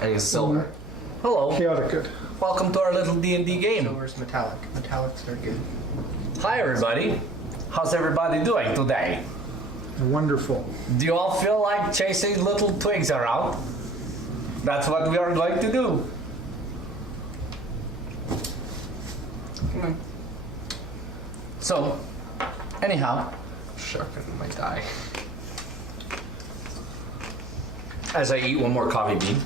And he's silver. Hello. Chaotic good. Welcome to our little D&D game. Silver's metallic. Metallics are good. Hi, everybody. How's everybody doing today? Wonderful. Do you all feel like chasing little twigs around? That's what we are going to do. Come on. So, anyhow, Sharpen might die. as I eat one more coffee bean,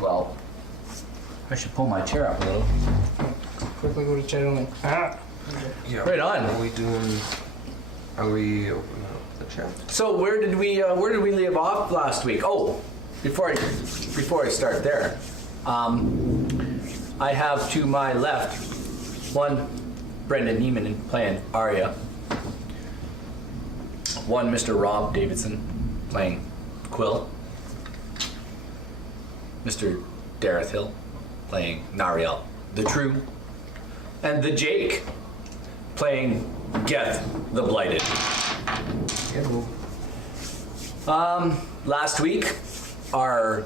Well, I should pull my chair up a little. Quickly go to chat only. Ah. yeah. Right on. Are we opening up the chat? So where did we leave off last week? Oh, before I start there, I have to my left one Brendan Neiman playing Arya, one Mr. Rob Davidson playing Quill, Mr. Dareth Hill playing Nariel the True, and the Jake playing Geth the Blighted. Last week, our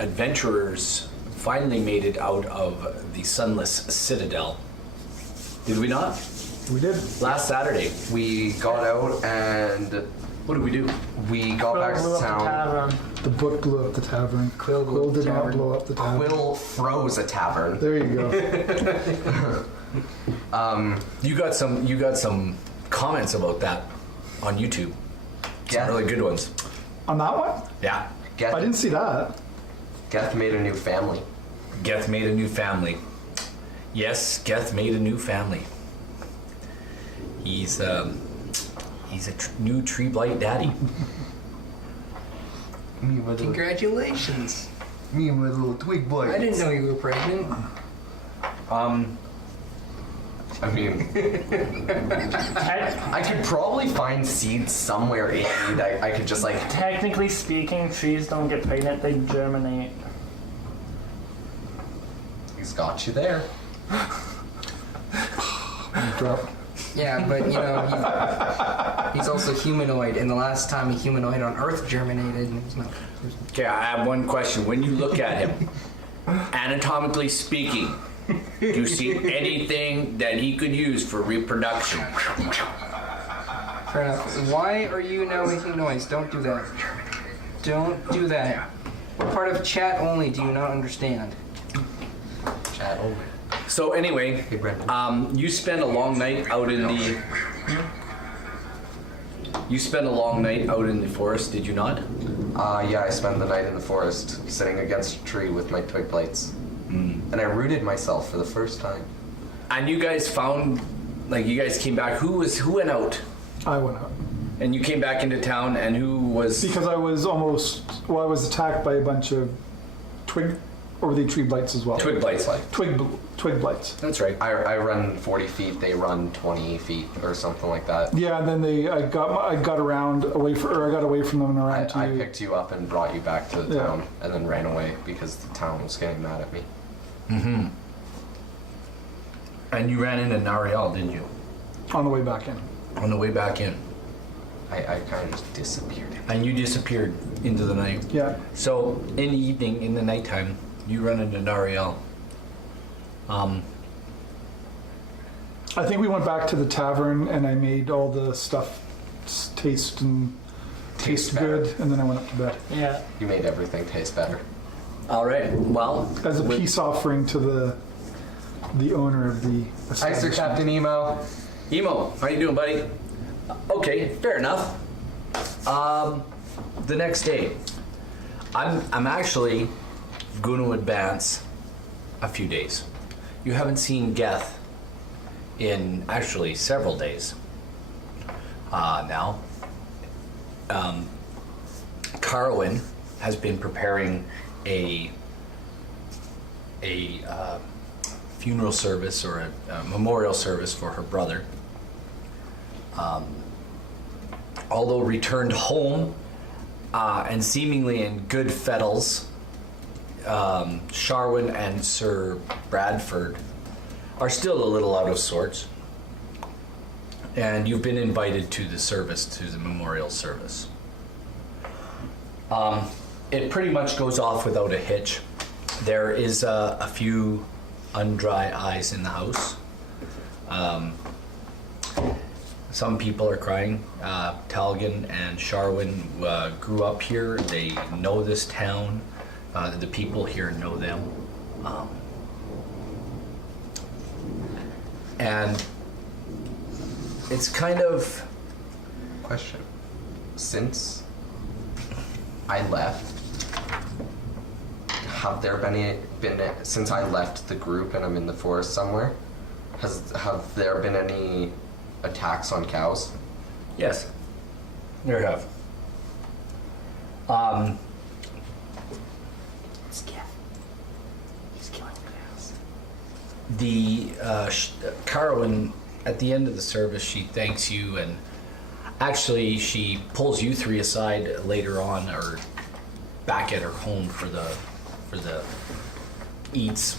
adventurers finally made it out of the Sunless Citadel. Did we not? We did. Last Saturday. We got out and What did we do? we got back to town. The book blew up the tavern. Quill did not blow up the tavern. Quill froze a tavern. There you go. You got some comments about that on YouTube. Geth, Some really good ones. On that one? Yeah. I didn't see that. Geth made a new family. Geth made a new family. Yes, Geth made a new family. He's a new tree blight daddy. Me and my Congratulations. little twig boy. I didn't know you were pregnant. I mean, I could probably find seeds somewhere in me that I could just like. Technically speaking, trees don't get pregnant, they germinate. He's got you there. Drop. Yeah, but you know, he's also humanoid, and the last time a humanoid on Earth germinated, it was not. Okay, I have one question. When you look at him, anatomically speaking, do you see anything that he could use for reproduction? Fair enough. Why are you now making noise? Don't do that. Don't do that. What part of chat only do you not understand? Chat over. So anyway, Hey, Brendan. you spent a long night out in the. You spent a long night out in the forest, did you not? Yeah, I spent the night in the forest, sitting against a tree with my twig blights. And I rooted myself for the first time. And you guys found, like, you guys came back. Who went out? I went out. And you came back into town, and who was? Because I was attacked by a bunch of were they tree blights as well? Twig blights. Twig blights. That's right. I run 40 feet, they run 20 feet or something like that. Yeah, and then I got away from them and around to I you. picked you up and brought you back to the town and then ran away because the town was getting mad at me. Mm-hmm. And you ran into Nariel, didn't you? On the way back in. On the way back in. I kind of just disappeared. And you disappeared into the night. Yeah. So, in the evening, in the nighttime, you run into Nariel. I think we went back to the tavern and I made all the stuff taste better. good, and then I went up to bed. Yeah. You made everything taste better. All right. Well, As a peace offering to the owner of the Hi, Sir establishment. Captain Emo. Emo, how you doing, buddy? Okay, fair enough. The next day, I'm actually going to advance a few days. You haven't seen Geth in actually several days now. Carwyn has been preparing a funeral service or a memorial service for her brother. Although returned home and seemingly in good fettles, Sharwyn and Sir Bradford are still a little out of sorts. And you've been invited to the service, to the memorial service. It pretty much goes off without a hitch. There is a few undry eyes in the house. Some people are crying. Talgan and Sharwin grew up here. They know this town. The people here know them. And it's kind of... Question. Since I left, have there been since I left the group and I'm in the forest somewhere, have there been any attacks on cows? Yes, there have. It's Geth. He's killing cows. The Carwin, at the end of the service, she thanks you, and actually she pulls you three aside later on, or back at her home for the eats,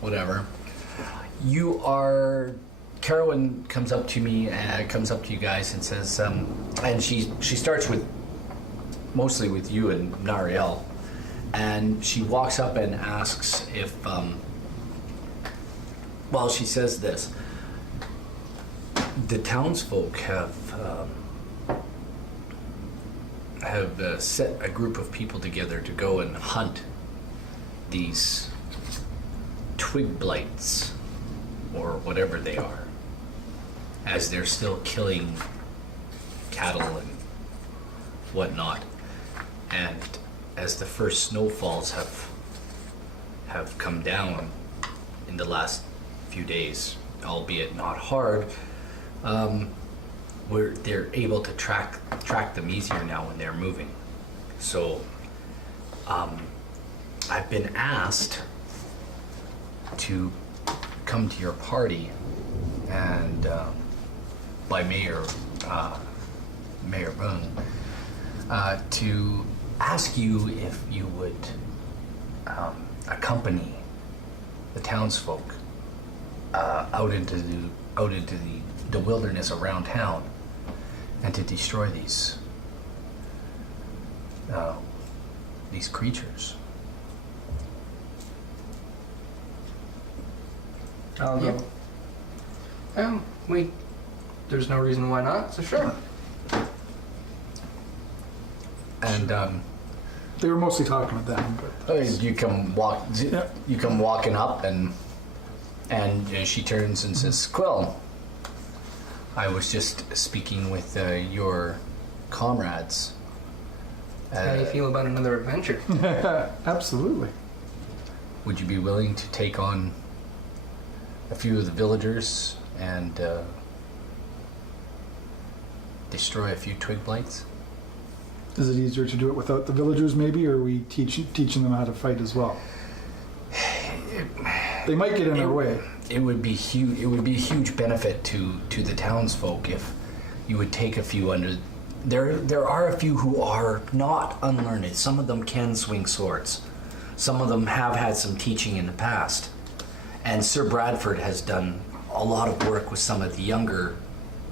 whatever. Carwin comes up to me, comes up to you guys and says, and she starts with, mostly with you and Nariel, and she walks up and asks if, well, she says this: the townsfolk have set a group of people together to go and hunt these twig blights, or whatever they are, as they're still killing cattle and whatnot. And as the first snowfalls have come down in the last few days, albeit not hard, they're able to track them easier now when they're moving. So I've been asked to come to your party, and by Mayor Boone, to ask you if you would accompany the townsfolk out into the wilderness around town, and to destroy these creatures. I'll go. There's no reason why not, so sure. And They were mostly talking with them, but you come walking up, and she turns and says, "Quill, I was just speaking with your comrades. How do you feel about another adventure? absolutely. Would you be willing to take on a few of the villagers and destroy a few twig blights?" Is it easier to do it without the villagers, maybe, or are we teaching them how to fight as well? They might get in our way. It would be huge. It would be a huge benefit to the townsfolk if you would take a few under. There are a few who are not unlearned. Some of them can swing swords. Some of them have had some teaching in the past. And Sir Bradford has done a lot of work with some of the younger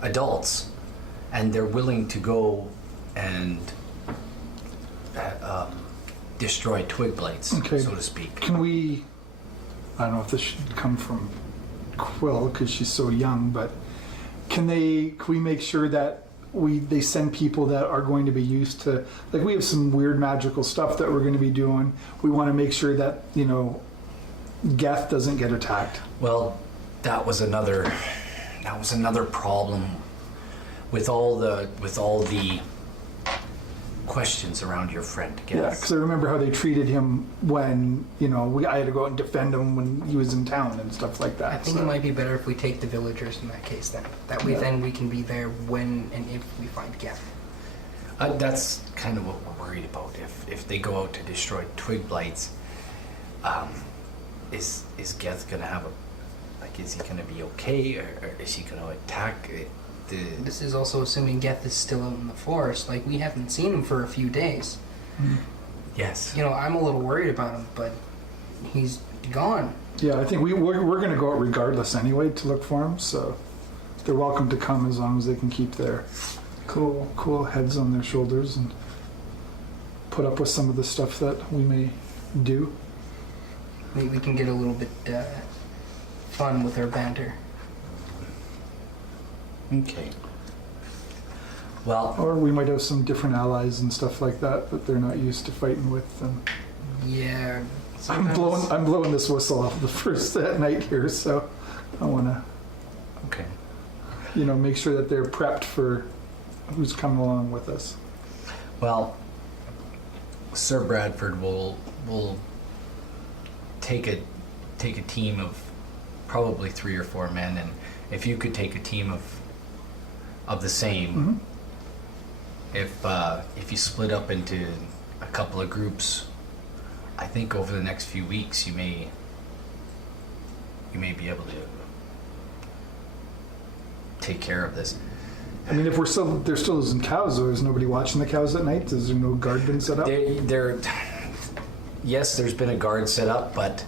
adults, and they're willing to go and destroy twig blights, Okay. so to speak. Can we, I don't know if this should come from Quill because she's so young, but can we make sure that they send people that are going to be used to, like, we have some weird magical stuff that we're going to be doing. We want to make sure that, Geth doesn't get attacked. Well, that was another problem with all the questions around your friend Geth. Yeah, because I remember how they treated him when, I had to go out and defend him when he was in town and stuff like that. I think it might be better if we take the villagers in that case then. That way then we can be there when and if we find Geth. That's kind of what we're worried about. If they go out to destroy twig blights, is Geth gonna have is he gonna be okay, or is he gonna attack This is also assuming Geth is still out in the forest. Like, we haven't seen him for a few days. Yes. I'm a little worried about him, but he's gone. Yeah, I think we're going to go out regardless anyway to look for him, so they're welcome to come as long as they can keep their cool heads on their shoulders. And put up with some of the stuff that we may do. We can get a little bit fun with our banter. Okay. Well, Or we might have some different allies and stuff like that that they're not used to fighting with. And Yeah. I'm blowing this whistle off the first night here, so I want to, okay. make sure that they're prepped for who's coming along with us. Well, Sir Bradford will take a team of probably 3 or 4 men, and if you could take a team of the same, if you split up into a couple of groups, I think over the next few weeks you may be able to take care of this. I mean, if they're still losing cows, though, is nobody watching the cows at night? Is there no guard been set up? Yes, there's been a guard set up, but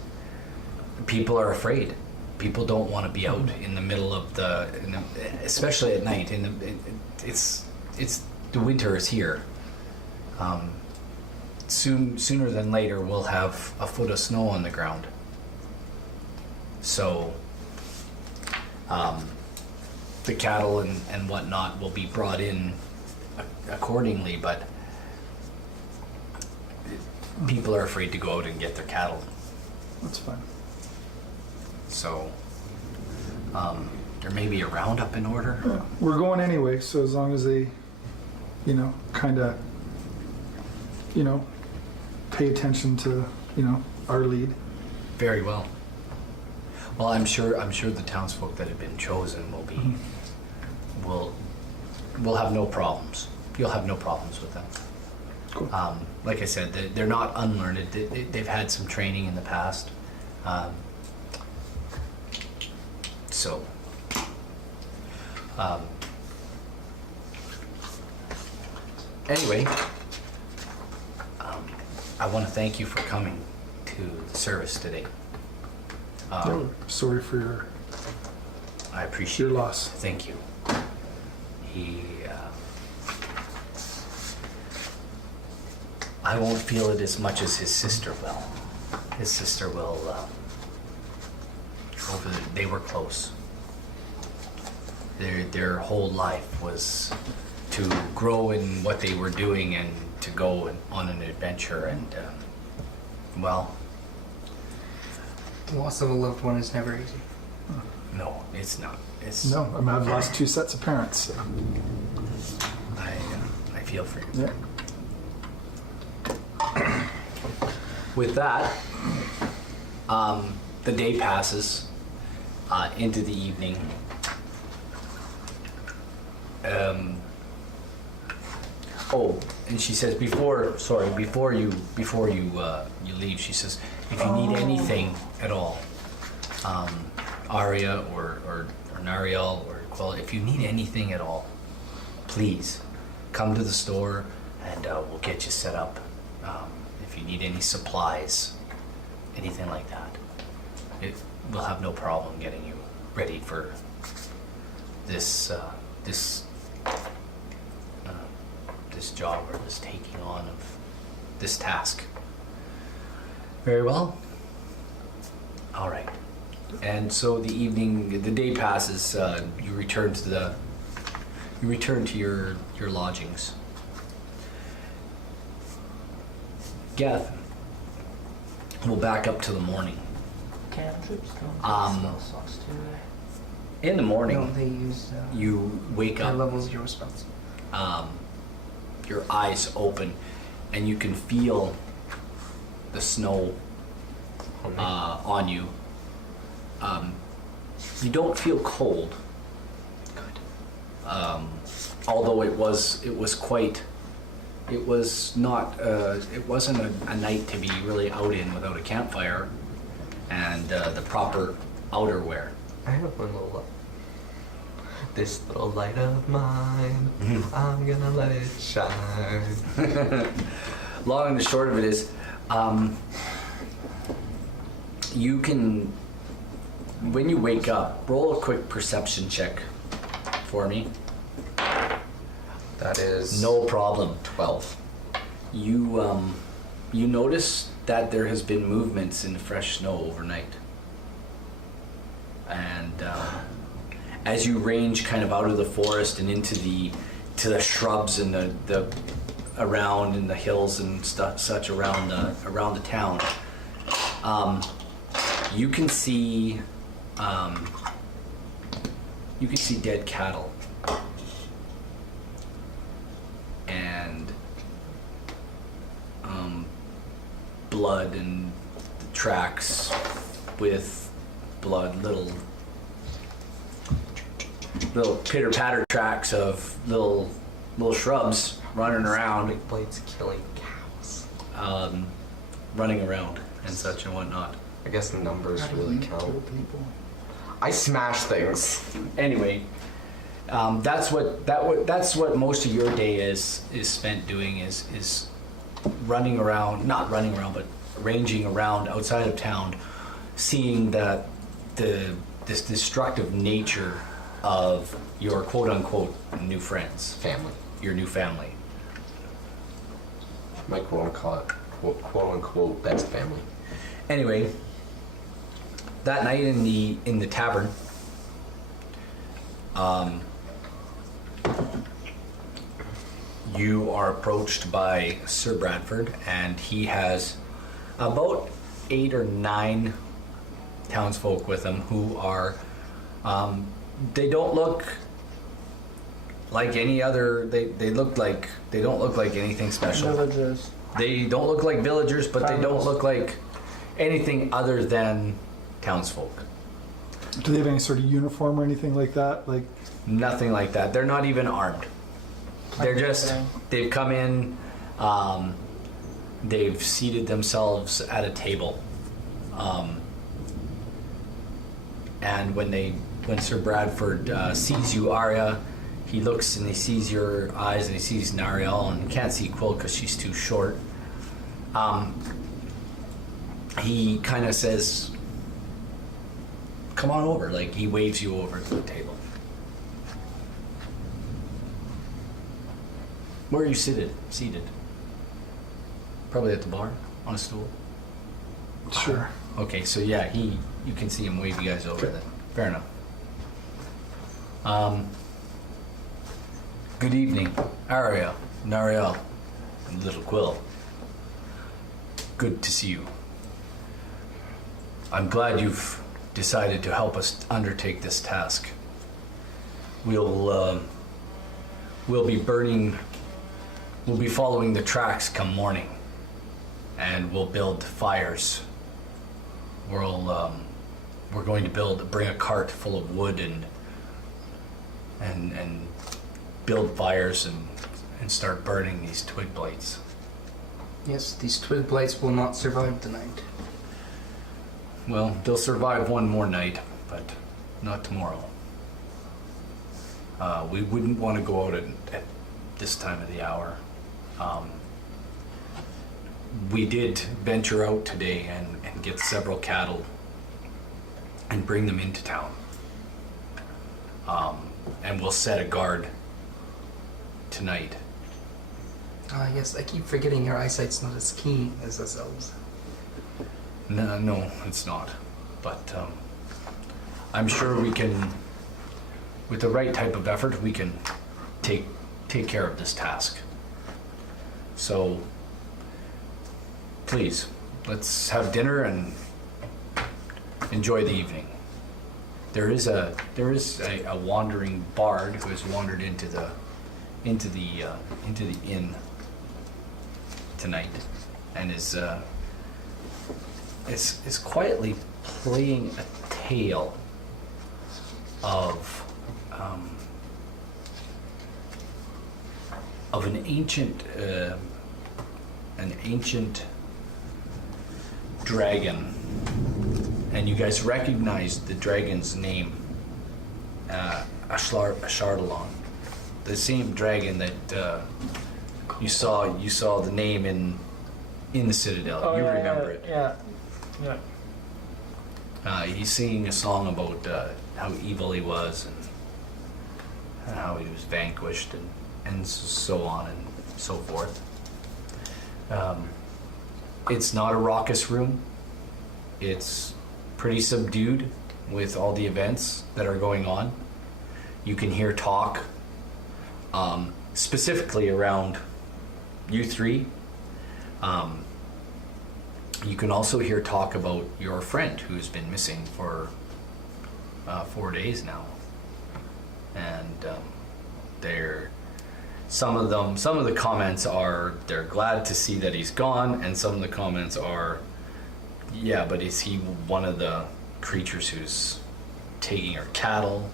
people are afraid. People don't want to be out in the middle of especially at night. It's the winter is here. Sooner than later, we'll have a foot of snow on the ground. So, the cattle and whatnot will be brought in accordingly, but people are afraid to go out and get their cattle. That's fine. So, there may be a roundup in order. Yeah, we're going anyway, so as long as they, kind of, pay attention to, our lead. Very well. Well, I'm sure the townsfolk that have been chosen will be, will have no problems. You'll have no problems with them. Cool. Like I said, they're not unlearned. They've had some training in the past. Anyway, I want to thank you for coming to the service today. Sorry for I appreciate your it. loss. Thank you. I won't feel it as much as his sister will. His sister will. They were close. Their whole life was to grow in what they were doing and to go on an adventure, and well, The loss of a loved one is never easy. no, it's not. No, I've lost 2 sets of parents. So. I feel for you. Yeah. With that, the day passes into the evening. And she says before you leave, she says, if you need anything at all, Aria or Nariel or Quella, if you need anything at all, please come to the store and we'll get you set up. If you need any supplies, anything like that, we'll have no problem getting you ready for this job or this taking on of this task. Very well. All right. And so the day passes. You return to your lodgings. Geth, we'll back up to the morning. Cantrips don't Um, sucks too. In the morning, Don't they use you wake high up. levels of your response? Your eyes open, and you can feel the snow on you. You don't feel cold. Good. Although it wasn't a night to be really out in without a campfire and the proper outerwear. I have one little. This little light of mine, I'm gonna let it shine. Long and the short of it is, you can, when you wake up, roll a quick perception check for me. That is No problem. 12. You notice that there has been movements in the fresh snow overnight, and as you range kind of out of the forest and into the shrubs and the around in the hills and such around the town, you can see dead cattle and blood and tracks with blood, little pitter patter tracks of little shrubs running around, Big blades killing cows. running around and such and whatnot. I guess the numbers really count. I smash things. Anyway, that's what most of your day is spent doing is running around, not running around, but ranging around outside of town, seeing that this destructive nature of your quote unquote new friends, Family. your new family. My quote unquote best family. Anyway, that night in the tavern, you are approached by Sir Bradford, and he has about 8 or 9 townsfolk with him who are, they don't look like any other, they don't look like anything special. Villagers. They don't look like villagers, but they don't Farmers. look like anything other than townsfolk. Do they have any sort of uniform or anything like that? Like, Nothing like that. They're not even armed. They're just, Okay. they've come in, they've seated themselves at a table. And when Sir Bradford sees you, Arya, he looks and he sees your eyes and he sees Nariel, and can't see Quill because she's too short. He kind of says, "Come on over." Like, he waves you over to the table. Where are you seated? Probably at the bar, on a stool. sure. Okay, so yeah, you can see him wave you guys over then. Fair enough. Good evening, Aria, Nariel, and Little Quill. Good to see you. I'm glad you've decided to help us undertake this task. We'll be following the tracks come morning, and we'll build fires. We're going to bring a cart full of wood and build fires and start burning these twig blights. Yes, these twig blights will not survive the night. Well, they'll survive one more night, but not tomorrow. We wouldn't want to go out at this time of the hour. We did venture out today and get several cattle and bring them into town. And we'll set a guard tonight. Yes, I keep forgetting your eyesight's not as keen as ourselves. No, it's not. But I'm sure we can, with the right type of effort, we can take care of this task. So, please, let's have dinner and enjoy the evening. There is a wandering bard who has wandered into the inn tonight and is quietly playing a tale of an ancient dragon, and you guys recognize the dragon's name, Ashardalon, the same dragon that you saw the name in the Citadel. Oh, you yeah, remember it. Yeah. He's singing a song about how evil he was and how he was vanquished and so on and so forth. It's not a raucous room. It's pretty subdued with all the events that are going on. You can hear talk, specifically around you three. You can also hear talk about your friend who's been missing for 4 days now, and some of the comments are they're glad to see that he's gone, and some of the comments are, yeah, but is he one of the creatures who's taking our cattle?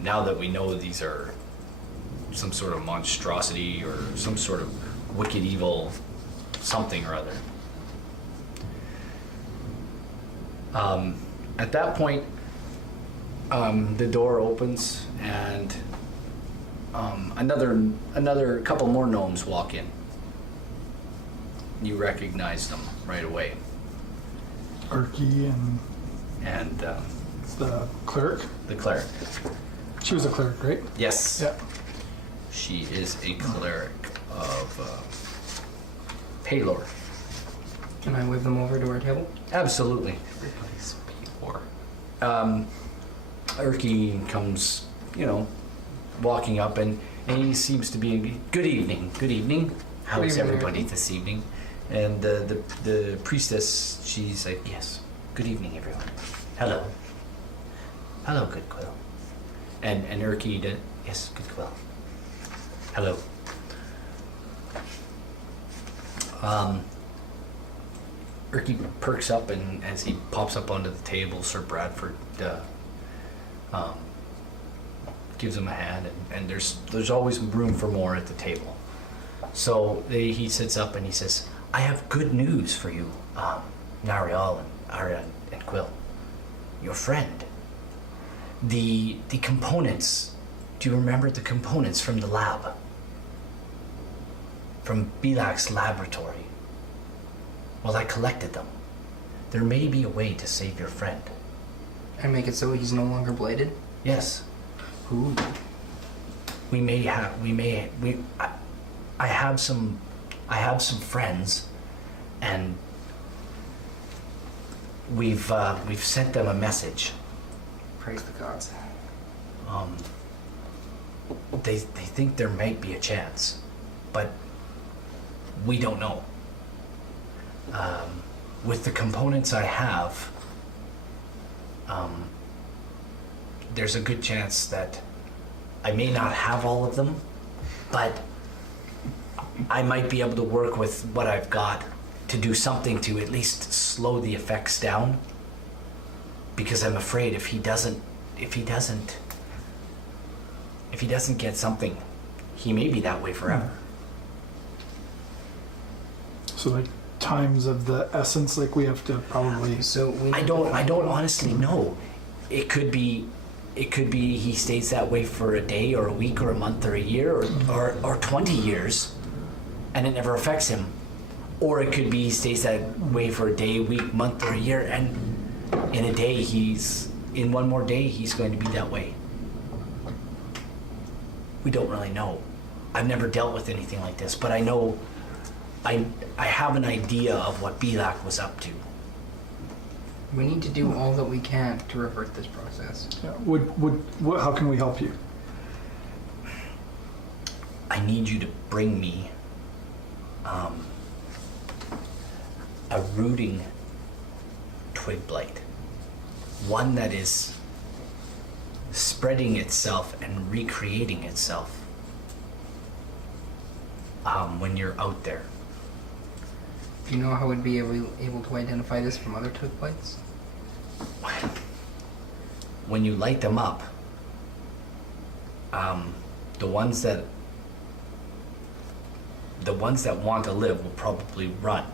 Now that we know these are some sort of monstrosity or some sort of wicked evil something or other. At that point, the door opens and another couple more gnomes walk in. You recognize them right away. Arky And the cleric. the cleric. She was a cleric, right? Yes. Yeah. She is a cleric of Paylor. Can I wave them over to our table? Absolutely. Erky comes, walking up, and he seems to be good evening. Good evening. How Good is evening, everybody Erky. this evening? And the priestess, she's like, yes. Good evening, everyone. Hello. Hello, good Quill. And Erky did, yes, good Quill. Hello. Erky perks up, and as he pops up onto the table, Sir Bradford gives him a hand, and there's always room for more at the table. So he sits up and he says, I have good news for you, Nariel and Arya and Quill. Your friend. The components, do you remember the components from the lab? From Bilak's laboratory? Well, I collected them. There may be a way to save your friend. And make it so he's no longer blighted? Yes. Ooh. I have some friends, and we've sent them a message. Praise the gods. They think there might be a chance, but we don't know. With the components I have, there's a good chance that I may not have all of them, but I might be able to work with what I've got to do something to at least slow the effects down. Because I'm afraid if he doesn't get something, he may be that way forever. So like times of the essence, like we have to probably. So we I don't honestly know. It could be he stays that way for a day or a week or a month or a year or 20 years and it never affects him. Or it could be he stays that way for a day, week, month or a year, and in one more day he's going to be that way. We don't really know. I've never dealt with anything like this, but I know I have an idea of what Bilak was up to. We need to do all that we can to revert this process. Yeah. How can we help you? I need you to bring me a rooting twig blight. One that is spreading itself and recreating itself when you're out there. Do you know how we'd be able to identify this from other twig blights? When you light them up, the ones that want to live will probably run.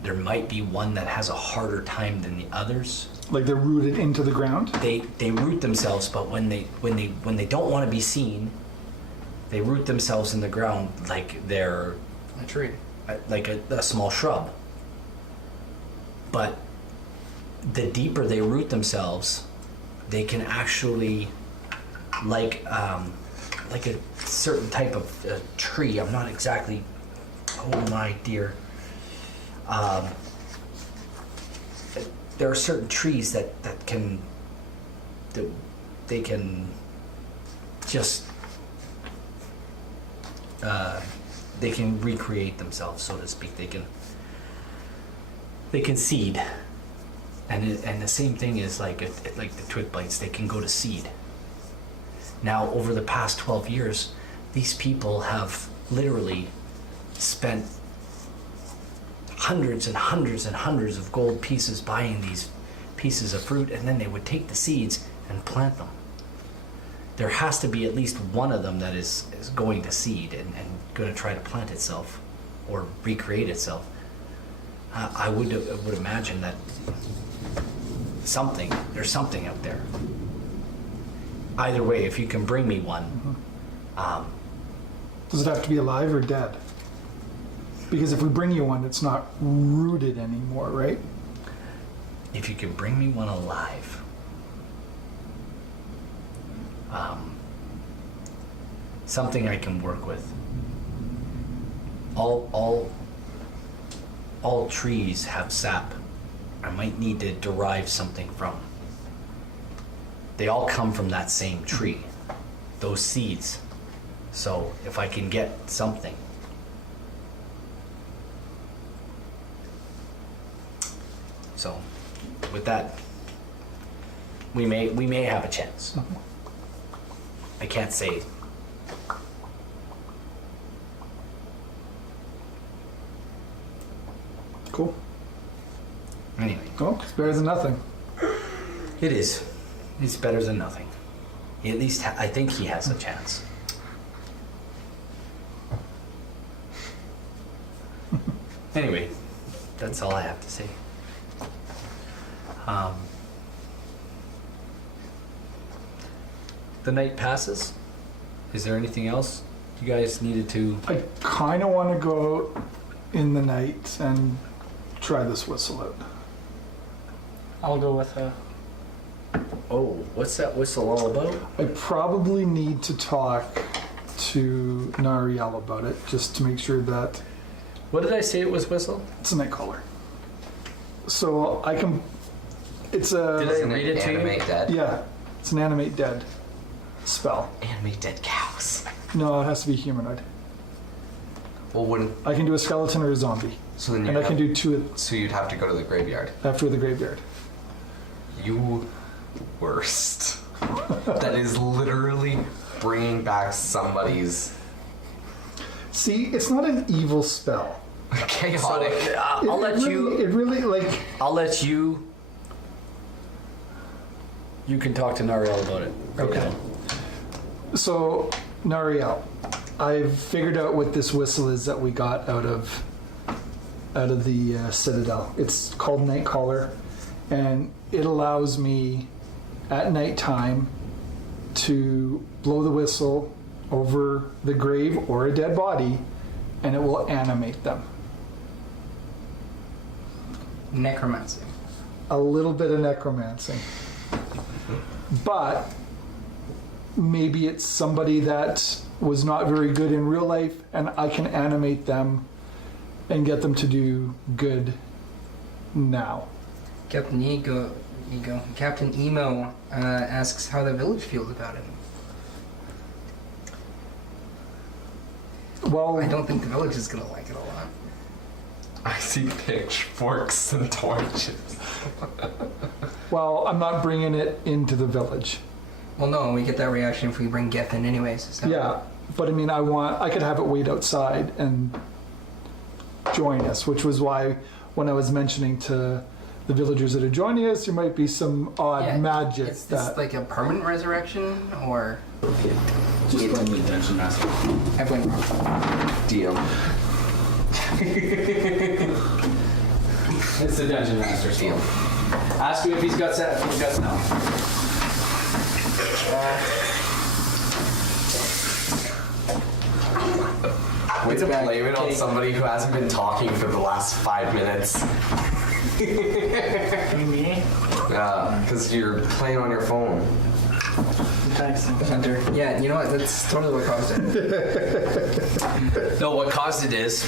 There might be one that has a harder time than the others. Like they're rooted into the ground? They root themselves, but when they don't want to be seen, they root themselves in the ground like they're A tree. like a small shrub. But the deeper they root themselves, they can actually, like like a certain type of tree. I'm not exactly. Oh my dear. There are certain trees that can. They can just. They can recreate themselves, so to speak. They can seed, and the same thing is like the twig blights. They can go to seed. Now, over the past 12 years, these people have literally spent hundreds and hundreds and hundreds of gold pieces buying these pieces of fruit, and then they would take the seeds and plant them. There has to be at least one of them that is going to seed and going to try to plant itself or recreate itself. I would imagine that there's something out there. Either way, if you can bring me one. Does it have to be alive or dead? Because if we bring you one, it's not rooted anymore, right? If you can bring me one alive. Something I can work with. All trees have sap. I might need to derive something from. They all come from that same tree, those seeds. So if I can get something. So with that, we may have a chance. I can't say. Cool. Anyway. Oh, it's better than nothing. It is. It's better than nothing. At least I think he has a chance. Anyway, that's all I have to say. The night passes. Is there anything else you guys needed to? I kind of want to go out in the night and try this whistle out. I'll go with her. Oh, what's that whistle all about? I probably need to talk to Nariel about it just to make sure that What did I say it was whistle? it's a night caller. So I can. It's a. Did I Doesn't read it to you? animate dead? Yeah, it's an animate dead spell. Animate dead cows. No, it has to be humanoid. Well, wouldn't I can do a skeleton or a zombie, so then and I can do two So you'd have to go to the graveyard. after the graveyard. You worst. That is literally bringing back somebody's See, it's not an evil spell. chaotic. I'll let you. It really like. I'll let you. You can talk to Nariel about it. Okay. So, Nariel, I've figured out what this whistle is that we got out of the Citadel. It's called Night Caller, and it allows me at nighttime to blow the whistle over the grave or a dead body, and it will animate them. Necromancy. A little bit of necromancy. But maybe it's somebody that was not very good in real life, and I can animate them and get them to do good now. Captain Captain Emo asks how the village feels about it. Well, I don't think the village is gonna like it a lot. I see pitchforks and torches. well, I'm not bringing it into the village. Well, no, we get that reaction if we bring Geth in anyways. So. Yeah, but I mean, I could have it wait outside and join us, which was why when I was mentioning to the villagers that are joining us, there might be some odd magic Is this like a permanent resurrection, or? Just blame the dungeon master. I went wrong. DM. It's the dungeon master's fault. Ask him if he's got set. If he's got now. Way to back. blame it on somebody who hasn't been talking for the last 5 minutes. Me? Because you're playing on your phone. Thanks. Hunter. Yeah, you know what? That's totally what caused it. No, what caused it is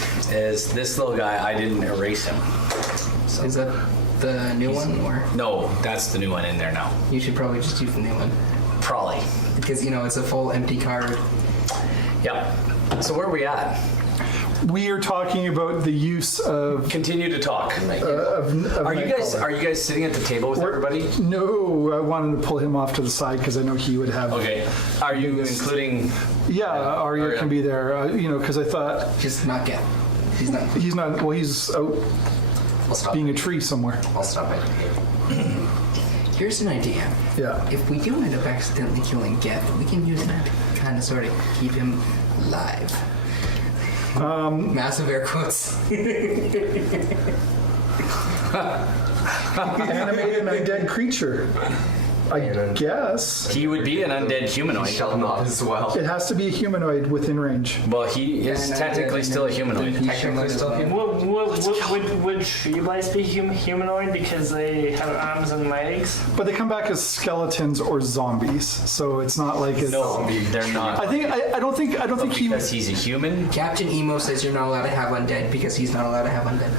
this little guy, I didn't erase him. Is that the new one, or No, that's the new one in there now. you should probably just use the new one Probably. because it's a full empty card. Yep. So where are we at? We are talking about the use of Continue to talk. of Are you guys Nightcrawler. sitting at the table with everybody? No, I wanted to pull him off to the side because I know he would have. Okay. Are you including? Yeah, Arya Arya. can be there. Because I thought Just not get. He's not. he's not. Well, he's out I'll stop. being a tree somewhere. I'll stop it. Here's an idea. Yeah. If we do end up accidentally killing Geth, we can use that kind of sort of keep him alive. Massive air quotes. Animate an undead creature. I guess He would be an undead humanoid. Shall not as well. it has to be a humanoid within range. Well, he is And technically still a humanoid. Technically still human. Would tree blights be humanoid because they have arms and legs? But they come back as skeletons or zombies, so it's not like it's. No, they're not. I don't think he. Because he's a human. Captain Emo says you're not allowed to have undead because he's not allowed to have undead.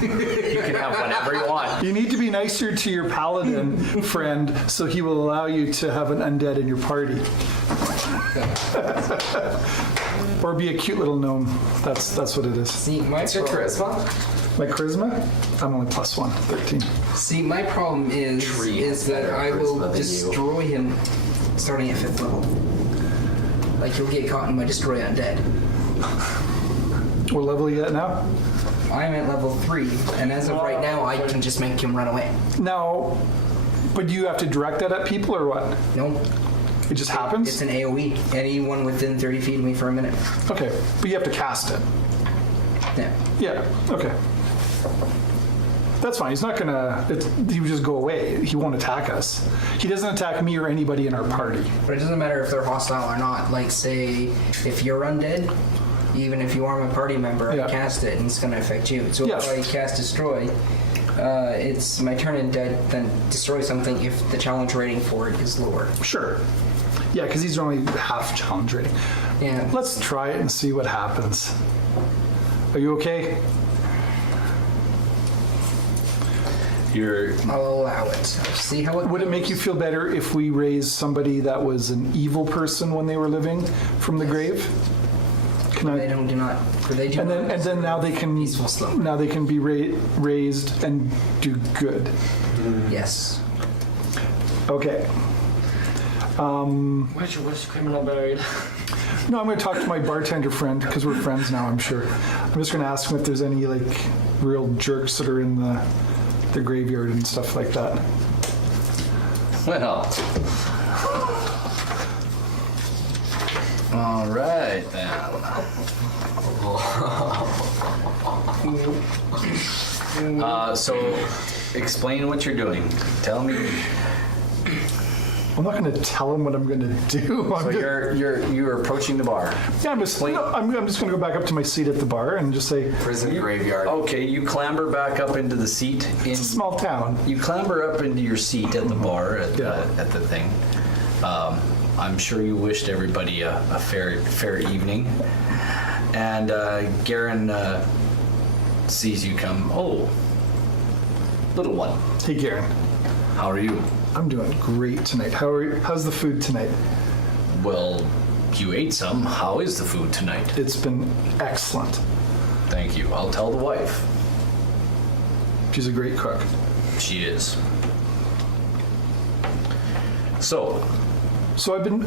You can have whatever you want. You need to be nicer to your paladin friend, so he will allow you to have an undead in your party. Or be a cute little gnome. That's what it is. See, What's your charisma? My charisma? I'm only +1, 13. See, my problem is Tree has that better I charisma will than you. destroy him starting at 5th level. Like, he'll get caught in my destroy undead. What level are you at now? I'm at level 3, and as of right now, I can just make him run away. Now, but do you have to direct that at people or what? No, It just happens? it's an AoE. Anyone within 30 feet of me for a minute. Okay, but you have to cast it. Yeah. Yeah, okay. That's fine. He's not gonna, he would just go away. He won't attack us. He doesn't attack me or anybody in our party. But it doesn't matter if they're hostile or not. Like, say, if you're undead, even if you are my party member, Yeah. I cast it and it's going to affect you. So Yeah. if I cast Destroy, it's my turn in dead, then destroy something if the challenge rating for it is lower. Sure. Yeah, because he's only half challenge rating. Yeah. Let's try it and see what happens. Are you okay? You're I'll allow it. See how it Would it make you feel better if we raised somebody that was an evil person when they were living from the grave? Can They I? do not. They do And not. then now they can Peaceful slumber. now they can be raised and do good. Yes. Okay. Which criminal buried? No, I'm going to talk to my bartender friend because we're friends now. I'm sure. I'm just going to ask him if there's any like real jerks that are in the graveyard and stuff like that. well. All right then. So, explain what you're doing. Tell me. I'm not going to tell him what I'm going to do. So you're approaching the bar. Yeah, I'm just going to go back up to my seat at the bar and just say, Prison graveyard. Okay, you clamber back up into the seat. it's a small town. You clamber up into your seat at the bar at the thing. I'm sure you wished everybody a fair evening. And Garen sees you come. Oh, little one, Hey, Garen. how are you? I'm doing great tonight. How's the food tonight? Well, you ate some. How is the food tonight? It's been excellent. Thank you. I'll tell the wife. She's a great cook. She is. So, So I've been,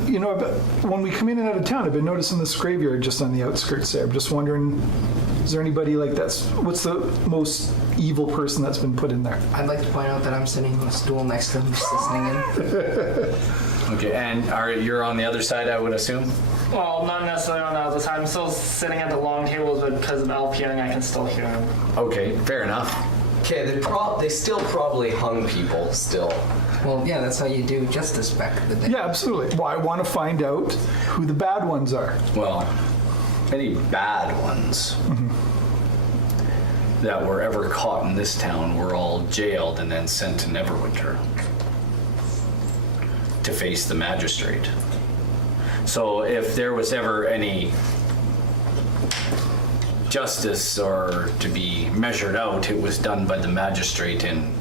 when we come in and out of town, I've been noticing this graveyard just on the outskirts there. I'm just wondering, is there anybody like what's the most evil person that's been put in there? I'd like to point out that I'm sitting on a stool next to him, just listening in. okay, and you're on the other side, I would assume? Well, not necessarily on the other side. I'm still sitting at the long tables, but because of elf hearing, I can still hear him. Okay, fair enough. Okay, they still probably hung people still. Well, yeah, that's how you do justice back in the day. Yeah, absolutely. Well, I want to find out who the bad ones are. Well, any bad ones that were ever caught in this town were all jailed and then sent to Neverwinter. to face the magistrate. So if there was ever any justice or to be measured out, it was done by the magistrate in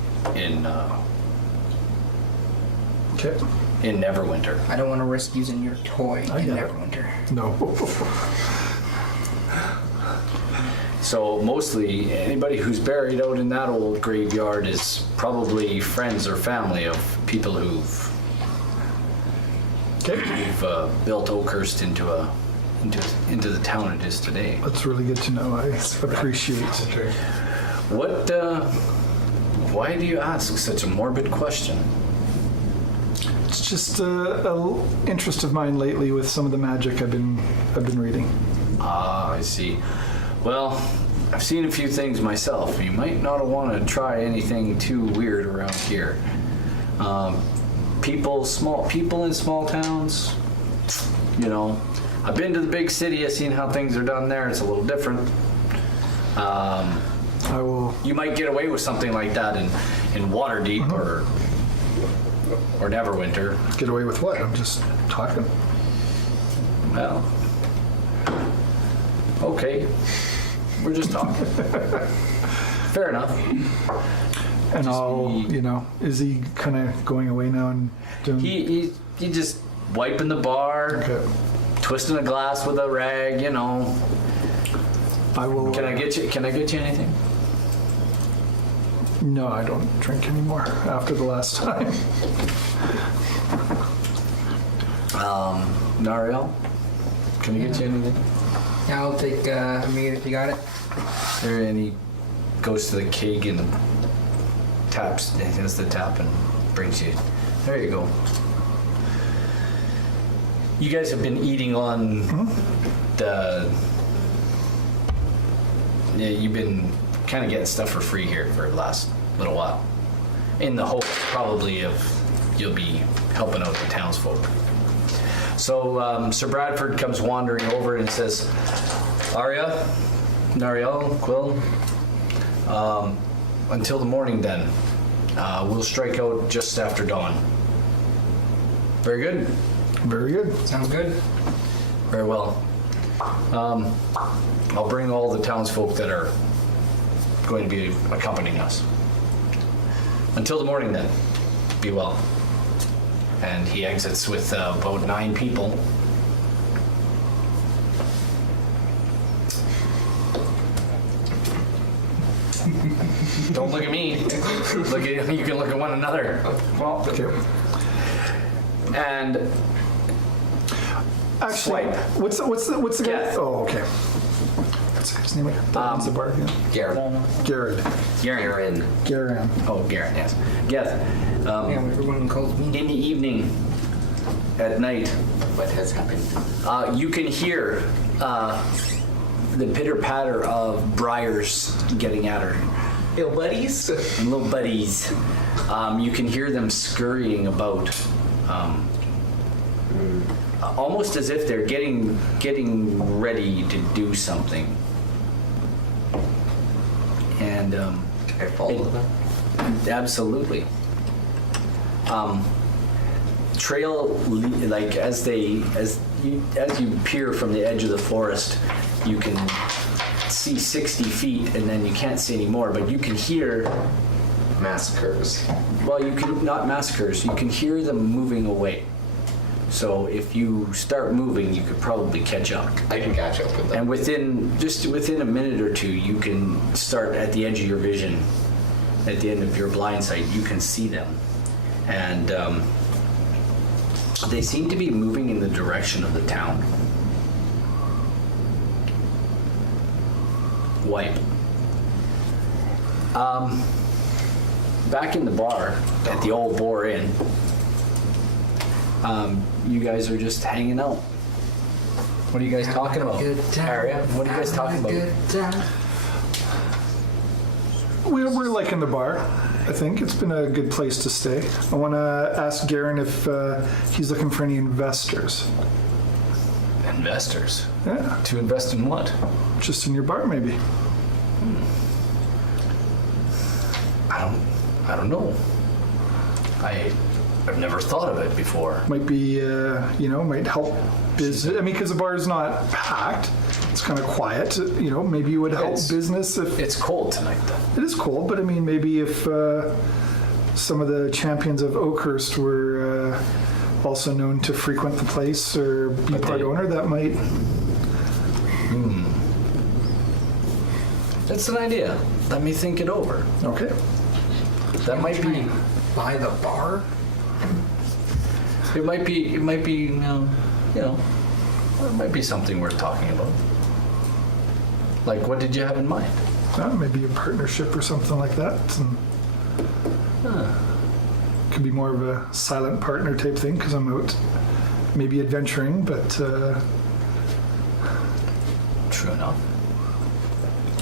Okay. Neverwinter. I don't want to risk using your toy I in get it. Neverwinter. No. So mostly anybody who's buried out in that old graveyard is probably friends or family of people who've Okay. built Oakhurst into the town it is today. That's really good to know. I appreciate it. What? Why do you ask such a morbid question? It's just a interest of mine lately with some of the magic I've been reading. Ah, I see. Well, I've seen a few things myself. You might not want to try anything too weird around here. People in small towns, you know. I've been to the big city. I've seen how things are done there. It's a little different. I will. You might get away with something like that in Waterdeep or Neverwinter. Get away with what? I'm just talking. Well, okay. We're just talking. Fair enough. And Just I'll, be- you know, is he kind of going away now and doing? He just wiping the bar, Okay. twisting a glass with a rag, you know. I will. Can I get you anything? No, I don't drink anymore after the last time. Nariel? Can I get you anything? Yeah, I'll take a meat if you got it. There, and he goes to the keg and taps, and has the tap and brings you. There you go. You guys have been eating on the. Yeah, you've been kind of getting stuff for free here for the last little while, in the hope probably of you'll be helping out the townsfolk. So Sir Bradford comes wandering over and says, "Arya, Nariel, Quill, until the morning then. We'll strike out just after dawn." Very good. Very good. Sounds good. Very well. I'll bring all the townsfolk that are going to be accompanying us. Until the morning then. Be well. And he exits with about 9 people. Don't look at me. Look at you can look at one another. Well, Okay. and Actually, Swipe. what's the guy? Geth. Oh, okay. What's the guy's name? What's the bar again? Garen. Garrett. Garen. Garen. Oh, Garen, yes. Geth. Yeah, everyone calls me. In the evening, at night, What has happened? you can hear the pitter patter of briars getting at her. Yo, buddies. Little buddies. You can hear them scurrying about, almost as if they're getting ready to do something. And Can I follow them? absolutely. Like as you peer from the edge of the forest, you can see 60 feet, and then you can't see any more. But you can hear. Massacres. Well, you can not massacres. You can hear them moving away. So if you start moving, you could probably catch up. I can catch up with them. And within a minute or two, you can start at the edge of your vision, at the end of your blind sight. You can see them, and they seem to be moving in the direction of the town. Wipe. Back in the bar at the old Boar Inn, you guys are just hanging out. What are you guys talking about? Good time. Arya, what are you guys talking about? Good time. We're liking the bar. I think it's been a good place to stay. I want to ask Garen if he's looking for any investors. Investors. Yeah, To invest in what? just in your bar maybe. I don't know. I've never thought of it before. Might be, might help business. I mean, because the bar's not packed. It's kind of quiet. Maybe it would help business if... It's cold tonight, though. It is cold, but I mean, maybe if some of the champions of Oakhurst were also known to frequent the place or be part owner, that might... That's an idea. Let me think it over. Okay. That might be... Buy the bar? It might be, it might be something worth talking about. Like, what did you have in mind? Maybe a partnership or something like that. Could be more of a silent partner type thing because I'm out maybe adventuring, but True enough.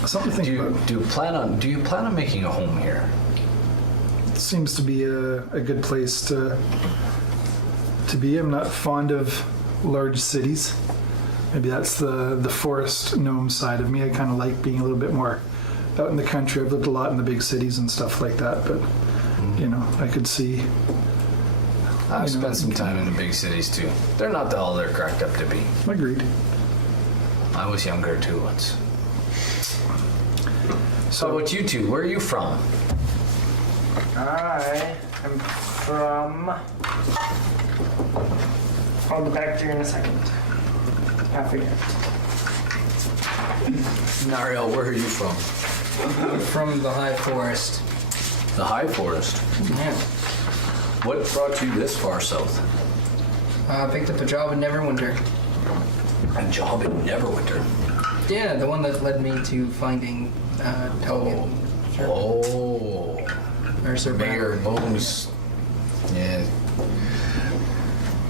something to think about. Do you plan on making a home here? It seems to be a good place to be. I'm not fond of large cities. Maybe that's the forest gnome side of me. I kind of like being a little bit more out in the country. I've lived a lot in the big cities and stuff like that, but I could see. I've spent some time in the big cities too. They're not all they're cracked up to be. Agreed. I was younger too once. So, how about you two? Where are you from? I am from. I'll get back to you in a second. I forget. Nariel, where are you from? From the high forest. The high forest. Yeah. What brought you this far south? I picked up a job in Neverwinter. A job in Neverwinter. Yeah, the one that led me to finding Togan. Oh. Or Sir Mayor Bones. Yeah.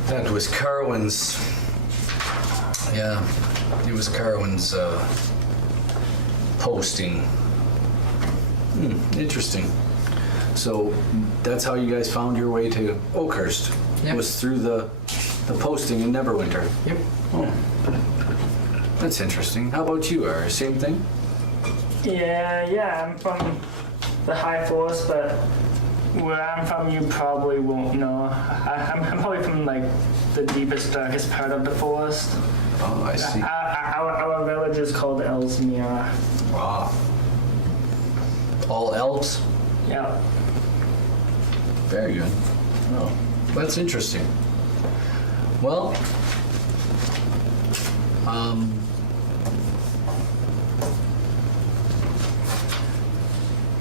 That was Carwin's. Yeah. It was Carwin's posting. Interesting. So that's how you guys found your way to Oakhurst. Yep. Was through the posting in Neverwinter. Yep. Oh. That's interesting. How about you, Ari? Same thing? Yeah, I'm from the high forest, but where I'm from, you probably won't know. I'm probably from like the deepest, darkest part of the forest. Oh, I see. Our village is called Ellesmere. Ah. All elves? Yeah. Very good. Oh, that's interesting. Well,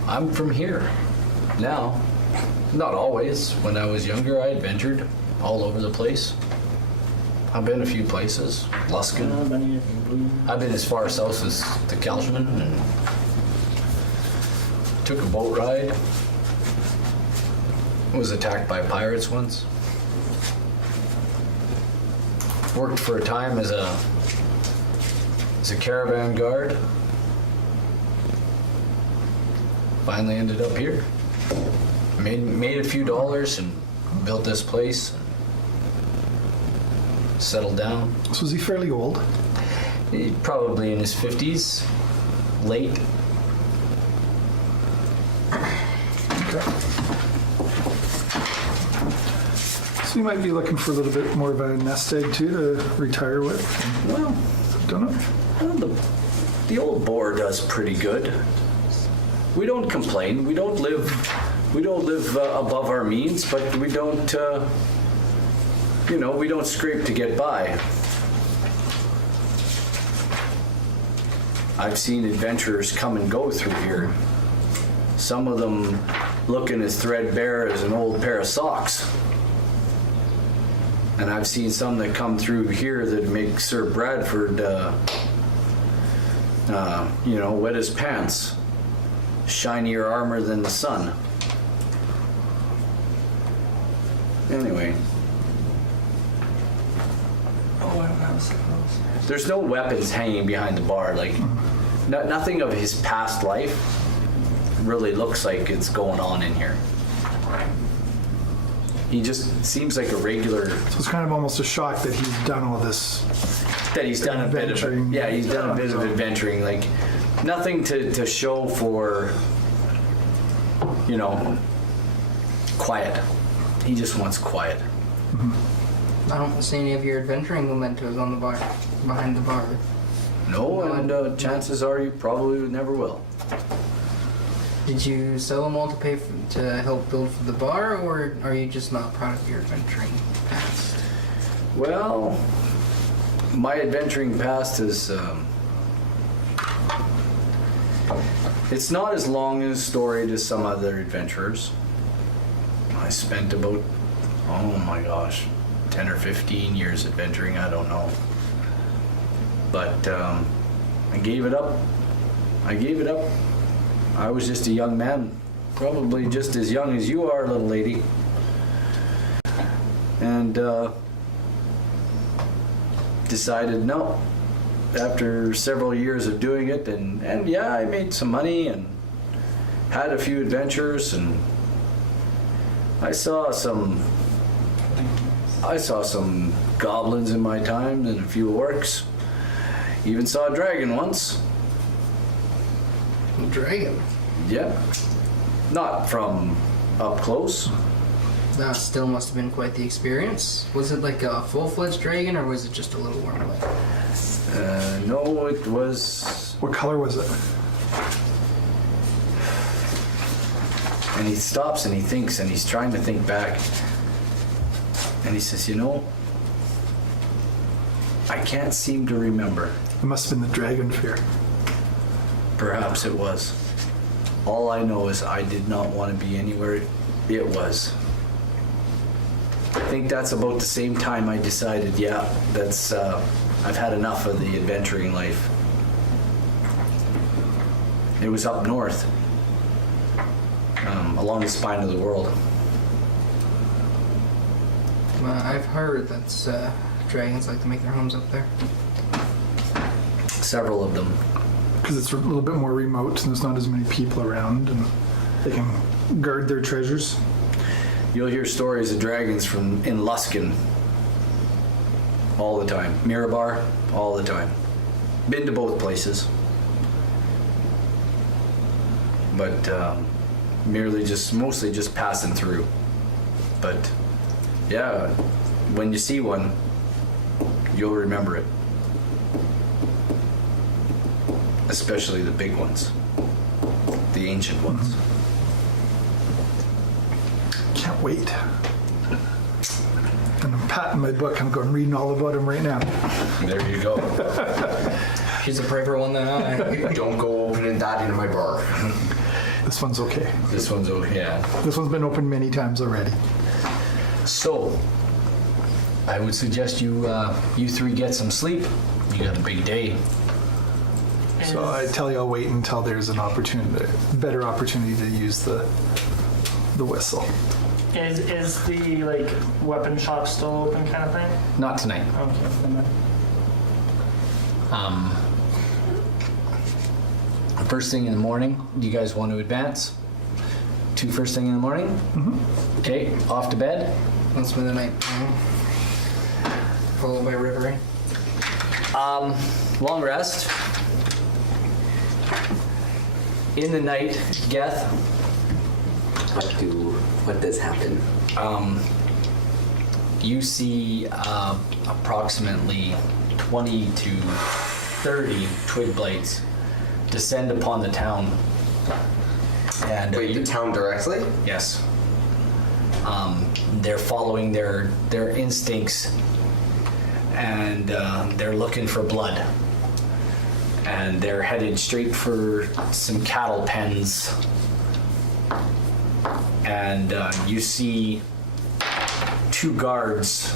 I'm from here now. Not always. When I was younger, I adventured all over the place. I've been a few places. Luskin. I've been as far south as the Kelshman and took a boat ride. Was attacked by pirates once. Worked for a time as a caravan guard. Finally ended up here. Made a few dollars and built this place. Settled down. So is he fairly old? He's probably in his 50s, late. Okay. So you might be looking for a little bit more of a nest egg too to retire with. Well, Don't know. the old boar does pretty good. We don't complain. We don't live above our means, but we don't. We don't scrape to get by. I've seen adventurers come and go through here. Some of them looking as threadbare as an old pair of socks. And I've seen some that come through here that make Sir Bradford, wet his pants. Shinier armor than the sun. Anyway. There's no weapons hanging behind the bar. Like, nothing of his past life really looks like it's going on in here. He just seems like a regular. So it's kind of almost a shock that he's done all this. That he's done a bit of adventuring. he's done a bit of adventuring. Like, nothing to show for, quiet. He just wants quiet. I don't see any of your adventuring mementos on the bar, behind the bar. No, and chances are you probably never will. Did you sell them all to to help build for the bar, or are you just not proud of your adventuring past? Well, my adventuring past is, it's not as long and storied as some other adventurers. I spent about, oh my gosh, 10 or 15 years adventuring, I don't know. But I gave it up. I was just a young man, probably just as young as you are, little lady. And decided no. After several years of doing it, and yeah, I made some money and had a few adventures, and I saw some goblins in my time and a few orcs. Even saw a dragon once. A dragon? Yeah. Not from up close. That still must have been quite the experience. Was it like a full-fledged dragon, or was it just a little wormlet? No, it was... What color was it? And he stops and he thinks, and he's trying to think back. And he says, you know, I can't seem to remember. It must have been the dragon fear. Perhaps it was. All I know is I did not want to be anywhere it was. I think that's about the same time I decided, yeah, that's, I've had enough of the adventuring life. It was up north, along the spine of the world. I've heard that dragons like to make their homes up there. Several of them. Because it's a little bit more remote and there's not as many people around and they can guard their treasures. You'll hear stories of dragons in Luskin all the time. Mirabar, all the time. Been to both places. But mostly just passing through. But yeah, when you see one, you'll remember it. Especially the big ones. The ancient ones. Can't wait. And I'm patting my book. I'm going reading all about him right now. There you go. She's a braver one than I. Don't go opening that in my bar. This one's okay. This one's okay, yeah. This one's been opened many times already. So, I would suggest you three get some sleep. You got a big day. So I tell you, I'll wait until there's an better opportunity to use the whistle. Is the like weapon shop still open kind of thing? Not tonight. Okay. First thing in the morning, do you guys want to advance? To first thing in the morning? Mm-hmm. Okay, off to bed. Let's spend the night. Followed by rivering. Long rest. In the night, Geth. What does happen? You see approximately 20 to 30 twig blights descend upon the town. And Wait, the town directly? yes, they're following their instincts, and they're looking for blood, and they're headed straight for some cattle pens. And you see two guards.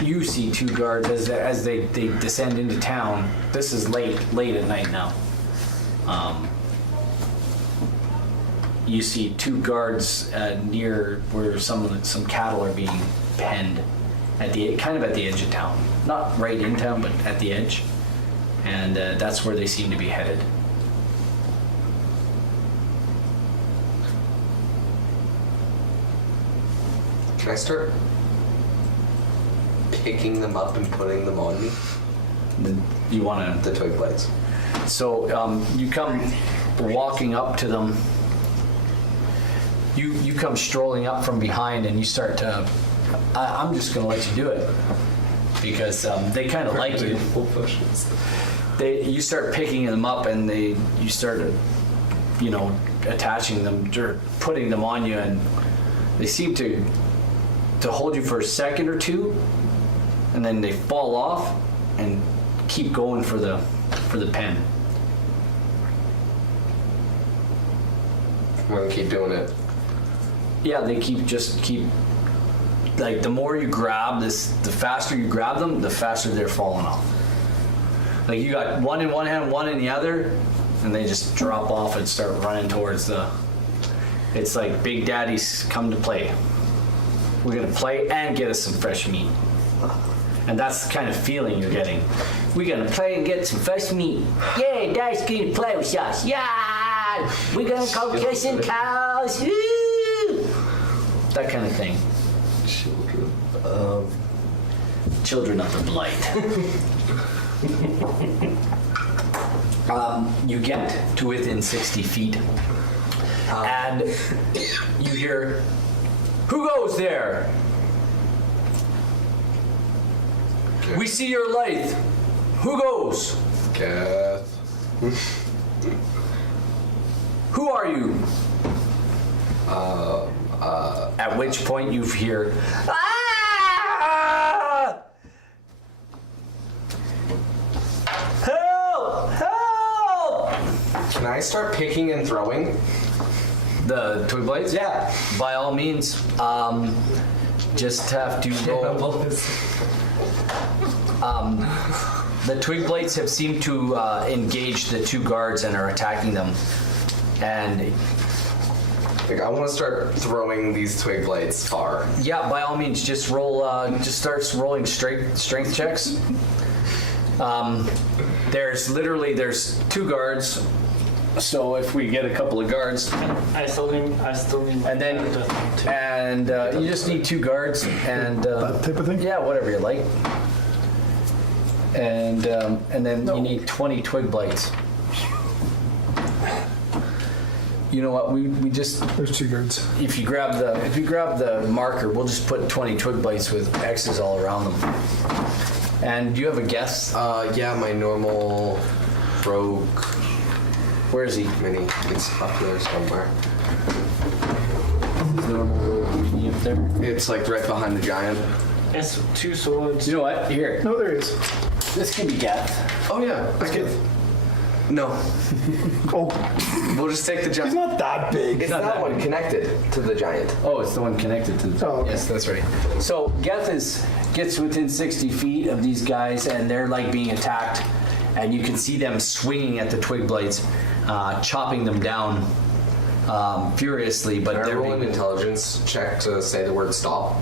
You see two guards as they descend into town. This is late at night now. You see two guards near where some cattle are being penned, at the edge of town. Not right in town, but at the edge. And that's where they seem to be headed. Can I start picking them up and putting them on me? You want to... The twig blades. So you come walking up to them, you come strolling up from behind and you start to. I'm just gonna let you do it because they kind of like you. You start picking them up and you start, attaching them or putting them on you, and they seem to hold you for a second or two, and then they fall off and keep going for the pen. I'm gonna keep doing it. Yeah, they keep like the more you grab this, the faster you grab them, the faster they're falling off. Like you got one in one hand, one in the other, and they just drop off and start running towards it's like Big Daddy's come to play. We're gonna play and get us some fresh meat. And that's the kind of feeling you're getting. We're gonna play and get some fresh meat. Yeah, Daddy's gonna play with us. Yeah, we're gonna go kissing cows. Woo! That kind of thing. Children of the Blight. You get to within 60 feet, and you hear, "Who goes there? We see your light. Who goes? Geth. Who are you?" At which point you hear, "Ah! Help! Help!" Can I start picking and throwing? The twig blades? Yeah. By all means. Just have to roll. The twig blades have seemed to engage the two guards and are attacking them. And I want to start throwing these twig blades far. yeah, by all means, just roll. Just starts rolling strength checks. There's two guards. So if we get a couple of guards, I still need. and then you just need two guards and That type of thing? yeah, whatever you like. And then you need 20 twig blades. You know what? We just There's two guards. if you grab the marker, we'll just put 20 twig blades with X's all around them. And do you have a guess? Yeah, my normal rogue Where is he? mini. It's up there somewhere. Normal up there. It's like right behind the giant. It's two swords. You know what? Here. No, there he is. This can be Geth. Oh yeah, I can. No, Oh, we'll just take the he's giant. not that big. It's not that that one big. connected to the giant. Oh, it's the one connected to the. Oh, okay. Yes, that's right. So Geth gets within 60 feet of these guys, and they're like being attacked, and you can see them swinging at the twig blades, chopping them down furiously. But Can I they're roll an being, intelligence check to say the word stop?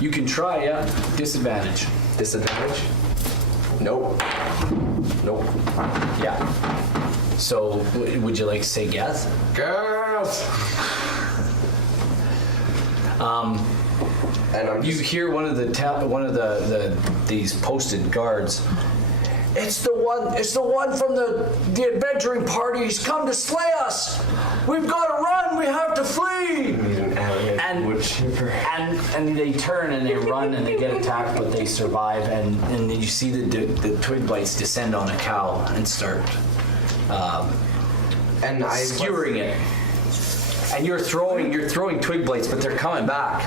you can try, yeah. Disadvantage. Disadvantage? Nope. Nope. Yeah. So would you like to say Geth? Girls! And I'm You just... hear one of these posted guards. It's the one from the adventuring party. He's come to slay us. We've got to run. We have to flee. need an animated And- wood chipper. And they turn and they run and they get attacked, but they survive. And then you see the twig blades descend on a cow and start And I skewering it. And you're throwing twig blades, but they're coming back.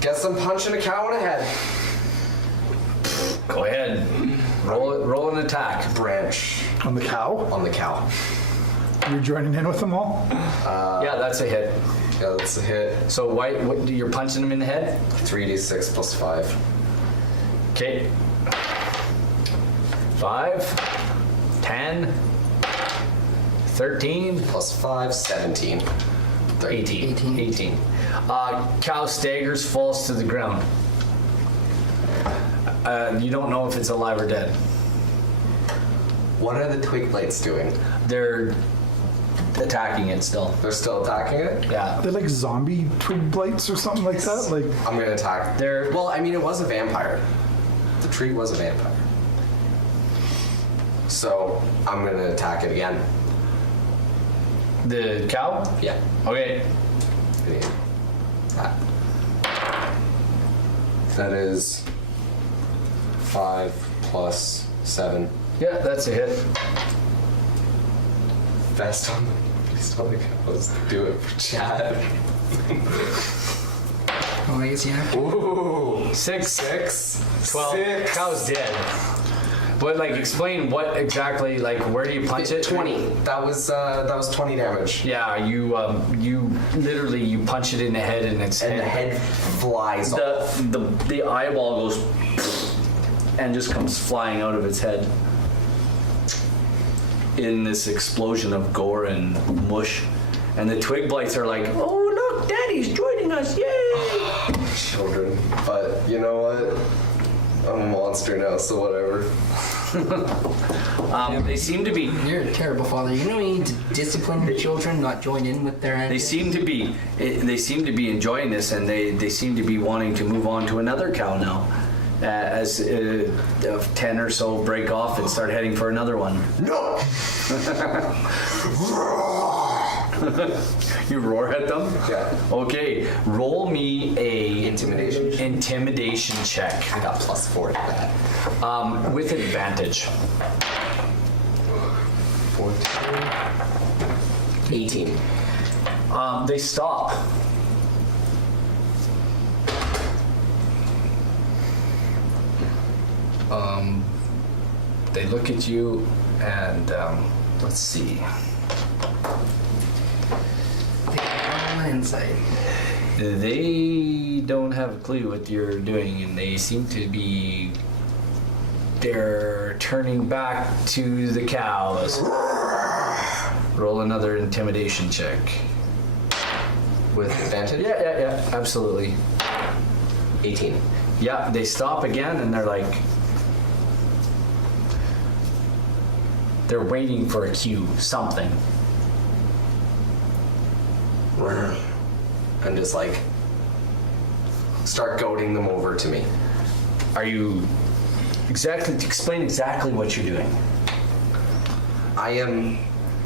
Guess I'm punching a cow in the head. Go ahead. Roll an attack. Branch On the cow? on the cow. You're joining in with them all? Yeah, that's a hit. Yeah, that's a hit. So you're punching him in the head? 3d6 plus 5. Okay. 5, 10, 13, Plus 5, 17. 18. 18. Cow staggers, falls to the ground. You don't know if it's alive or dead. What are the twig blades doing? They're attacking it still. They're still attacking it? Yeah. They're like zombie twig blights or something like that? Like, I'm gonna attack. They're- Well, I mean, it was a vampire. The tree was a vampire. So I'm gonna attack it again. The cow? Yeah. Okay. That is 5 plus 7. Yeah, that's a hit. Best on the cows. Do it for Chad. Oh, I guess yeah. Ooh. 6. 12. 6. Cow's dead. But like, explain what exactly, like, where do you punch it? 20. That was 20 damage. Yeah, you literally you punch it in the head and its And the head. head flies off. The eyeball goes and just comes flying out of its head in this explosion of gore and mush. And the twig blights are like, oh look, Daddy's joining us, yay! Children. But you know what? I'm a monster now, so whatever. They seem to be. You're a terrible father. You know you need to discipline your children, not join in with their They antics. seem to be enjoying this, and they seem to be wanting to move on to another cow now. As 10 or so break off and start heading for another one. No! You roar at them? Yeah. Okay, roll me a Intimidation. check. I got +4 to that. With advantage. 14. 18. They stop. They look at you and let's see. Insight. They don't have a clue what you're doing, and they seem to be. They're turning back to the cows. Roll another intimidation check. With advantage? Yeah, absolutely. 18. Yeah, they stop again, and they're like. They're waiting for a cue, something. And just like start goading them over to me. Are you explain exactly what you're doing? I am.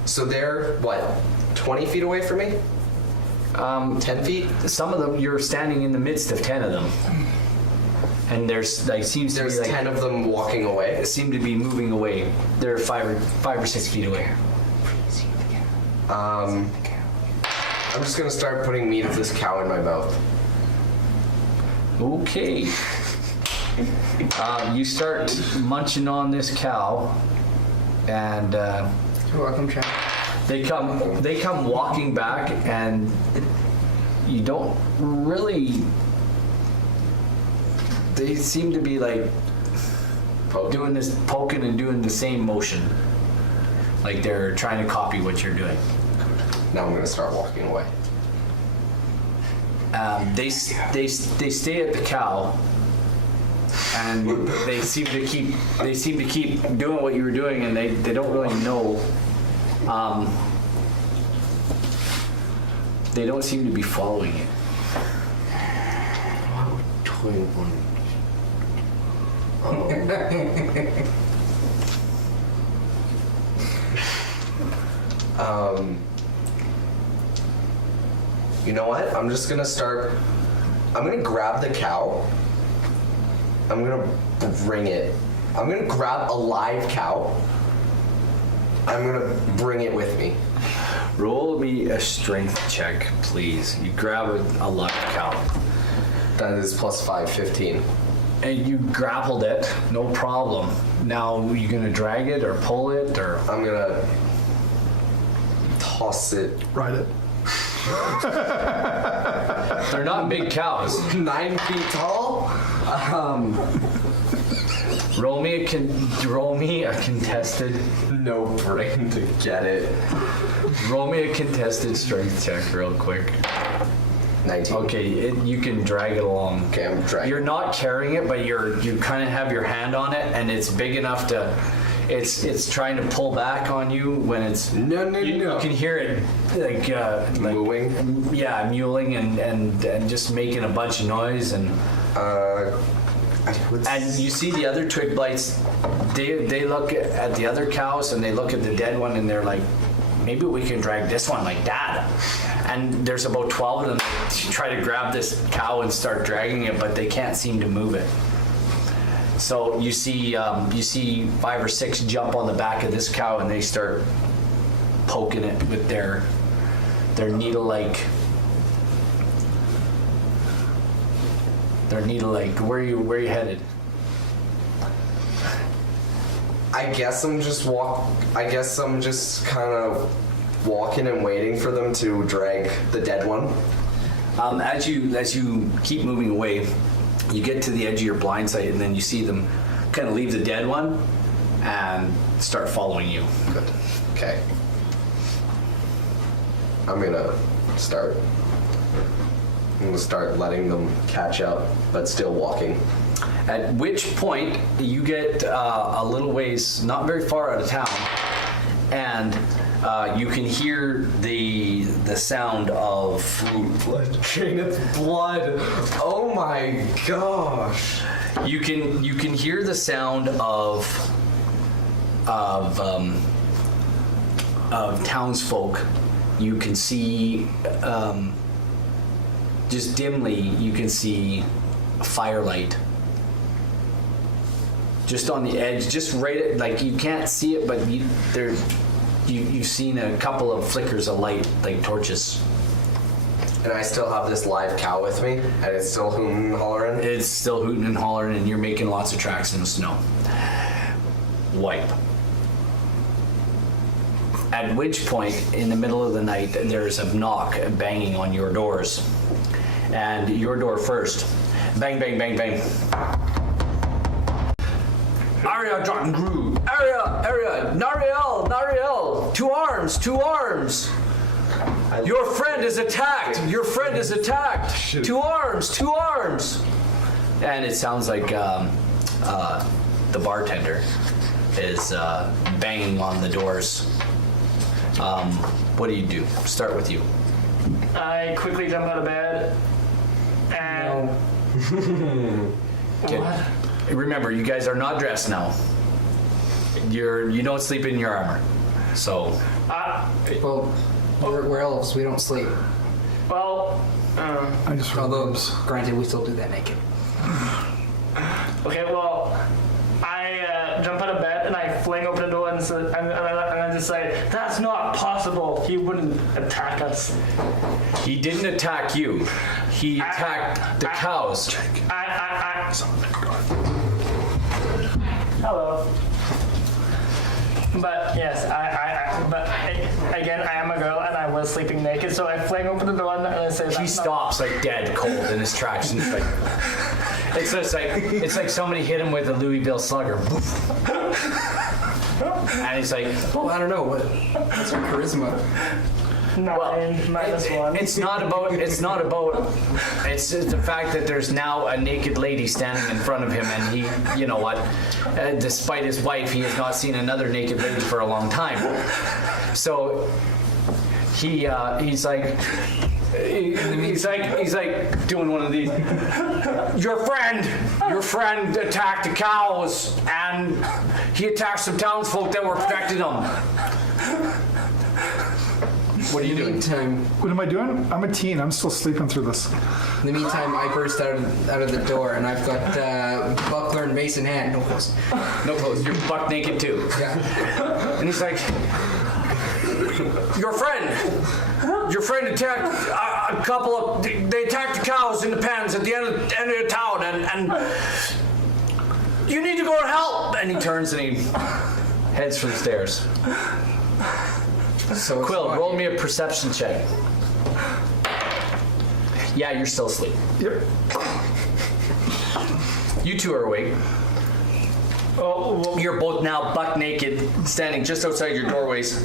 So they're what? 20 feet away from me? 10 feet? Some of them, you're standing in the midst of 10 of them, and there's like seems to There's be like 10 of them walking away. seem to be moving away. They're 5 or 6 feet away. I'm just gonna start putting meat of this cow in my mouth. Okay. You start munching on this cow, and You're welcome, Chad. they come walking back, and you don't really. They seem to be like doing this, poking and doing the same motion, like they're trying to copy what you're doing. Now I'm gonna start walking away. They stay at the cow, and they seem to keep doing what you were doing, and they don't really know. They don't seem to be following it. 21. You know what? I'm just gonna start. I'm gonna grab the cow. I'm gonna bring it. I'm gonna grab a live cow. I'm gonna bring it with me. Roll me a strength check, please. You grab a live cow, That is +5, 15. and you grappled it, no problem. Now you gonna drag it or pull it or? I'm gonna toss it. Ride it. They're not big cows. 9 feet tall. Roll me a contested. No brain to get it. Roll me a contested strength check real quick. 19. Okay, you can drag it along. Okay, I'm dragging. You're not carrying it, but you kind of have your hand on it, and it's big enough to. It's trying to pull back on you when it's. No. You can hear it like Mooing? Yeah, mewling and just making a bunch of noise and. I And you see the other twig blights, they look at the other cows and they look at the dead one and they're like, maybe we can drag this one like that. And there's about 12 of them that try to grab this cow and start dragging it, but they can't seem to move it. So you see 5 or 6 jump on the back of this cow and they start poking it with their needle-like. Where are you headed? I guess I'm just kind of walking and waiting for them to drag the dead one. As you keep moving away, you get to the edge of your blind sight, and then you see them kind of leave the dead one and start following you. Good. Okay. I'm gonna start letting them catch up, but still walking. At which point you get a little ways, not very far out of town, and you can hear the sound of Jane's blood. Oh my gosh. You can hear the sound of townsfolk. You can see just dimly. You can see firelight just on the edge, just right at, like, you can't see it, but you've seen a couple of flickers of light, like torches. And I still have this live cow with me, and it's still hooting and hollering. It's still hooting and hollering, and you're making lots of tracks in the snow. Wipe. At which point, in the middle of the night, there's a knock banging on your doors. And your door first. Bang, bang, bang, bang. Aria Drottengru. Aria, Nariel. 2 arms. Your friend is attacked. 2 arms. And it sounds like the bartender is banging on the doors. What do you do? Start with you. I quickly jump out of bed and. Okay. What? Remember, you guys are not dressed now. You don't sleep in your armor. So. Well, we're elves. We don't sleep. Well. I just heard Although, worms. granted, we still do that naked. Okay, well, I jump out of bed and I fling open the door and I just say, "That's not possible. He wouldn't attack us." He didn't attack you. He attacked the cows. Hello. But yes, again, I am a girl and I was sleeping naked, so I fling open the door and I say, He stops like dead cold in his tracks, and it's like somebody hit him with a Louisville Slugger. And he's like, Well, I don't know. What's our charisma? -1. it's the fact that there's now a naked lady standing in front of him, and he, you know what, despite his wife, he has not seen another naked lady for a long time. So he's like doing one of these. Your friend attacked the cows, and he attacked some townsfolk that were protecting them. What are you doing? Meantime, What am I doing? I'm a teen. I'm still sleeping through this. in the meantime, I burst out of the door, and I've got buckler and mace in hand. No close. No clothes. You're buck naked too. Yeah. And he's like, your friend attacked a couple of. They attacked the cows in the pens at the end of the town, and you need to go and help. And he turns and he heads for the stairs. So Quill, roll me a perception check. Yeah, you're still asleep. Yep. You two are awake. Oh, well, You're both now buck naked, standing just outside your doorways,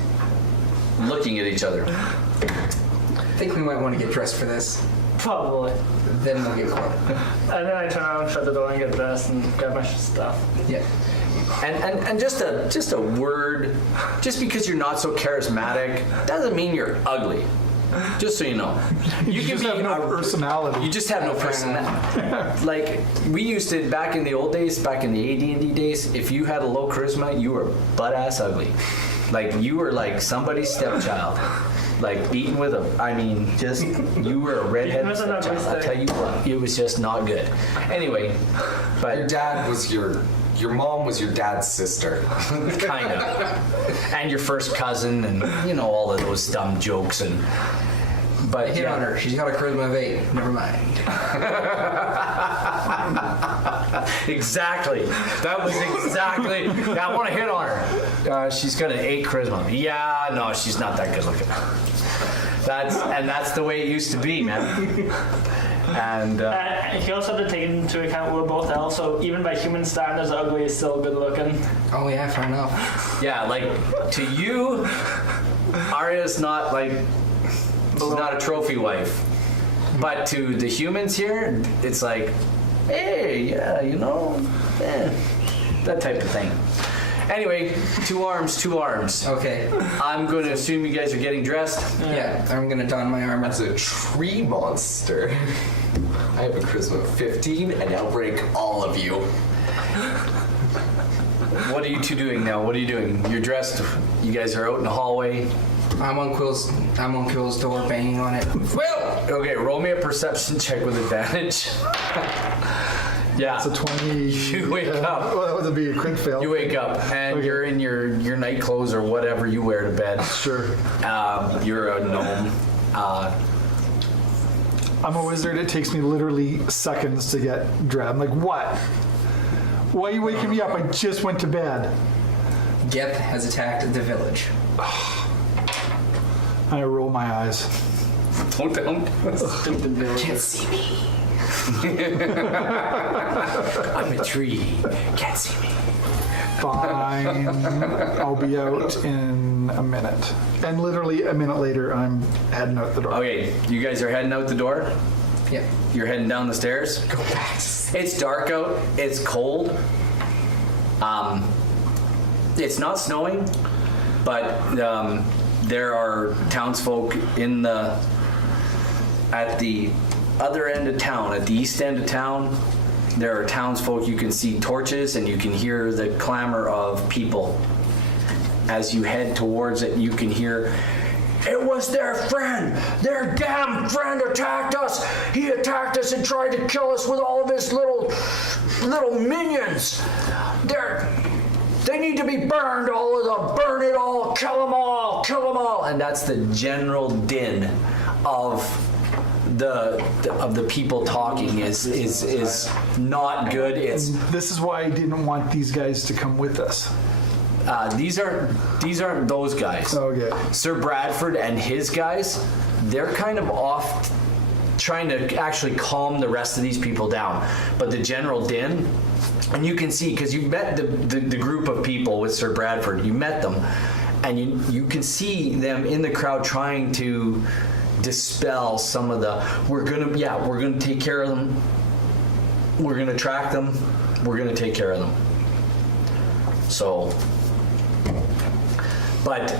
looking at each other. I think we might want to get dressed for this. probably. Then we'll get caught. And then I turn around, shut the door, and get dressed and grab my stuff. Yeah. And just a word, just because you're not so charismatic doesn't mean you're ugly. Just so you know. You can just be have no a- personality. You just have no personality. Like, we used to, back in the old days, back in the AD&D days, if you had a low charisma, you were butt-ass ugly. Like, you were like somebody's stepchild. Like, beaten with a, I mean, just, you were a redheaded stepchild. I'll tell you what, it was just not good. Anyway, but... Your dad was your mom was your dad's sister. Kind of. And your first cousin and, you know, all of those dumb jokes and... But Hit on her. She's got a charisma of 8. Never mind. Exactly. That was exactly. I want to hit on her. She's got an 8 charisma. Yeah, no, she's not that good looking. That's the way it used to be, man. And you also have to take into account we're both elves, so even by human standards, ugly is still good looking. Oh yeah, fair enough. yeah, like to you, Arya's not like. She's not a trophy wife. But to the humans here, it's like, hey, yeah, you know, that type of thing. Anyway, 2 arms. Okay. I'm going to assume you guys are getting dressed. Yeah, I'm gonna don my armor. As a tree monster, I have a charisma of 15, and I'll break all of you. What are you two doing now? What are you doing? You're dressed. You guys are out in the hallway. I'm on Quill's door, banging on it. Well, okay, roll me a perception check with advantage. Yeah. It's a 20. You wake up. Well, that would be a quick fail. You wake up and Okay. you're in your night clothes or whatever you wear to bed. Sure. You're a gnome. I'm a wizard. It takes me literally seconds to get dressed. I'm like, what? Why are you waking me up? I just went to bed. Geth has attacked the village. I roll my eyes. Don't. Can't see me. I'm a tree. Can't see me. Fine. I'll be out in a minute. And literally a minute later, I'm heading out the door. Okay, you guys are heading out the door. Yeah. You're heading down the stairs. Go back. It's dark out. It's cold. It's not snowing, but there are townsfolk at the other end of town, at the east end of town. There are townsfolk. You can see torches and you can hear the clamor of people. As you head towards it, you can hear, "It was their friend! Their damn friend attacked us! He attacked us and tried to kill us with all of his little minions! They need to be burned, all of them! Burn it all! Kill them all! Kill them all!" And that's the general din of the people talking is not good. It's This is why I didn't want these guys to come with us. these aren't those guys. Okay. Sir Bradford and his guys, they're kind of off trying to actually calm the rest of these people down. But the general din, and you can see, because you met the group of people with Sir Bradford, you met them, and you can see them in the crowd trying to dispel some of the, we're gonna take care of them, we're gonna track them, we're gonna take care of them. So, but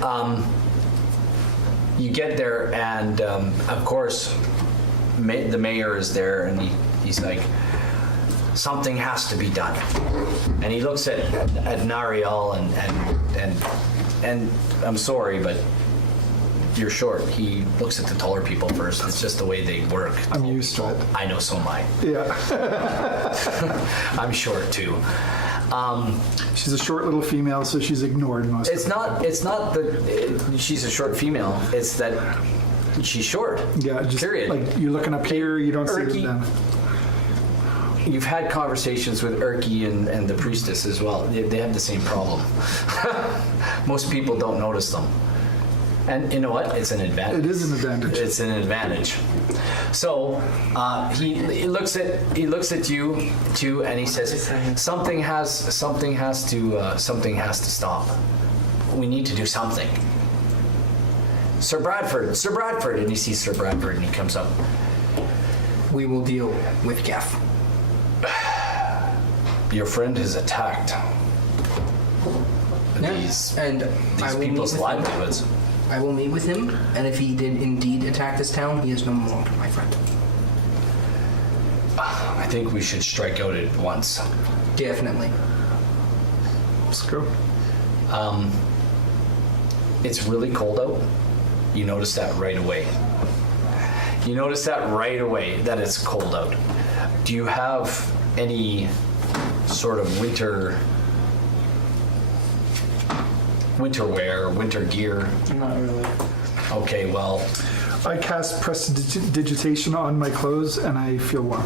you get there, and of course the mayor is there, and he's like, something has to be done. And he looks at Nariel and I'm sorry, but you're short. He looks at the taller people first. It's just the way they work. I'm used to it. I know, so am I. Yeah. I'm short too. She's a short little female, so she's ignored most It's not that she's a short female. It's that she's short. Yeah, just period. like you're looking up here, you don't see Erky. them down. You've had conversations with Erky and the priestess as well. They have the same problem. Most people don't notice them. And you know what? It's an advantage. It is an advantage. It's an advantage. So he looks at you too, and he says, something has to stop. We need to do something. Sir Bradford, and he sees Sir Bradford, and he comes up. We will deal with Geth. Your friend has attacked Yeah, these and I will people's meet with him. livelihoods. I will meet with him, and if he did indeed attack this town, he is no longer my friend. I think we should strike out at once. Definitely. Let's go. It's really cold out. You notice that right away. You notice that right away that it's cold out. Do you have any sort of winter wear, winter gear? Not really. Okay, well, I cast prestidigitation on my clothes and I feel warm.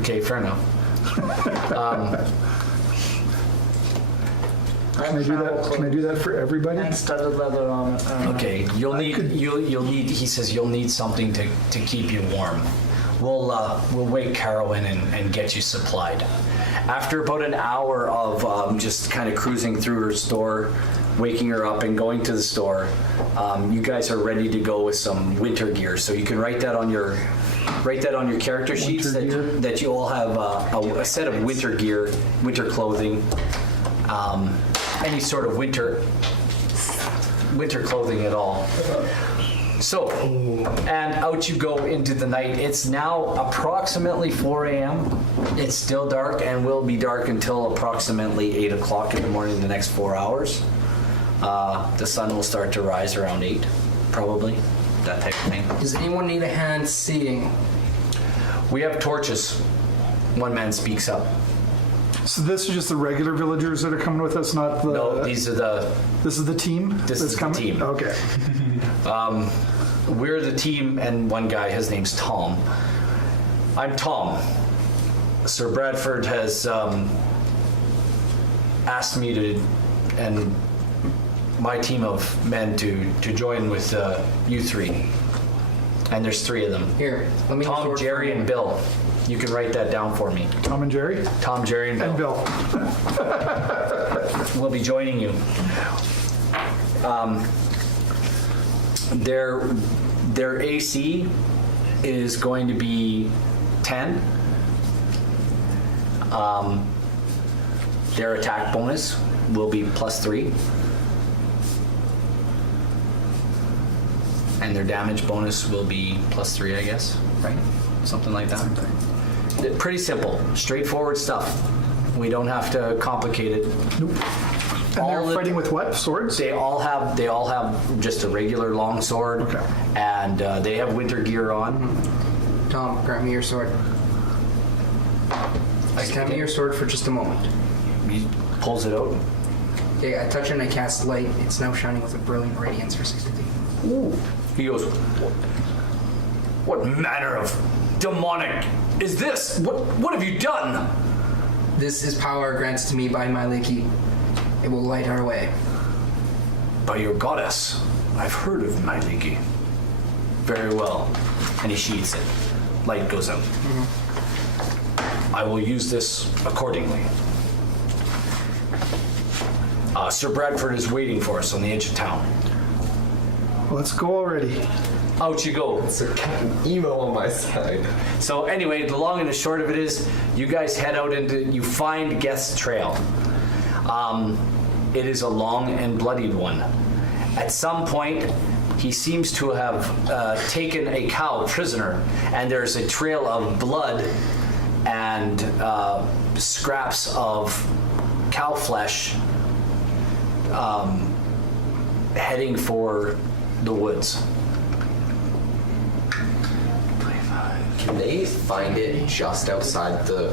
okay, fair enough. Can I do that? Can I do that for everybody? And studded leather on it. Okay, you'll need. He says you'll need something to keep you warm. We'll wake Caro in and get you supplied. After about an hour of just kind of cruising through her store, waking her up and going to the store, you guys are ready to go with some winter gear. So you can write that on your character sheets that you all have a set of winter gear, winter clothing, any sort of winter clothing at all. So, and out you go into the night. It's now approximately 4 a.m. It's still dark and will be dark until approximately 8 o'clock in the morning the next 4 hours. The sun will start to rise around 8, probably, that type of thing. Does anyone need a hand seeing? We have torches. One man speaks up. So this is just the regular villagers that are coming with us, not the... No, these are the... This is the team? This is the coming? team. Okay. We're the team, and one guy, his name's Tom. I'm Tom. Sir Bradford has asked me to, and my team of men to join with you three. And there's 3 of them. Here, let me. Tom, Jerry, and Bill. You can write that down for me. Tom and Jerry? Tom, Jerry, and Bill. And Bill. Will be joining you. Their AC is going to be 10. Their attack bonus will be +3. And their damage bonus will be +3, I guess, right? Something like that. Pretty simple, straightforward stuff. We don't have to complicate it. Nope. And they're fighting with what? Swords? They all have just a regular long sword. Okay. And they have winter gear on. Tom, grab me your sword. Just hand me your sword for just a moment. He pulls it out. Okay, I touch it and I cast light. It's now shining with a brilliant radiance for 60 feet. Ooh. He goes, "What manner of demonic is this? What have you done?" This is power granted to me by my Liki. It will light our way. "By your goddess. I've heard of Myliki." "Very well." And he sheathes it. Light goes out. "I will use this accordingly." Sir Bradford is waiting for us on the edge of town. Let's go already. Out you go. It's a Captain Emo on my side. So anyway, the long and the short of it is, you guys head out you find Geth's trail. It is a long and bloodied one. At some point, he seems to have taken a cow prisoner, and there's a trail of blood and scraps of cow flesh heading for the woods. Can they find it just outside the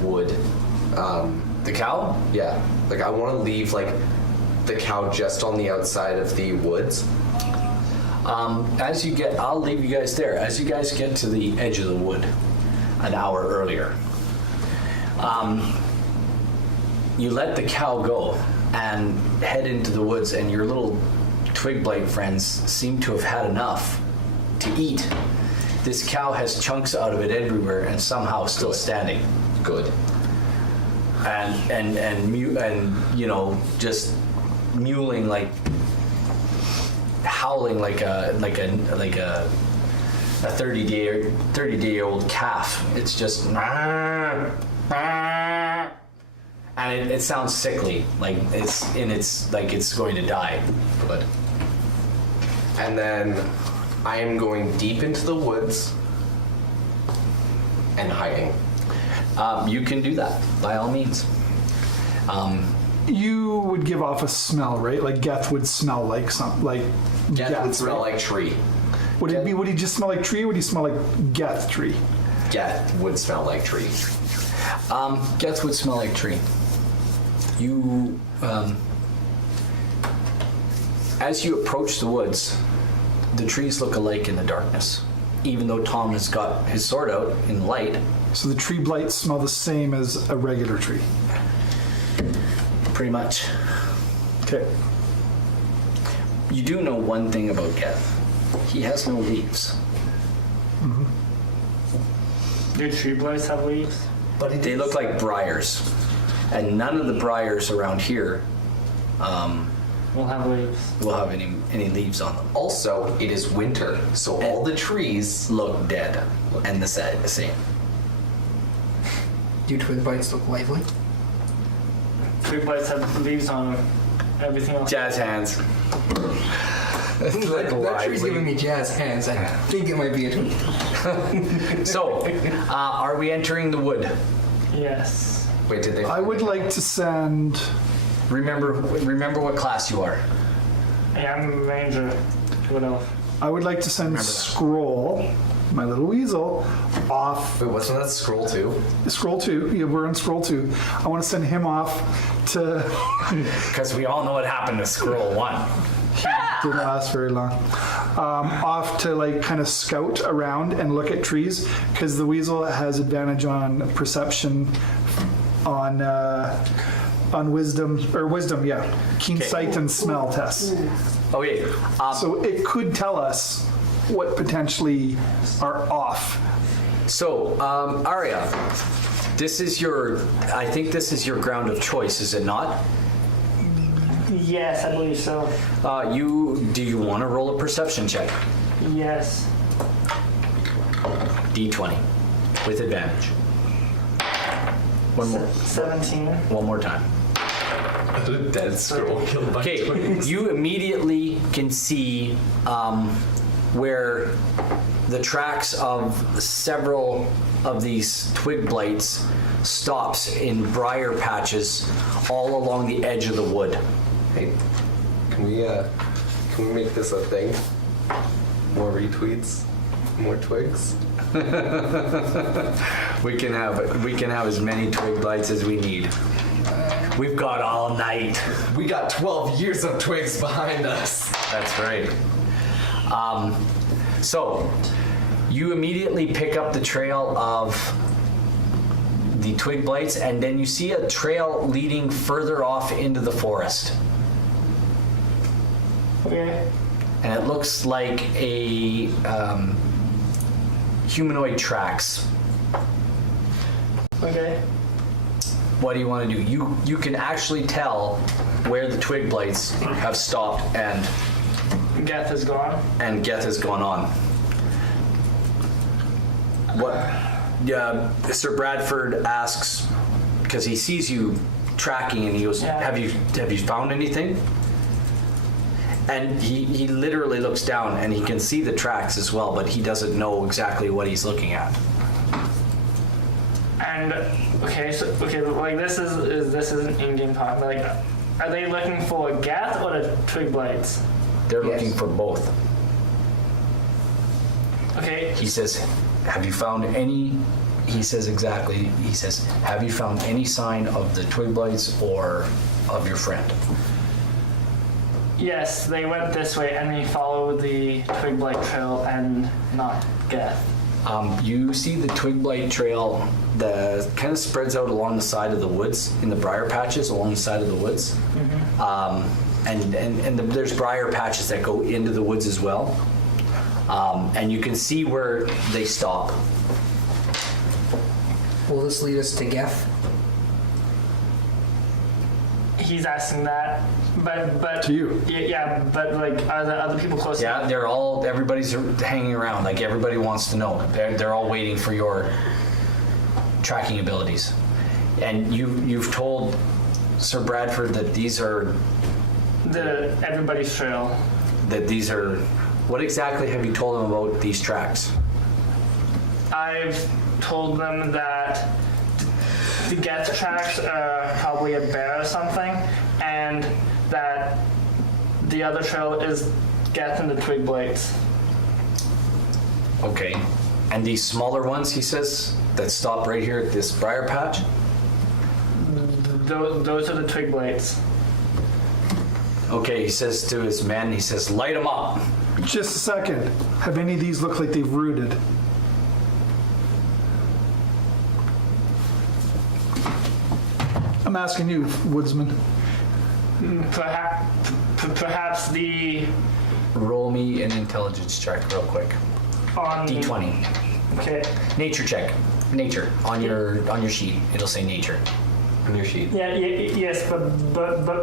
wood? The cow? Yeah. Like, I want to leave, like, the cow just on the outside of the woods. I'll leave you guys there. As you guys get to the edge of the wood, an hour earlier, you let the cow go and head into the woods, and your little twig blight friends seem to have had enough to eat. This cow has chunks out of it everywhere and somehow still standing. Good. And you know, just mewling, like howling like a 30-day-old calf. It's just and it sounds sickly, like it's going to die. But And then I am going deep into the woods and hiding. You can do that, by all means. You would give off a smell, right? Like Geth would smell like Geth would smell right? like tree. Would it be? Would he just smell like tree? Or would he smell like Geth tree? Geth would smell like tree. Geth would smell like tree. You, as you approach the woods, the trees look alike in the darkness. Even though Tom has got his sword out in the light. So the tree blights smell the same as a regular tree. Pretty much. Okay. You do know one thing about Geth. He has no leaves. Do tree blights have leaves? But They look like briars. And none of the briars around here We'll have leaves. will have any leaves on them. also, it is winter, so all the trees Look dead and the same. Do twig bites look lively? Tree blights have leaves on them. Everything else. Jazz hands. That tree's giving me jazz hands. I think it might be a tweet. So, are we entering the wood? Yes. Wait, did they? I would like to send. Remember what class you are. Hey, I'm a ranger. What else? I would like to send Scroll, my little weasel, off. Wait, wasn't that scroll too? Scroll 2. Yeah, we're on Scroll 2. I want to send him off to. Because we all know what happened to Scroll 1. Didn't last very long. Off to like kind of scout around and look at trees because the weasel has advantage on perception, on wisdom, yeah, keen sight and smell tests. Okay. So it could tell us what potentially are off. So, Arya, I think this is your ground of choice, is it not? Yes, I believe so. Do you want to roll a perception check? Yes. D20 with advantage. One more time. Dead scroll killed by Okay, twins. you immediately can see where the tracks of several of these twig blights stops in briar patches all along the edge of the wood. Hey, can we make this a thing? More retweets, more twigs. We can have as many twig blights as we need. We've got all night. We got 12 years of twigs behind us. That's right. So, you immediately pick up the trail of the twig blights, and then you see a trail leading further off into the forest. Okay. And it looks like a humanoid tracks. Okay. What do you want to do? You can actually tell where the twig blights have stopped and Geth is gone. Geth has gone on. What? Yeah, Sir Bradford asks because he sees you tracking and he goes, Yeah. "Have you found anything?" And he literally looks down and he can see the tracks as well, but he doesn't know exactly what he's looking at. And like this is an in-game part. Like, are they looking for Geth or the twig blights? They're Yes. looking for both. Okay. He says, "Have you found any?" He says, "Have you found any sign of the twig blights or of your friend?" Yes, they went this way and we followed the twig blight trail and not Geth. You see the twig blight trail that kind of spreads out along the side of the woods, in the briar patches along the side of the woods. And there's briar patches that go into the woods as well. And you can see where they stop. Will this lead us to Geth? He's asking that, but To you. Yeah, but like, are the other people close? Yeah, everybody's hanging around. Like, everybody wants to know. They're all waiting for your tracking abilities. And you've told Sir Bradford that these are The everybody's trail. What exactly have you told them about these tracks? I've told them that the Geth tracks are probably a bear or something, and that the other trail is Geth and the twig blights. Okay. And these smaller ones, he says, that stop right here at this briar patch? Those are the twig blights. Okay, he says to his men, he says, light them up. Just a second. Have any of these look like they've rooted? I'm asking you, woodsman. Perhaps the Roll me an intelligence check real quick. on D20. Okay. Nature check. Nature. On your sheet. It'll say nature. On your sheet. Yeah. Yes, but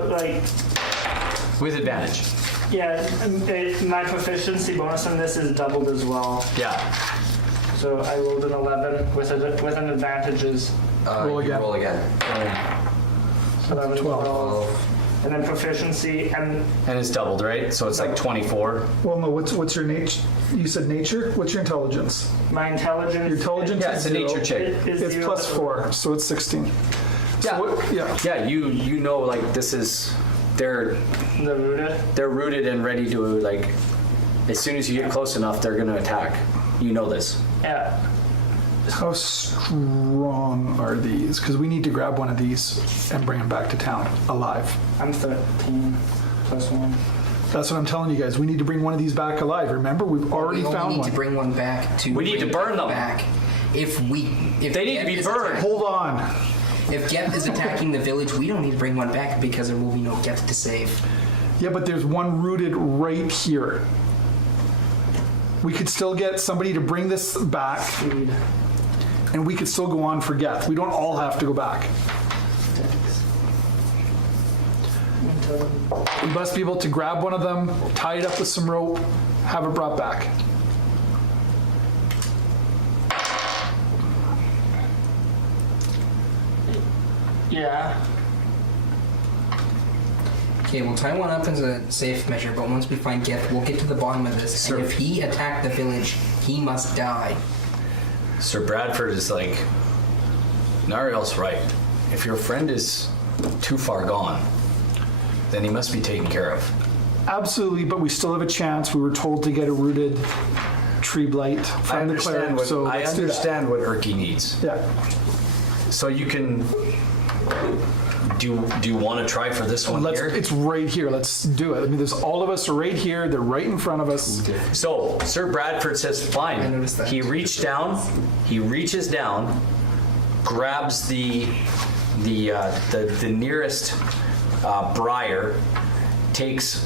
like With advantage. yeah, my proficiency bonus on this is doubled as well. Yeah. So I rolled an 11 with an advantages. Roll again. Roll again. 11, 12. 12. And then proficiency and And it's doubled, right? So it's like 24. Well, no. What's your nature? You said nature. What's your intelligence? my intelligence. Your intelligence Yeah, is it's a 0. nature check. is It's zero. plus 4, so it's 16. So Yeah. yeah. Yeah, you know, like this is they're The rooted. rooted and ready to, like, as soon as you get close enough, they're gonna attack. You know this. Yeah. How strong are these? Because we need to grab one of these and bring him back to town alive. I'm 13 plus 1. That's what I'm telling you guys. We need to bring one of these back alive. Remember, we've already we only found need one. to bring one back to. We need to bring burn them. back. If They need to Geth be is burned. attacking- Hold on. If Geth is attacking the village, we don't need to bring one back because there will be no Geth to save. Yeah, but there's one rooted right here. We could still get somebody to bring this back, and we could still go on for Geth. We don't all have to go back. We must be able to grab one of them, tie it up with some rope, have it brought back. Yeah. Okay, we'll tie one up as a safe measure, but once we find Geth, we'll get to the bottom of this. Sir. And if he attacked the village, he must die. Sir Bradford is like, Nariel's right. If your friend is too far gone, then he must be taken care of. Absolutely, but we still have a chance. We were told to get a rooted tree blight from the cleric, so I let's do that. understand what Erky needs. Yeah. So you can. Do you want to try for this one here? It's right here. Let's do it. I mean, there's all of us are right here. They're right in front of us. So Sir Bradford says, "Fine." I noticed that. He reaches down, grabs the nearest briar, takes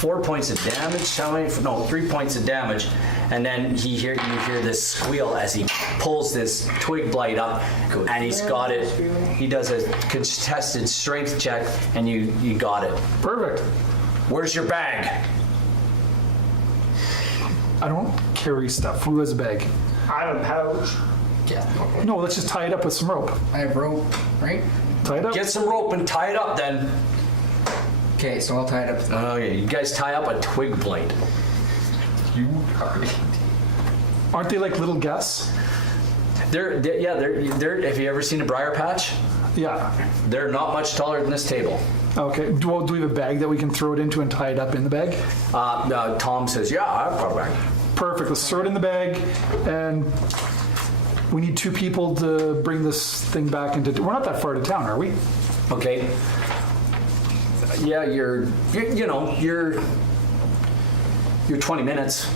4 points of damage. How many? No, 3 points of damage, and then you hear this squeal as he pulls this twig blight up, and he's got it. He does a contested strength check, and you got it. Perfect. Where's your bag? I don't carry stuff. Who has a bag? I have a pouch. Geth. No, let's just tie it up with some rope. I have rope, right? Tie it up. Get some rope and tie it up then. Okay, so I'll tie it up. Okay, you guys tie up a twig blight. Aren't they like little Geths? They're have you ever seen a briar patch? Yeah. They're not much taller than this table. Okay. Do we have a bag that we can throw it into and tie it up in the bag? Tom says, yeah, I've got a bag. Perfect. Let's throw it in the bag, and we need 2 people to bring this thing back into. We're not that far to town, are we? Okay. Yeah, you're 20 minutes.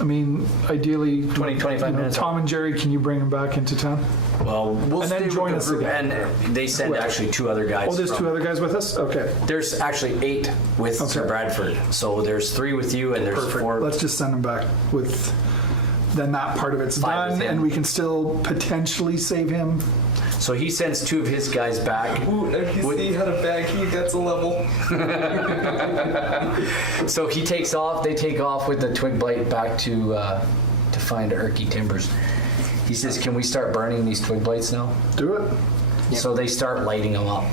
I mean, ideally, 20, 25 minutes. Tom and Jerry, can you bring them back into town? Well, we'll And stay then with join the us group. again. And they send actually 2 other guys. Oh, there's from- 2 other guys with us? Okay. There's actually 8 with Sir Okay. Bradford. So there's 3 with you, and there's Perfect. 4. Let's just send them back with. Then that part of it's Fine with done, him. and we can still potentially save him. So he sends 2 of his guys back. Ooh, now you see how to bag he gets a level. So he takes off. They take off with the twig blight back to find Erky Timbers. He says, "Can we start burning these twig blights now?" Do it. So they start lighting them up.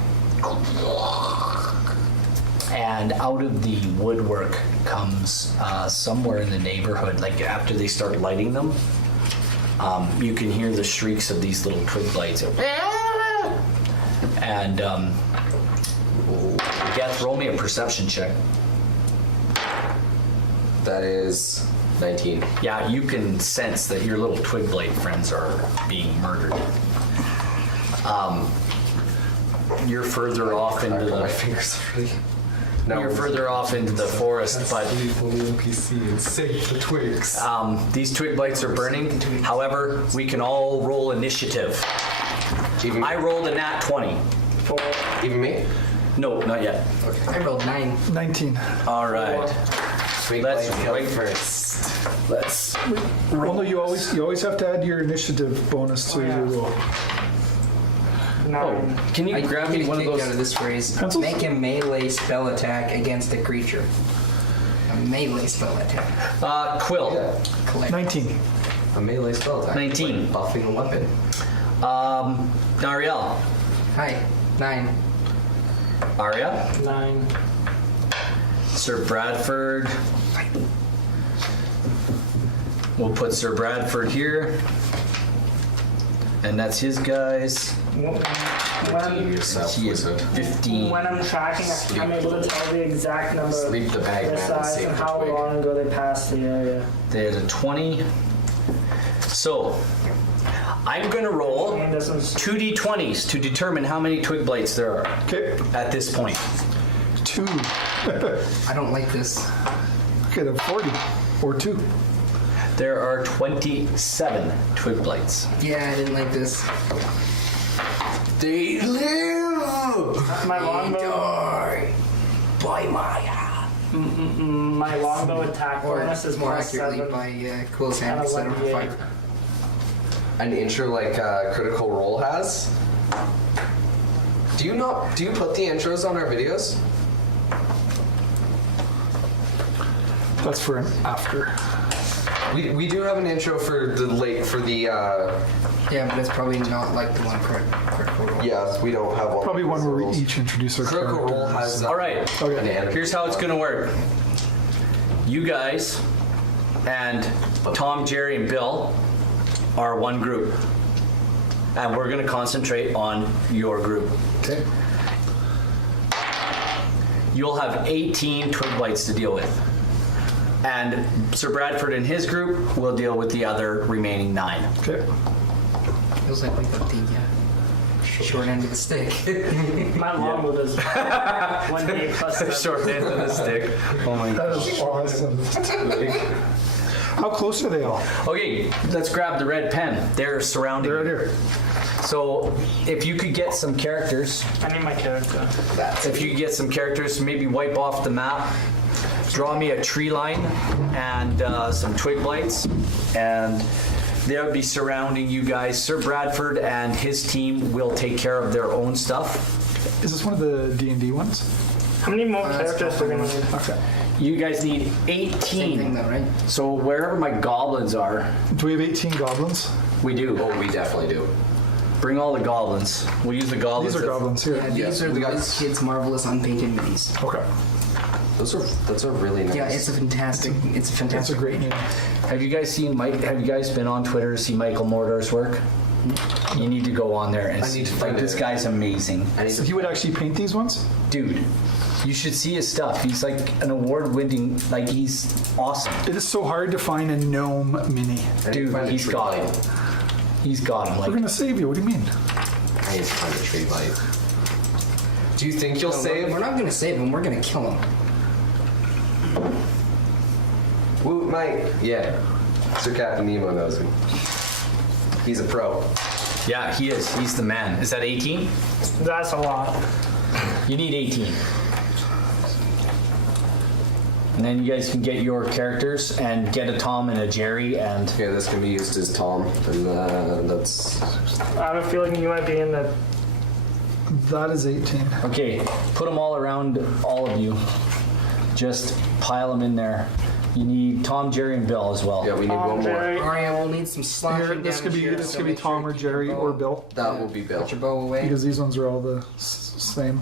and out of the woodwork comes somewhere in the neighborhood, like after they start lighting them, you can hear the shrieks of these little twig blights. And Geth, roll me a perception check. That is 19. Yeah, you can sense that your little twig blight friends are being murdered. You're further off into My the fingers already. No, you're further off into the forest, but NPC and save the twigs. these twig blights are burning. However, we can all roll initiative. Even, I rolled a nat 20. even me? No, not yet. I rolled 9. 19. All right. Twig Let's blights go wait. first. Let's. Well, no, you always have to add your initiative bonus to your roll. Oh, can you I grab get me a one of kick those? out of this phrase. Pencils? Make a melee spell attack against a creature. A melee spell attack. Quill. Yeah. Collect. 19. A melee spell attack. 19. Like buffing a weapon. Ariel. Hi. 9. Aria. 9. Sir Bradford. We'll put Sir Bradford here. And that's his guys. When Yourself, He is wizard. 15. I'm tracking, I'm able to tell the exact number, Sleep the bag, their man, and size, save and the how twig. long ago they passed the area. They had a 20. So, I'm going to roll And this one's 2d20s to determine how many twig blights there are Okay. at this point. 2. I don't like this. Okay, then 40. Or 2. There are 27 twig blights. Yeah, I didn't like this. They live! my longbow. By my hand. My longbow attack Or bonus is more plus accurately, 7. by Quill's hand And a set of 1d8. 5. An intro like Critical Role has? Do you put the intros on our videos? That's for an after. We do have an intro for the Yeah, but it's probably not like the one critical roll. yeah, we don't have one. Probably one where we Rules. each introduce our Critical characters. Role has All right. Okay. an anime. Here's how it's going to work. You guys and Tom, Jerry, and Bill are one group. And we're going to concentrate on your group. Okay. You'll have 18 twig blights to deal with. And Sir Bradford and his group will deal with the other remaining 9. Okay. Feels like we got the short end of the stick. My longbow does 1d8 plus 7. Short end of the stick. Oh my That god. is awesome. How close are they all? Okay, let's grab the red pen. They're surrounding. They're right here. So if you could get some characters, I need my character. if you could get some characters, maybe wipe off the map, draw me a tree line and some twig blights, and they'll be surrounding you guys. Sir Bradford and his team will take care of their own stuff. Is this one of the D&D ones? How many more that's characters do we need? Okay. You guys need Same thing 18. though, right? So wherever my goblins are, Do we have 18 goblins? we do. Oh, we definitely do. Bring all the goblins. We'll use the goblins. These are goblins here. Yeah, these are we the got- Whiz Kids Marvelous Unpainted Minis. Okay. Those are really nice. Yeah, it's a fantastic. It's a That's fantastic. a great name. Have you guys seen Mike? Have you guys been on Twitter to see Michael Mordor's work? You need to go on there and I need see. to Like find this it. guy's amazing, I need So to- he would actually paint these ones? dude. You should see his stuff. He's like an award-winning. Like he's awesome, It is so hard to find a gnome mini. I need to dude. find a He's tree got light. him. He's got him. We're Like gonna save you. What do you mean? I need to find a tree light. Do you think you'll No, save? We're not gonna save him. We're gonna kill him. Woo, Mike. Yeah. Sir Captain Nemo knows me. He's a pro. yeah, he is. He's the man. Is that 18? That's a lot. You need 18. And then you guys can get your characters and get a Tom and a Jerry and Okay, this can be used as Tom, and that's. I have a feeling you might be in the. That is 18. okay, put them all around all of you. Just pile them in there. You need Tom, Jerry, and Bill as well. Yeah, we need one more. Jerry. Aria will need some slashing Here, this could be damage here, this so could be make Tom sure or you keep your Jerry bow- or Bill That will be Bill. Put your bow away. because these ones are all the same.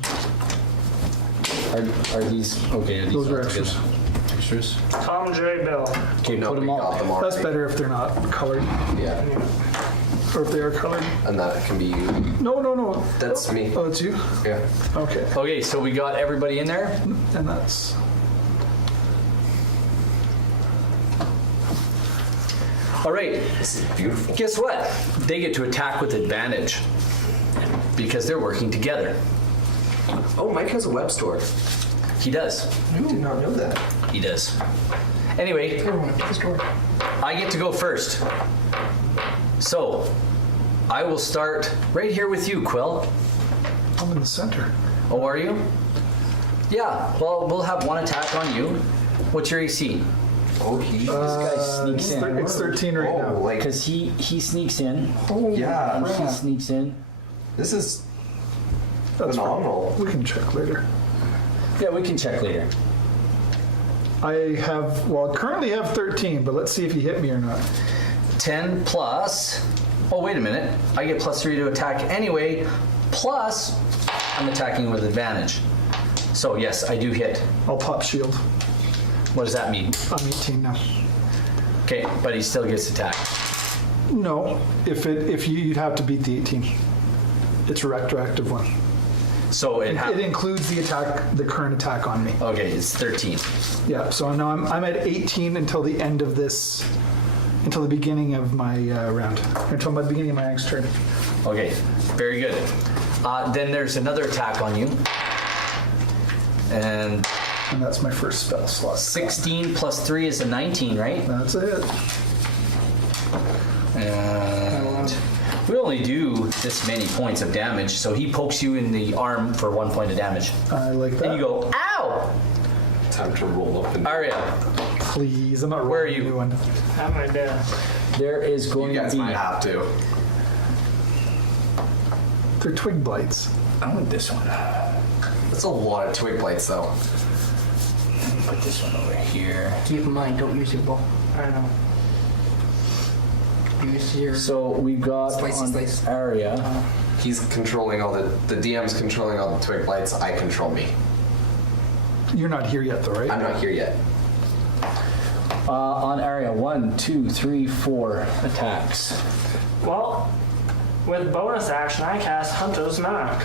Are these okay? Are these Those all are together? extras. Extras. Tom, Jerry, Bill. Okay, No, put them we all. got them That's already. better if they're not colored, Yeah, or if they are colored. and that can be you. No. That's me. Oh, it's you? Yeah. Okay. Okay, so we got everybody in there. And that's... All right. This is beautiful. Guess what? They get to attack with advantage because they're working together. Oh, Mike has a web store. He does. I did not know that. He does. Anyway, Everyone up to the store. I get to go first. So, I will start right here with you, Quill. I'm in the center. Oh, are you? Yeah, well, we'll have one attack on you. What's your AC? Oh, he. This guy sneaks in. It's 13 right now. Oh, like. Because he sneaks in. Yeah. And he sneaks in. This is That's phenomenal. We can check later. Yeah, we can check later. I currently have 13, but let's see if you hit me or not. 10 plus. Oh, wait a minute. I get +3 to attack anyway. Plus, I'm attacking with advantage. So, yes, I do hit. I'll pop shield. What does that mean? I'm 18 now. Okay, but he still gets attacked. No, you'd have to beat the 18. It's a retroactive one. So it It includes the current attack on me. Okay, it's 13. Yeah, so now I'm at 18 until the end of this, until the beginning of my round, until the beginning of my next turn. Okay, very good. Then there's another attack on you. And And that's my first spell slot. 16 plus 3 is a 19, right? That's a hit. And we only do this many points of damage, so he pokes you in the arm for 1 point of damage. I like that. And you go, ow! Time to roll up and. Aria, Please, I'm not rolling Where are a you? new one. I'm right there. There is You going guys to be. might have to. They're twig blights. I want this one. That's a lot of twig blights, though. Put this one over here. Keep in mind, don't use your bow. I know. Use your. So we've got Slicey on slice. area. He's controlling all the DM's controlling all the twig blights. I control me. You're not here yet, though, right? I'm not here yet. On area 1, 2, 3, 4 attacks. Well, with bonus action, I cast Hunter's Mark.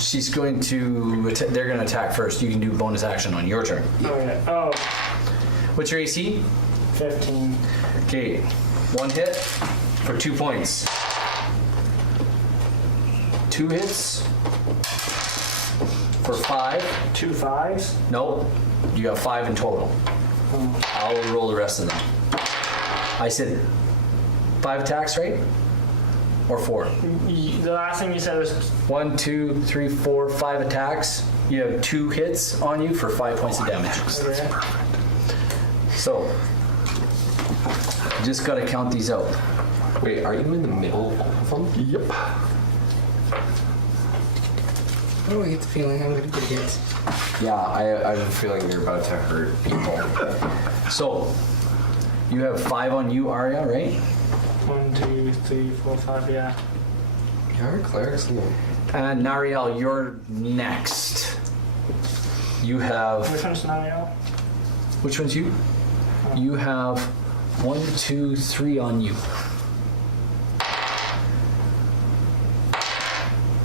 She's going to, they're going to attack first. You can do bonus action on your turn. Okay. Oh, What's your AC? 15. Okay, 1 hit for 2 points. 2 hits for 5. 2 5s. Nope, you got 5 in total. I'll roll the rest of them. I said 5 attacks, right? Or 4? The last thing you said was 1, 2, 3, 4, 5 attacks. You have 2 hits on you for 5 points of damage. okay. So, just gotta count these out. Wait, are you in the middle of all of them? Yep. Oh, I get the feeling I'm gonna get hit. Yeah, I have a feeling you're about to hurt people. So, you have 5 on you, Arya, right? 1, 2, 3, 4, 5. Yeah. You're a cleric. And Nariel, you're next. You have. Which one's Nariel? Which one's you? You have 1, 2, 3 on you.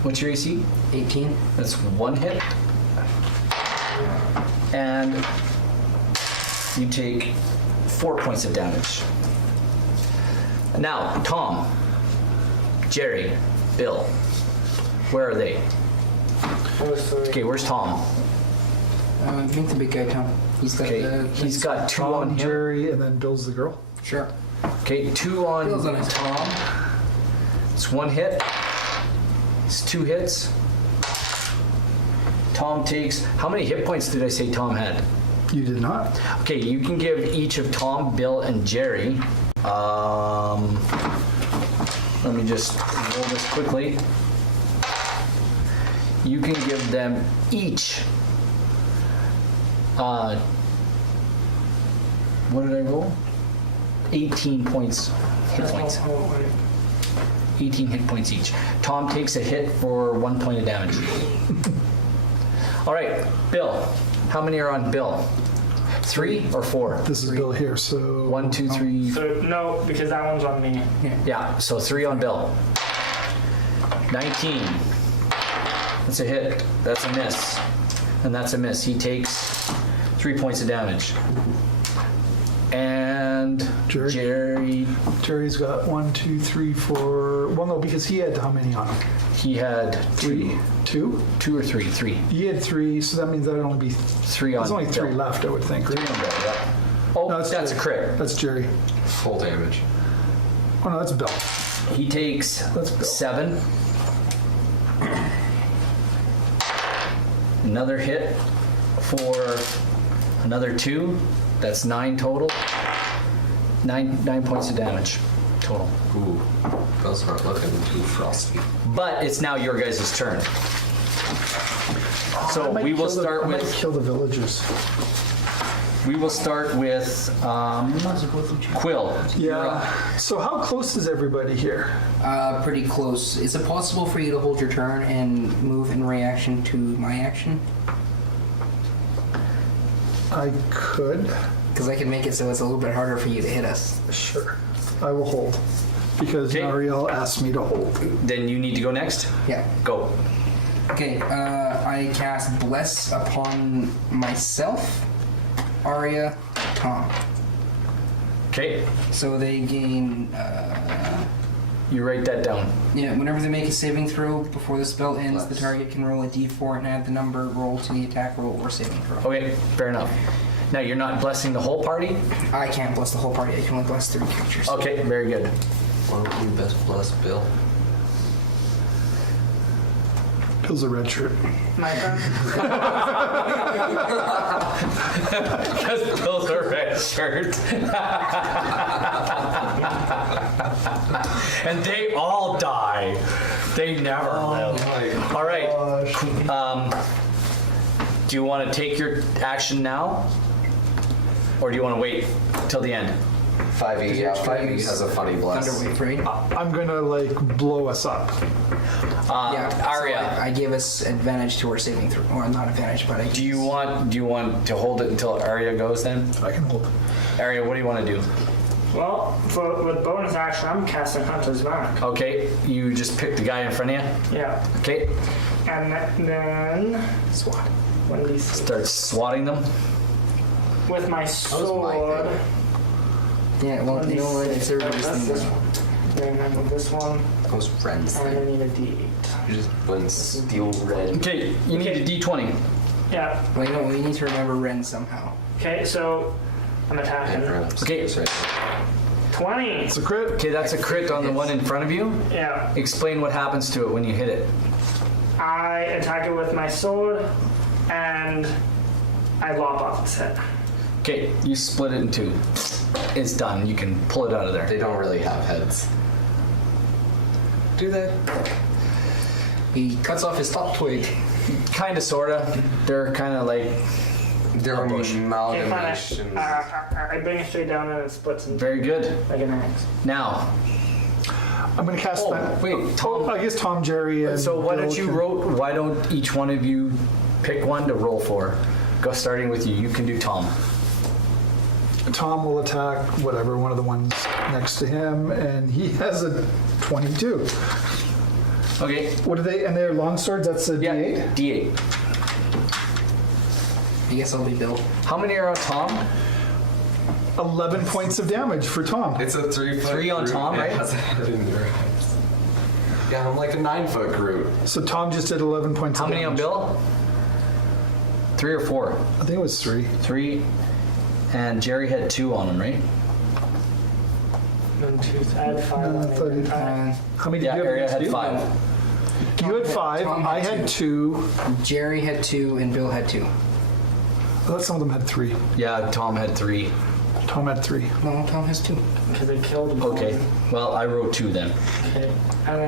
What's your AC? 18. That's 1 hit. And you take 4 points of damage. Now, Tom, Jerry, Bill, where are they? Those 3. Okay, where's Tom? Meet the big guy, Tom. He's got Okay, the. he's got 2 on Tom, him. Jerry, and then Bill's the girl. Sure. Okay, 2 on Bill's a nice guy. Tom. It's 1 hit. It's 2 hits. Tom takes. How many hit points did I say Tom had? You did not. Okay, you can give each of Tom, Bill, and Jerry. Let me just roll this quickly. You can give them each. What did I roll? 18 points, hit points. Oh, wait. 18 hit points each. Tom takes a hit for 1 point of damage. All right, Bill. How many are on Bill? 3 or 4? This is Bill here, so 1, 2, 3. So no, because that one's on me. Yeah, so 3 on Bill. 19. That's a hit. That's a miss. And that's a miss. He takes 3 points of damage. And Jerry? Jerry's got 1, 2, 3, 4. Well, no, because he had how many on him? he had 2? 2 or 3? 3. He had 3, so that means that'd only be 3 on. There's only 3 Bill. left, I would think. 3 Right? on Bill, yeah. Oh, No, that's Jerry. a crit. That's Jerry. Full damage. Oh no, that's Bill. He takes That's Bill. 7. Another hit for another 2. That's 9 total. 9 points of damage total. Ooh, those aren't looking too frosty. But it's now your guys' turn. So I might we will kill the- start I might with kill the villagers. Quill. Yeah. So how close is everybody here? Pretty close. Is it possible for you to hold your turn and move in reaction to my action? I could. Because I can make it so it's a little bit harder for you to hit us. Sure. I will hold. Because Okay. Nariel asked me to hold. Then you need to go next. Yeah. Go. Okay, I cast Bless upon myself, Arya, Tom. Okay. So they gain, You write that down. whenever they make a saving throw before the spell ends, the target can roll a d4 and add the number roll to the attack roll or saving throw. Okay, fair enough. Now you're not blessing the whole party? I can't bless the whole party, I can only bless 3 creatures. Okay, very good. Why don't you best bless Bill? Bill's a red shirt. My turn. Because Bill's a red shirt. And they all die. They never live. All right. Do you want to take your action now? Or do you want to wait till the end? 5e, yeah, 5e has a funny bless. Thunderwave, right? I'm gonna like blow us up. Arya. So I gave us advantage to our saving throw. Or not advantage, but I Do you want to hold it until Arya goes then? I can hold. Arya, what do you want to do? Well, with bonus action, I'm casting Hunter's Mark. Okay, you just pick the guy in front of you. Yeah. Okay, And then SWAT. 1d6. start swatting them. With my my sword. thing. Yeah, well, you know what? It's everybody's That's thing. this one. Then with this one, Those friends I'm thing. gonna need a d8. You just went steel red. Okay, you need a d20. Yeah. Well, you know, we need to remember Ren somehow. Okay, so I'm attacking. Okay. 20. It's a crit. Okay, that's a crit on the one in front of you. Yeah. Explain what happens to it when you hit it. I attack it with my sword, and I lop off its head. Okay, you split it in 2. It's done. You can pull it out of there. They don't really have heads. Do they? He cuts off his top twig. Kind of, sort of. They're kind of like They're Okay, fine. amalgamations. I bring it straight down and it splits in very good. like an axe. Now, I'm gonna cast that. wait, Tom. I guess Tom, Jerry, and So why Bill don't you can- why don't each one of you pick one to roll for? Go starting with you. You can do Tom. Tom will attack whatever one of the ones next to him, and he has a 22. Okay. What are they? And they're long swords. That's a Yeah. D8. D8. I guess I'll be Bill. How many are on Tom? 11 points of damage for Tom. It's a 3-foot 3 on Groot. Tom, It right? has a head in your eyes. Yeah, I'm like a 9-foot Groot. So Tom just did 11 points. How of many on damage. Bill? 3 or 4? I think it was 3. 3. And Jerry had 2 on him, right? 1, 2, 3. I had 5 on I thought me. it- How many Yeah, did you Area have? had Two? 5. You had 5. Tom I had had 2. Jerry had 2 and Bill had 2. I thought some of them had 3. Yeah, Tom had 3. Tom had 3. No, Tom has 2. Because I killed him. Okay. Well, I wrote 2 then. Okay. And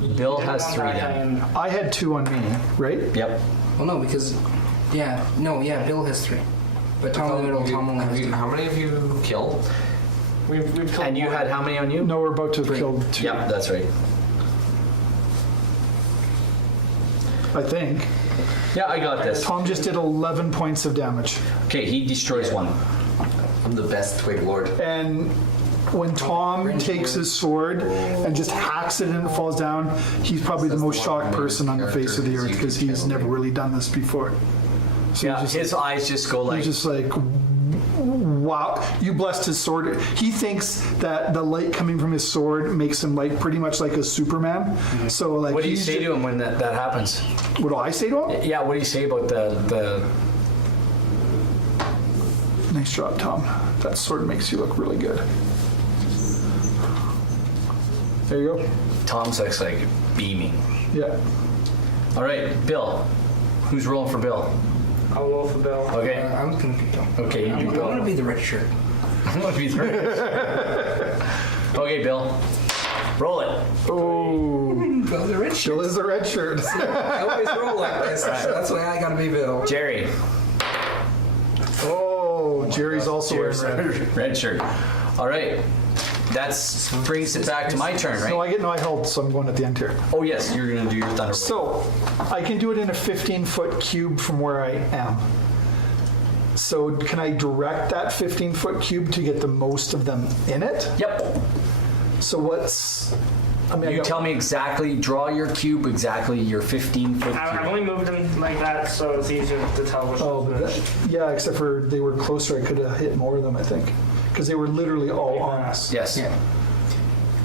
then Bill did has one 3 back then. and I had 2 on me, right? Yep. Well, no, because... Bill has 3. But Tom in the middle, Tom only has 2. How many of you killed? we've killed And you one. had how many on you? No, we're about to have 3. killed 2. Yep, that's right. I think. Yeah, I got this. Tom just did 11 points of damage. Okay, he destroys one. I'm the best twig lord. And when Tom takes his sword and just hacks it and it falls down, he's probably the most shocked person on the face of the earth because he's never really done this before. So Yeah, his eyes just go like. he's just like, wow, you blessed his sword. He thinks that the light coming from his sword makes him like pretty much like a Superman. So like, What do you say to him when that happens? What do I say to him? Yeah, what do you say about the Nice job, Tom. That sword makes you look really good. There you go. Tom's like beaming. Yeah. All right, Bill. Who's rolling for Bill? I'll roll for Bill. Okay. I'm gonna be Bill. Okay, you I'm do Bill. gonna be the red shirt. I'm gonna be Okay, Bill. Roll it. Oh, Bill the red shirt. Bill is a red shirt. I always roll like this. That's why I gotta be Bill. Jerry. Oh, Jerry's also wearing red. Red shirt. All right. That brings it back to my turn, right? No, I held, so I'm going at the end here. Oh yes, you're gonna do your thunder. So, I can do it in a 15-foot cube from where I am. So, can I direct that 15-foot cube to get the most of them in it? Yep. So what's... I mean, You tell me exactly. Draw your cube exactly. Your 15-foot I've cube. only moved them like that, so it's easier to tell which Oh, one's which. yeah, except for they were closer. I could have hit more of them, I think. Because they were literally all on us. Yes. Yeah.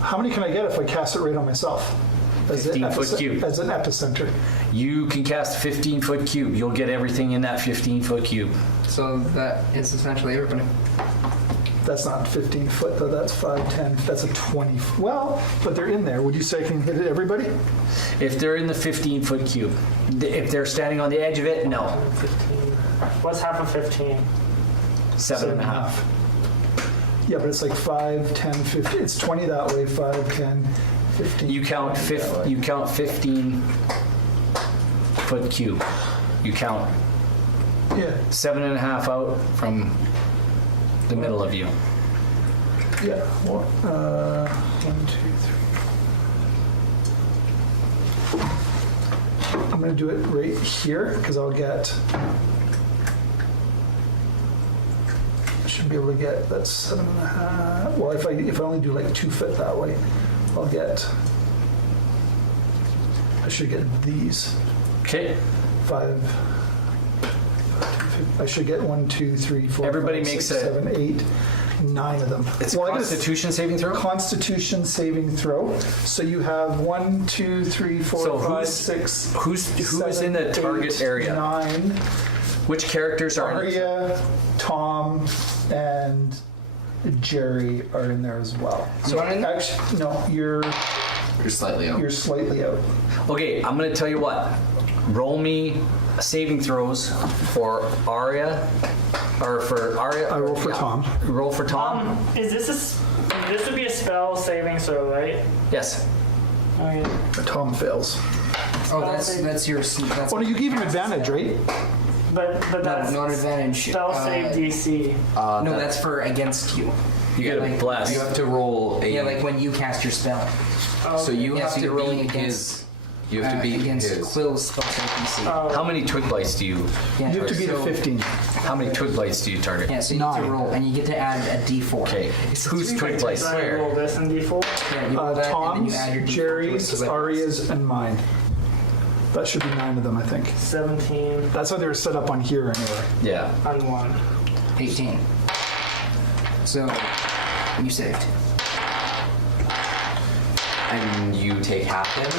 How many can I get if I cast it right on myself? As 15-foot cube. As an epicenter. You can cast a 15-foot cube. You'll get everything in that 15-foot cube. So that is essentially everybody. That's not 15 foot though, that's 5, 10, that's a 20. Well, but they're in there. Would you say I can hit it everybody? If they're in the 15-foot cube. If they're standing on the edge of it, no. 15. What's half of 15? 7.5. Yeah, but it's like 5, 10, 15. It's 20 that way, 5, 10, 15. You count 15-foot cube. You count Yeah, 7.5 out from the middle of you. yeah. 1, 2, 3. I'm gonna do it right here because I'll get. I should be able to get that's 7.5. Well, if I only do like 2 foot that way, I'll get. I should get these Okay. 5. I should get 1, 2, 3, 4. Everybody 5, makes 6, a- 7, 8, 9 of them. It's a Well, I gotta- Constitution saving throw. Constitution saving throw. So you have 1, 2, 3, 4, So 5, who's- 6. Who is in the 7, target 8, area? 9. Which characters are in it? Arya, Tom, and Jerry are in there as well. So not in there? actually, no, you're slightly out. slightly out. Okay, I'm gonna tell you what. Roll me saving throws for Arya, or for Arya. I roll for yeah. Tom. Roll for Tom. Is this this would be a spell saving throw, right? Yes. Okay. Tom fails. Oh, that's your. That's Oh, no, you gave him advantage, right? But that's not advantage. spell save DC. No, that's for against you. You get a like- bless. You have to roll a. Yeah, like when you cast your spell. So you Yeah, have so to you're rolling beat against- his. You have to beat against his. Quill's spell save DC. How many twig blights do you? Yeah, You have to beat a so- 15. How many twig blights do you target? Yeah, so you need 9. to roll, and you get to add a D4. Okay. Who's twig blights? So I roll this in D4. Yeah, you roll that, and then Tom's, you add your D4 to it, Jerry's, so that- Arya's, and mine. That should be 9 of them, I think. 17 That's how they were set up on here anyway. Yeah. on 1. 18. So you saved. And you take half damage?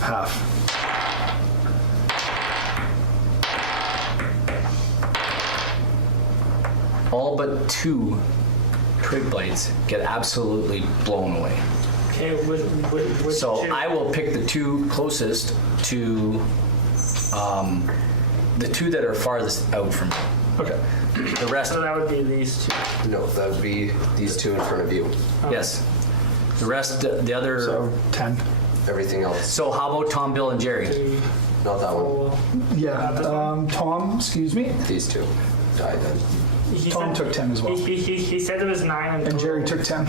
Half. All but 2 twig blights get absolutely blown away. Okay, which So two? I will pick the 2 closest to the 2 that are farthest out from me. Okay. The rest, So that would be these two. No, that would be these two in front of you. yes. The rest, the other. So 10. Everything else. So how about Tom, Bill, and Jerry? 3, Not that one. 4. Yeah. Tom, excuse me. These two died then. He Tom said- took 10 as well. He said it was 9 And Jerry took 10.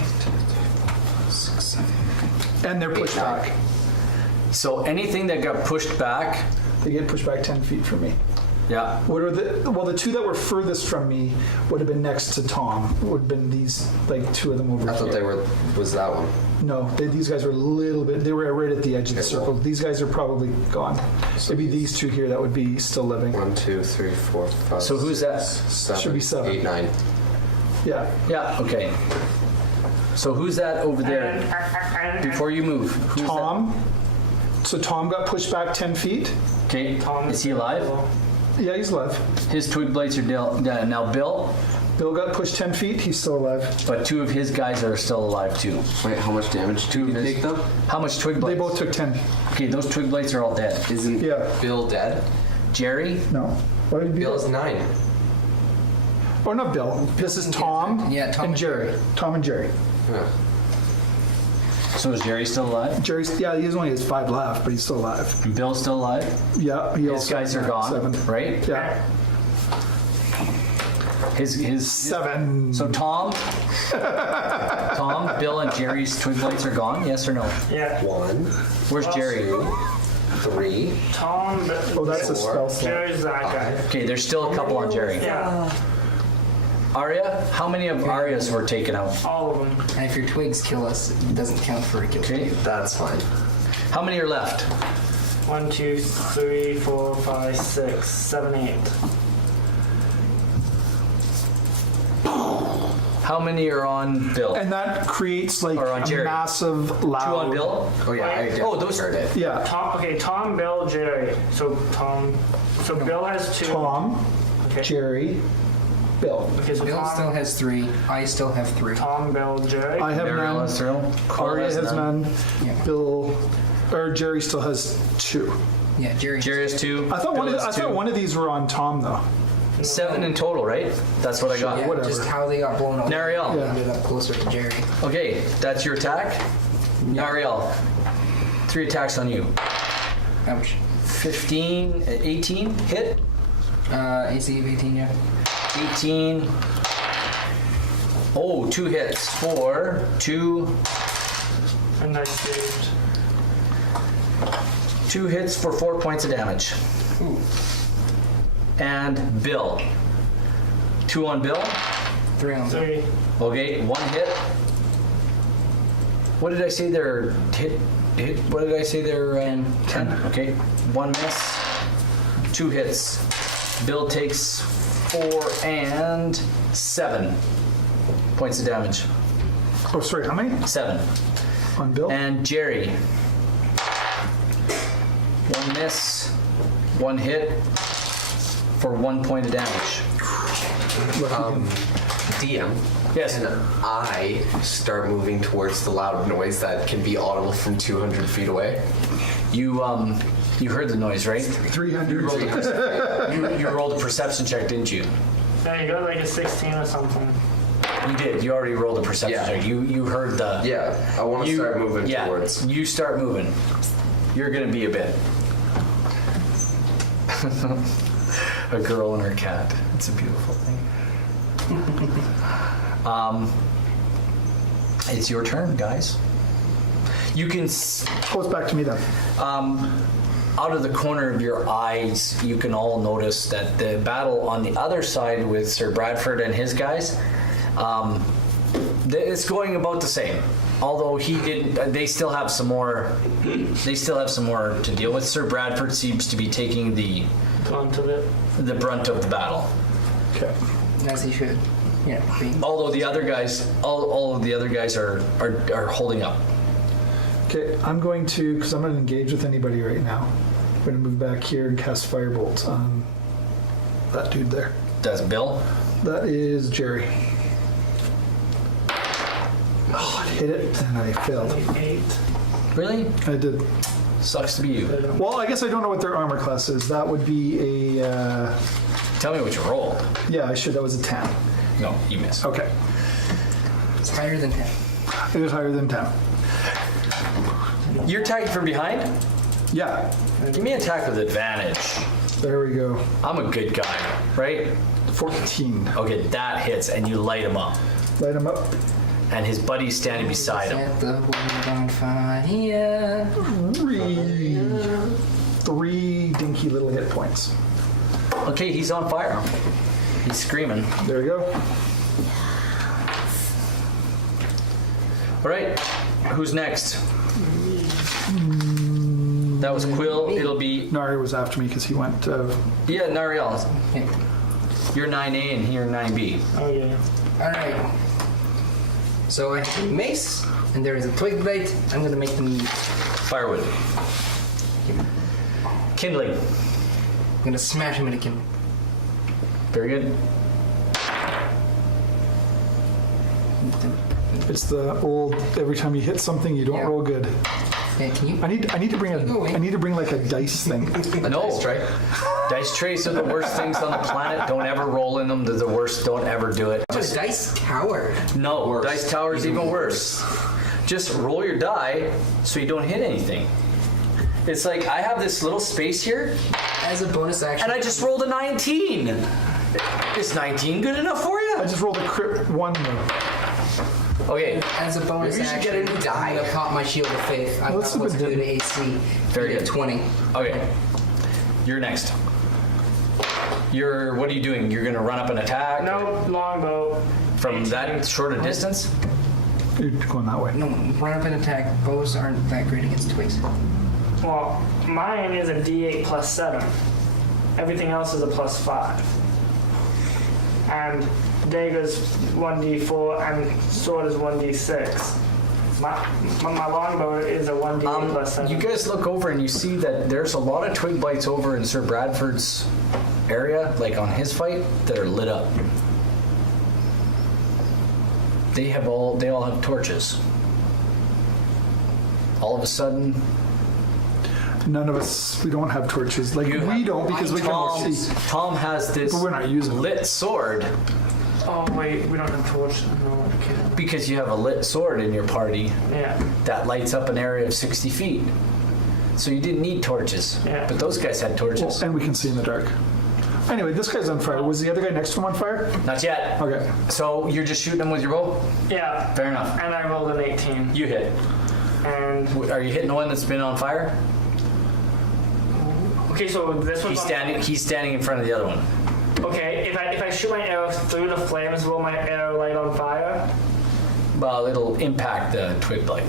And they're pushed 8, 9. back. So anything that got pushed back They get pushed back 10 feet from me. Yeah. What are the two that were furthest from me would have been next to Tom. Would have been these, like, two of them over I here. thought they were. Was that one? No, these guys are a little bit. They were right at the edge of the Okay, circle. well. These guys are probably gone. So Maybe these two here that would be still living. 1, 2, 3, 4, 5. So who's that? 7, Should be 7. 8, 9. Yeah. Yeah. Okay. So who's that over there? Before you move, who's Tom. So Tom got pushed back 10 feet. that? Okay. Is he alive? Yeah, he's alive. His twig blights are now Bill, Bill got pushed 10 feet. He's still alive. but 2 of his guys are still alive too. Wait, how much damage did you take them? How much twig They blights? both took 10. Okay, those twig blights are all dead. Isn't Yeah. Bill dead? Jerry? No. Why did he Bill's 9. Oh, not Bill. This is Tom. Yeah, Tom and and Jerry. Jerry. Tom and Jerry. Yeah. So is Jerry still alive? Jerry's. Yeah, he only has 5 left, but he's still alive. And Bill's still alive? Yeah. He His also guys are had gone, 7. right? Yeah. His 7. So Tom, Bill, and Jerry's twig blights are gone. Yes or no? Yeah. 1, Where's Jerry? 2, 3. Tom. Oh, that's a 4. spell slot. Jerry's that guy. Okay, there's still a couple on Jerry. Yeah. Arya, how many of Arya's were taken out? All of them. And if your twigs kill us, it doesn't count for a kill. Okay. That's fine. How many are left? 1, 2, 3, 4, 5, 6, 7, 8. How many are on Bill? And that creates like Or on a Jerry. massive loud. 2 on Bill? Oh yeah, I Oh, those- heard it. Yeah. Tom, Bill, Jerry. So Bill has 2. Tom, Okay. Jerry, Bill. Okay, so Bill still Tom, has 3. I still have 3. Tom, Bill, Jerry. I have Mariel none. has 3. Arya has none. Yeah. Bill, or Jerry still has 2. Yeah, Jerry. Jerry has 2. I thought Bill has I 2. thought one of these were on Tom though. 7 in total, right? That's what I got. Yeah, whatever. just how they got blown up. Nariel. Yeah. Ended up closer to Jerry. Okay, that's your attack. Nariel, 3 attacks on you. Ouch. 15, 18 hit. AC of 18, yeah. 18. Oh, 2 hits for 2. And I saved. 2 hits for 4 points of damage. And Bill. 2 on Bill. 3 on Bill. 3. Okay, 1 hit. What did I say their hit? What did I say their 10? Okay, 1 miss. 2 hits. Bill takes 4 and 7 points of damage. Oh, sorry. How many 7. on Bill? And Jerry. 1 miss. 1 hit for 1 point of damage. DM. Yes. Can I start moving towards the loud noise that can be audible from 200 feet away? You heard the noise, right? 300. You rolled a perception check, didn't you? Yeah, you got like a 16 or something. You did. You already rolled a perception Yeah. check. You heard the. Yeah, I want to start moving yeah, towards. You start moving. You're gonna be a bit. A girl and her cat. It's a beautiful thing. It's your turn, guys. You can. Oh, it's back to me then. Out of the corner of your eyes, you can all notice that the battle on the other side with Sir Bradford and his guys, it's going about the same. Although he didn't, they still have some more. They still have some more to deal with. Sir Bradford seems to be taking the Onto the brunt of the battle. Okay. As he should. Yeah. Although the other guys, all of the other guys are holding up. Okay. I'm going to, because I'm not engaged with anybody right now. I'm going to move back here and cast Firebolt on that dude there. That's Bill. That is Jerry. Oh, I hit it and I failed. 8. Really? I did. Sucks to be you. Well, I guess I don't know what their armor class is. That would be a. Tell me what you rolled. Yeah, I should. That was a 10. No, you missed. Okay. It's higher than 10. It was higher than 10. You're attacking from behind? Yeah. Give me an attack with advantage. There we go. I'm a good guy, right? 14. Okay, that hits, and you light him up. Light him up. And his buddy's standing beside him. Set the world on fire. 3 dinky pinky little hit points. Okay, he's on fire. He's screaming. There we go. All right, who's next? That was Quill. It'll be Nari was after me because he went. yeah, Nariel. You're 9A and you're 9B. Oh yeah. All right. So I have a mace, and there is a twig blade. I'm gonna make them. Firewood. Kindling. I'm gonna smash him into kindling. Very good. It's the old. Every time you hit something, you don't Yeah. roll good. Yeah, can you? I need to bring Going. I need to bring like a dice thing. No. Nice try. Dice trays are the worst things on the planet. Don't ever roll in them. They're the worst. Don't ever do it. Just dice tower. No, Worse. dice tower is even worse. Just roll your die so you don't hit anything. It's like I have this little space here, As a bonus action. and I just rolled a 19. Is 19 good enough for you? I just rolled a crit 1 though. Okay, As a bonus Maybe you should action, get a new die. I'm gonna pop my shield of faith. I'm Let's not see supposed to what do the- an AC. Very good. 20. okay. You're next. What are you doing? You're gonna run up and attack? No, longbow. From that short a distance? You're going that way. No, run up and attack. Bows aren't that great against twigs. Well, mine is a D8 plus 7. Everything else is a plus 5. And dagger's 1d4 and sword is 1d6. My longbow is a 1d8 plus 7. You guys look over and you see that there's a lot of twig blights over in Sir Bradford's area, like on his fight, that are lit up. They all have torches. All of a sudden, None of us. We don't have torches. Like You we have- don't because we Tom, can see. Tom has this But we're not using it. lit sword Oh wait, we don't have torch. No, I can't. because you have a lit sword in your party Yeah. that lights up an area of 60 feet. So you didn't need torches. Yeah. But those guys had torches. And we can see in the dark. Anyway, this guy's on fire. Was the other guy next to him on fire? Not yet. Okay. So you're just shooting them with your bow? Yeah. Fair enough. And I rolled an 18. You hit. And Are you hitting the one that's been on fire? okay, so this one's He's standing in front of the other one. Okay, if I shoot my arrow through the flames, will my arrow light on fire? Well, it'll impact the twig blight.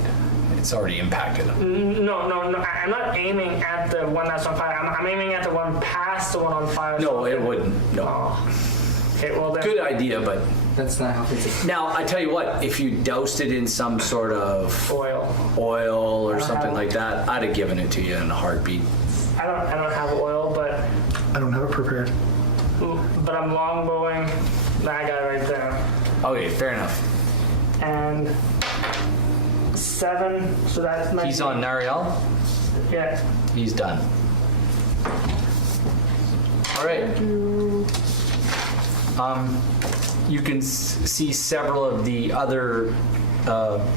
It's already impacted him. No. I'm not aiming at the one that's on fire. I'm aiming at the one past the one on fire. No, it wouldn't. No. Oh. Okay, well then. Good idea, but That's not how it's. now I tell you what, if you doused it in some sort of Oil. oil or don't something have- like that, I'd have given it to you in a heartbeat. I don't have oil, but I don't have it prepared. I'm longbowing that guy right there. Okay, fair enough. And 7, so that's my. He's on Nariel. Yeah. He's done. All right. You can see several of the other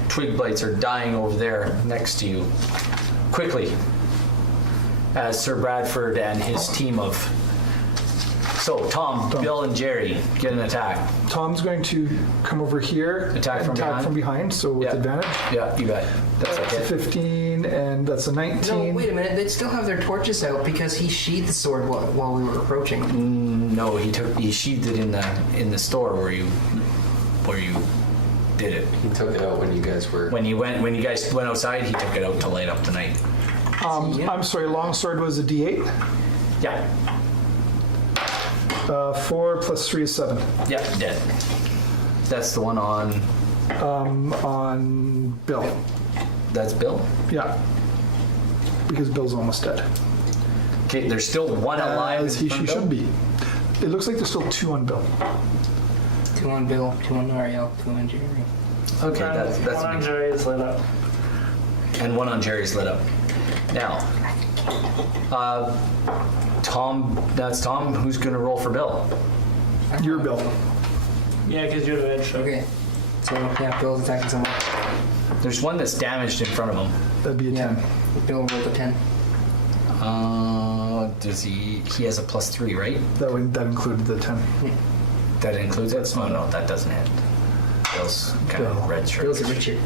twig blights are dying over there next to you. Quickly, as Sir Bradford and his team of. So, Tom, Bill, and Jerry get an attack. Tom's going to come over here. Attack from behind? So with Yeah. advantage. Yeah, you bet. That's That's a okay. 15 and that's a 19. No, wait a minute. They'd still have their torches out because he sheathed the sword while we were approaching. No, he sheathed it in the store where you did it. He took it out when you guys were. When you guys went outside, he took it out to light up the night. I'm sorry, longsword was a D8. Yeah. 4 plus 3 is 7. Yeah, dead. That's the one on. On Bill. That's Bill. Yeah. Because Bill's almost dead. Okay, there's still one alive. As in he front should of Bill? be. It looks like there's still 2 on Bill. 2 on Bill, 2 on Ariel, 2 on Jerry. Okay, that's one on me. Jerry is lit up. And one on Jerry's lit up. Now, Tom. That's Tom. Who's gonna roll for Bill? You're Bill. Yeah, because you're the red shirt. Okay. So yeah, Bill's attacking someone. There's one that's damaged in front of him. That'd be a 10. Yeah. Bill rolled a 10. Does he? He has a +3, right? That included the 10. That includes it? Oh no, that doesn't hit. Bill's kind of Bill. red shirt. Bill's a Richard.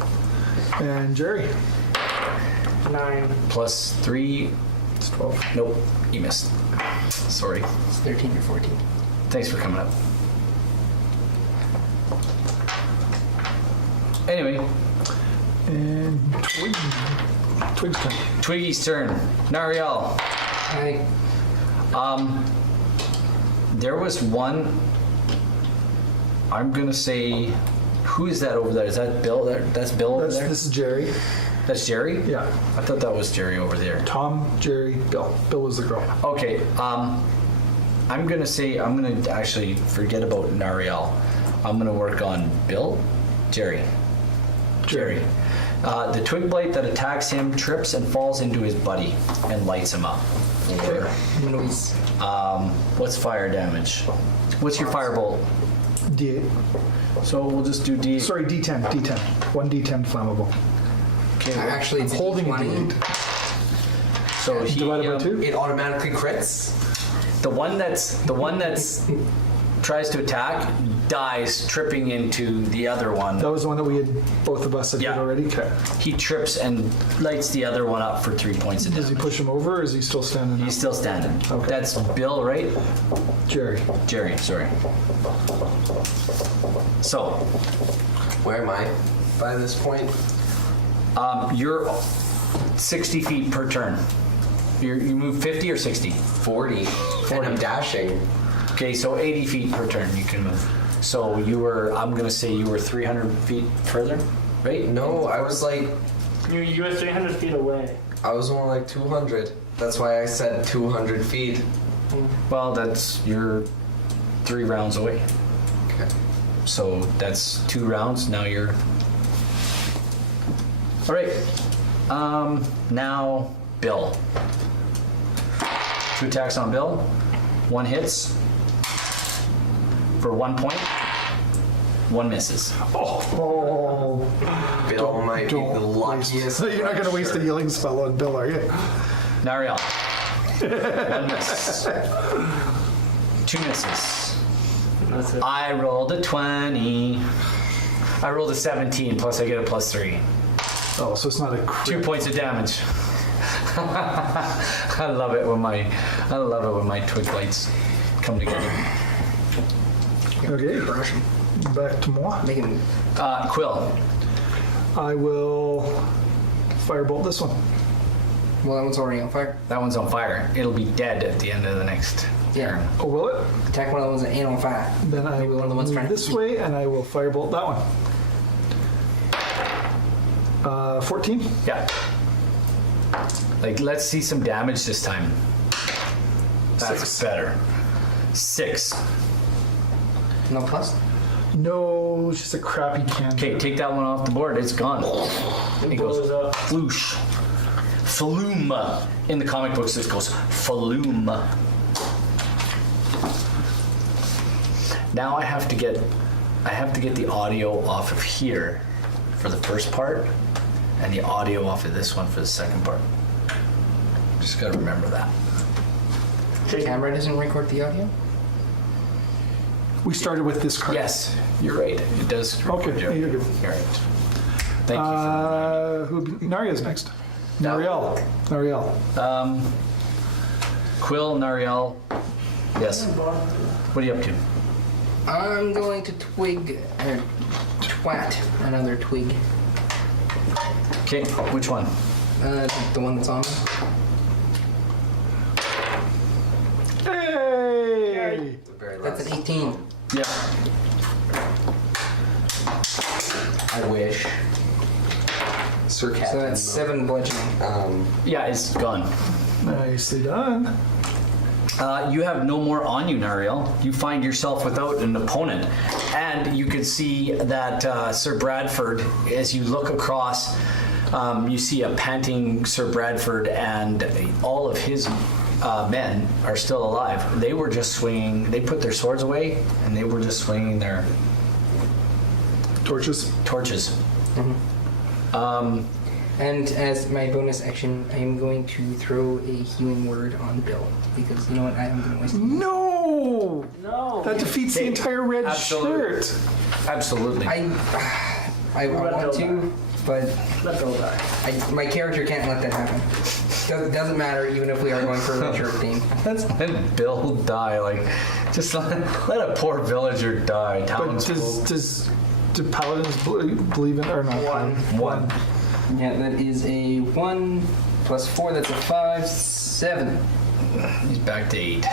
And Jerry. 9. +3 It's 12. Nope, you missed. Sorry. It's 13 or 14. Thanks for coming up. Anyway, And Twig's turn. Twiggy's turn. Nariel. Hi. There was one. I'm gonna say, who is that over there? Is that Bill? That's Bill over there. This is Jerry. That's Jerry. Yeah. I thought that was Jerry over there. Tom, Jerry, Bill. Bill was the girl. Okay. I'm gonna actually forget about Nariel. I'm gonna work on Bill, Jerry. The twig blight that attacks him trips and falls into his buddy and lights him up. Or, Noise. what's fire damage? What's your firebolt? D8. So we'll just do D. Sorry, D10. D10. 1 D10 flammable. Okay. Actually, it's Holding a 20. D8. So he, Divided by 2? It automatically crits. the one that's tries to attack dies tripping into the other one. That was the one that both of us had hit Yeah. already? Okay. He trips and lights the other one up for 3 points of Does he damage. push him over or is he still standing He's up? still standing. Okay. That's Bill, right? Jerry. Jerry, sorry. So, Where am I by this point? you're 60 feet per turn. You move 50 or 60? 40. And I'm dashing. Okay, so 80 feet per turn you can move. So I'm gonna say you were 300 feet further, right? No, I was like, You were 300 feet away. I was more like 200. That's why I said 200 feet. Well, you're 3 rounds away. Okay. So that's 2 rounds. Now you're. All right. Now Bill. 2 attacks on Bill. 1 hits for 1 point. 1 misses. Oh. Bill might be the luckiest. You're not going to waste a healing spell on Bill, are you? Nariel. 1 miss. 2 misses. That's it. I rolled a 20. I rolled a 17, plus I get a +3. Oh, so it's not a 2 crit. points of damage. I love it when my twig lights come together. Okay. Back to moi. Making Quill. I will firebolt this one. well, that one's already on fire. That one's on fire. It'll be dead at the end of the next Yeah. turn. Oh, will it? Attack one of the ones that ain't on fire. Then I Maybe will one of the ones move trying this to way and I will firebolt that one. 14? Yeah. Like, let's see some damage this time. That's 6. better. 6. No plus. No, it's just a crappy can. Okay, take that one off the board. It's gone. It It goes blows up. floosh. Flume. In the comic books, this goes flume. Now I have to get the audio off of here for the first part, and the audio off of this one for the second part. Just gotta remember that. The camera doesn't record the audio. We started with this card. Yes, you're right. It does. Okay, record you. you're good. You're right. Thank you. Naria's next. Nariel. Quill, Nariel. Yes. What are you up to? I'm going to twat another twig. Okay, which one? The one that's on me. Hey! The very That's last. an 18. Yeah. I wish. Sir Captain. So that's 7 bludgeoning. Yeah, it's gone. Nicely done. You have no more on you, Nariel. You find yourself without an opponent. And you can see that Sir Bradford, as you look across, you see a panting Sir Bradford, and all of his men are still alive. They were just swinging, they put their swords away, and they were just swinging their Torches. torches. And as my bonus action, I am going to throw a healing word on Bill. Because you know what? I am going to waste it. No! No. That defeats the Okay, entire red absolutely. shirt. Absolutely. I want to, but Let go die. my character can't let that happen. Doesn't matter, even if we are going for a red shirt theme. Let's let Bill die. Like, just let a poor villager die. But Townsfolk. do paladins believe in or not? One. Yeah, that is a 1 plus 4. That's a 5, 7. He's back to 8.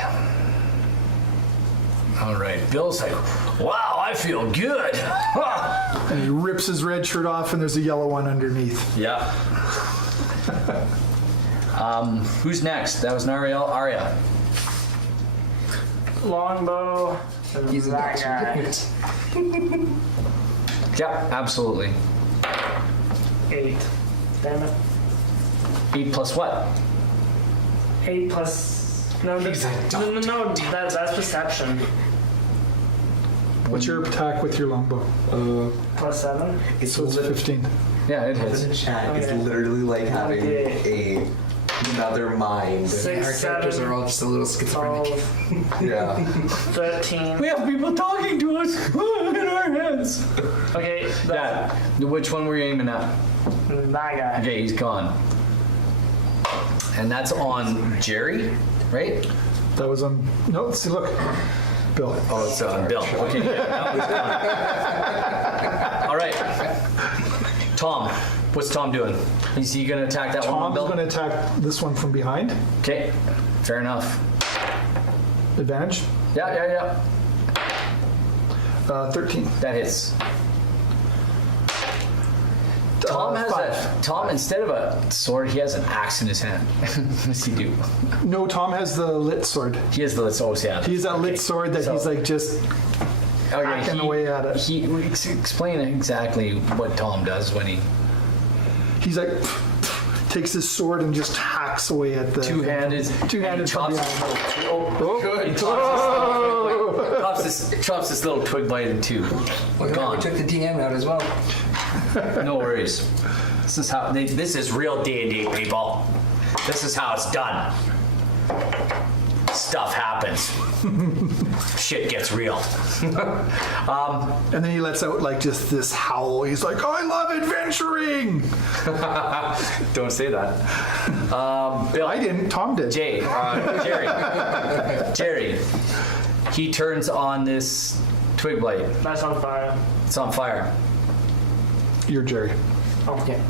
All right. Bill's like, wow, I feel good. And he rips his red shirt off, and there's a yellow one underneath. Yeah. Who's next? That was Nariel. Arya. Longbow. He's a that guy. Yeah, absolutely. 8. Damn it. 8 plus what? 8 plus. No, no, that's perception. What's your attack with your longbow? Plus 7. So it's 15. Yeah, it The hits. chat is Okay. literally like having another mind. 6, Our characters 7, are all just a little schizophrenic. 12, Yeah. 13. We have people talking to us in our heads. Okay, That. Which one were you aiming at? that guy. Okay, he's gone. And that's on Jerry, right? That was on. No, see, look. Bill. Oh, it's on Bill. Okay, yeah, that was gone. All right. Tom. What's Tom doing? Is he going to attack that one, Tom's Bill? going to attack this one from behind. Okay, fair enough. Advantage. Yeah. 13. That hits. Tom has 5. Tom, instead of a sword, he has an axe in his hand. What does he do? No, Tom has the lit sword. He has the yeah. He's that lit sword that he's like just hacking away at it. Explain exactly what Tom does when he He's like takes his sword and just hacks away at the two-handed from chops. behind. Good. Chops this little twig blade in two. Look at that, we took the DM out as well. No worries. This is real D&D, people. This is how it's done. Stuff happens. Shit gets real. And then he lets out like just this howl. He's like, I love adventuring. Don't say that. Bill. I didn't. Tom did. Jerry. He turns on this twig blade. That's on fire. It's on fire. You're Jerry. Oh, Yeah.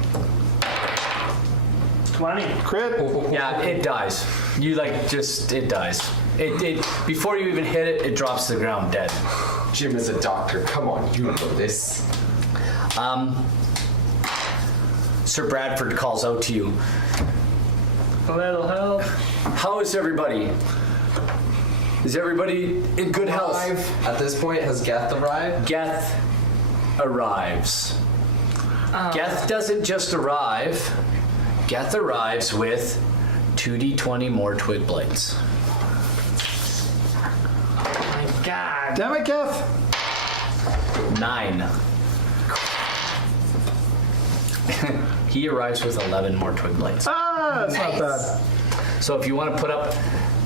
20. Crit. Yeah, it dies. You it dies. It before you even hit it, it drops to the ground dead. Jim is a doctor. Come on, you know this. Sir Bradford calls out to you. A little help. How is everybody? Is everybody in good health? At this point, has Geth arrived? Geth arrives. Geth doesn't just arrive. Geth arrives with 2d20 more twig blades. My God. Damn it, Geth. 9. He arrives with 11 more twig blades. Ah, that's Nice. not bad. So if you want to put up,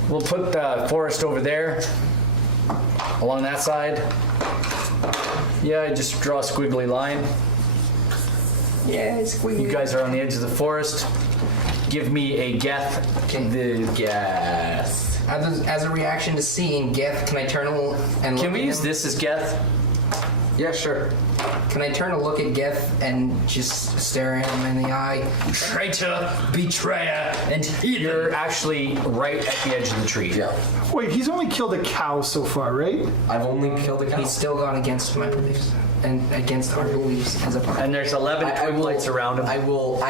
we'll put the forest over there, along that side. Yeah, just draw a squiggly line. Yeah, squeaky. You guys are on the edge of the forest. Give me a Geth. The Yes. As a reaction to seeing Geth, can I turn and look Can we at use him? this as Geth? Yeah, sure. Can I turn a look at Geth and just stare at him in the eye? Traitor, betrayer, and You're actually right at the edge of the tree. Yeah. Wait, he's only killed a cow so far, right? I've only killed a cow. He's still gone against my beliefs and against our beliefs as a party. And there's 11 twig blades around him. I will.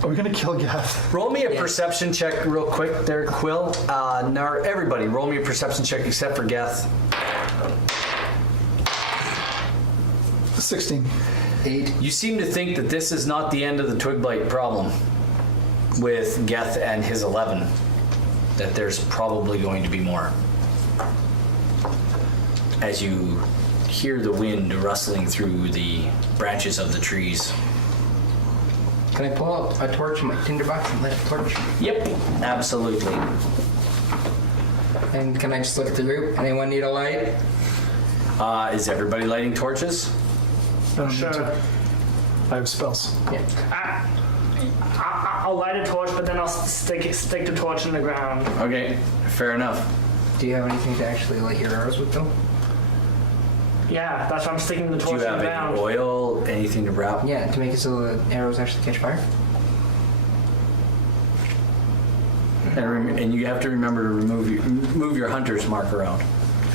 Are we gonna kill Geth? Roll me a perception check real quick there, Quill. Now, everybody, roll me a perception check except for Geth. 16. 8. You seem to think that this is not the end of the twig blight problem with Geth and his 11. That there's probably going to be more. As you hear the wind rustling through the branches of the trees. Can I pull out a torch in my tinderbox and light a torch? Yep, absolutely. And can I just look at the group? Anyone need a light? Is everybody lighting torches? I don't need Sure. to. I have spells. Yeah. I'll light a torch, but then I'll stick the torch in the ground. Okay, fair enough. Do you have anything to actually light your arrows with, though? Yeah, that's why I'm sticking the Do torch you in have the any ground. oil, anything to wrap? Yeah, to make it so the arrows actually catch fire. And you have to remember to move your hunter's mark around.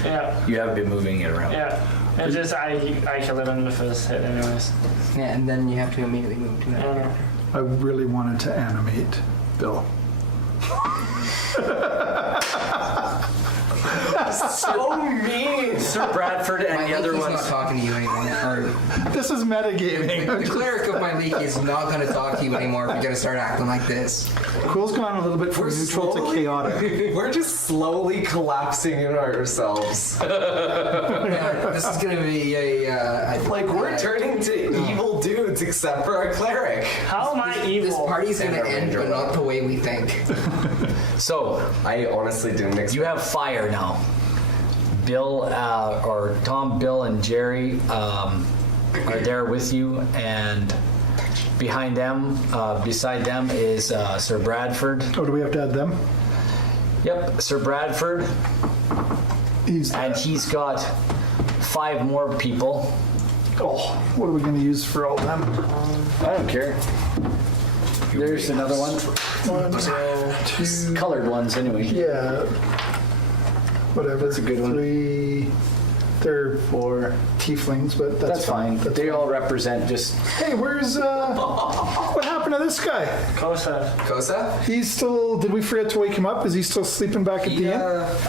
Yeah, You have been moving it around. yeah. It's just I kill it on the first hit, anyways. Yeah, and then you have to immediately move to that. Yeah. I really wanted to animate Bill. So mean. Sir Bradford and My the other leaky's ones. not talking to you anymore. This is metagaming. The cleric of my leaky is not going to talk to you anymore if you're going to start acting like this. Quill's gone a little bit from neutral to chaotic. We're just slowly collapsing in ourselves. This is going to be a Like we're turning to evil dudes, except for our cleric. How am I evil? This party's going to end, but not the way we think. So, I honestly didn't expect. you have fire now. Bill, or Tom, Bill, and Jerry are there with you, and behind them, beside them is Sir Bradford. Oh, do we have to add them? Yep, Sir Bradford, and he's got 5 more people. Oh, what are we going to use for all them? I don't care. There's another one. 1, 2, Colored ones, anyway. yeah. Whatever. That's a good one. 3. They're 4. tieflings, but That's fine. That's They all represent just. Hey, where's what happened to this guy? Kosa? He's still. Did we forget to wake him up? Is he still sleeping back at the inn?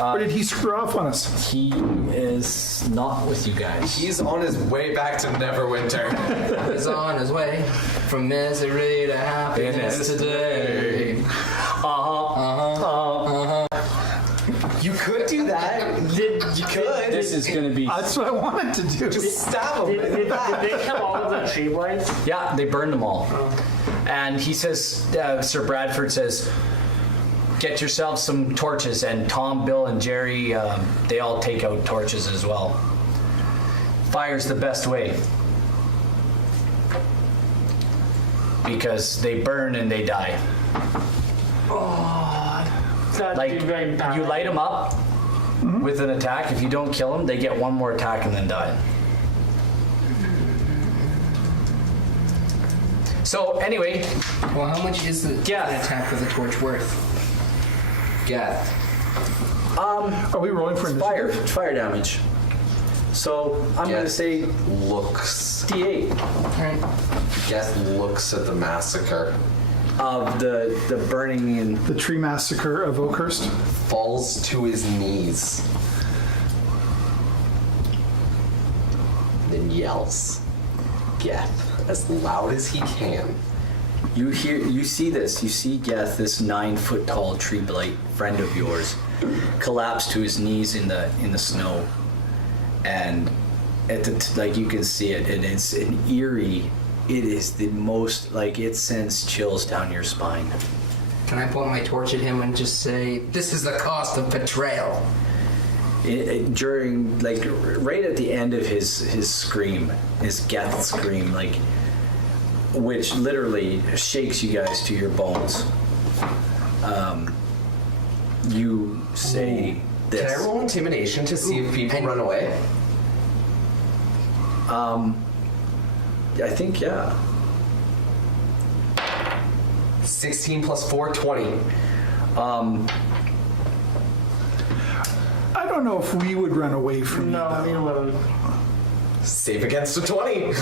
Or did he screw off on us? He is not with you guys. He's on his way back to Neverwinter. He's on his way from misery to happiness today. You could do that. You could. This is going to be. That's what I wanted to do. Just stab him. Did they kill all of the tree blights? Yeah, they burned them all. And he says, Sir Bradford says, get yourselves some torches. And Tom, Bill, and Jerry, they all take out torches as well. Fire's the best way. Because they burn and they die. That'd Like, be very bad. you light them up with an attack. If you don't kill them, they get one more attack and then die. So, anyway, Well, how much is the Geth. attack with a torch worth? Geth. Are we rolling for initiative? fire damage. So, I'm going to say Looks. D8 Alright. Geth looks at the massacre. of the burning in. The tree massacre of Oakhurst. Falls to his knees. Then yells. Geth, as loud as he can. You see this. You see Geth, this 9-foot tall tree blight friend of yours, collapse to his knees in the snow, and like you can see it, and it's an eerie. It is the most, like, it sends chills down your spine. Can I point my torch at him and just say, this is the cost of betrayal? During, like, right at the end of his scream, his Geth scream, like, which literally shakes you guys to your bones. You say this. Can I roll intimidation to see if people run away? I think, yeah. 16 plus 4, 20. I don't know if we would run away from No, you, neither though. of them. Save against a 20.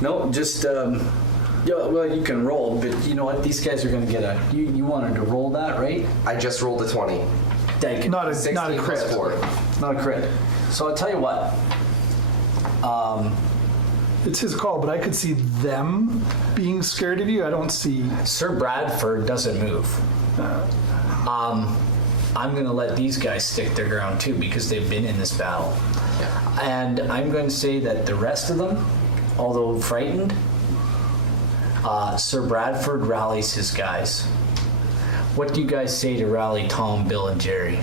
No, just, yeah, well, you can roll, but you know what? These guys are going to get a. You wanted to roll that, right? I just rolled a 20. Dang it. Not a 16 crit. plus 4. Not a crit. So I'll tell you what. It's his call, but I could see them being scared of you. I don't see. Sir Bradford doesn't move. I'm going to let these guys stick their ground too because they've been in this battle. And I'm going to say that the rest of them, although frightened, Sir Bradford rallies his guys. What do you guys say to rally Tom, Bill, and Jerry?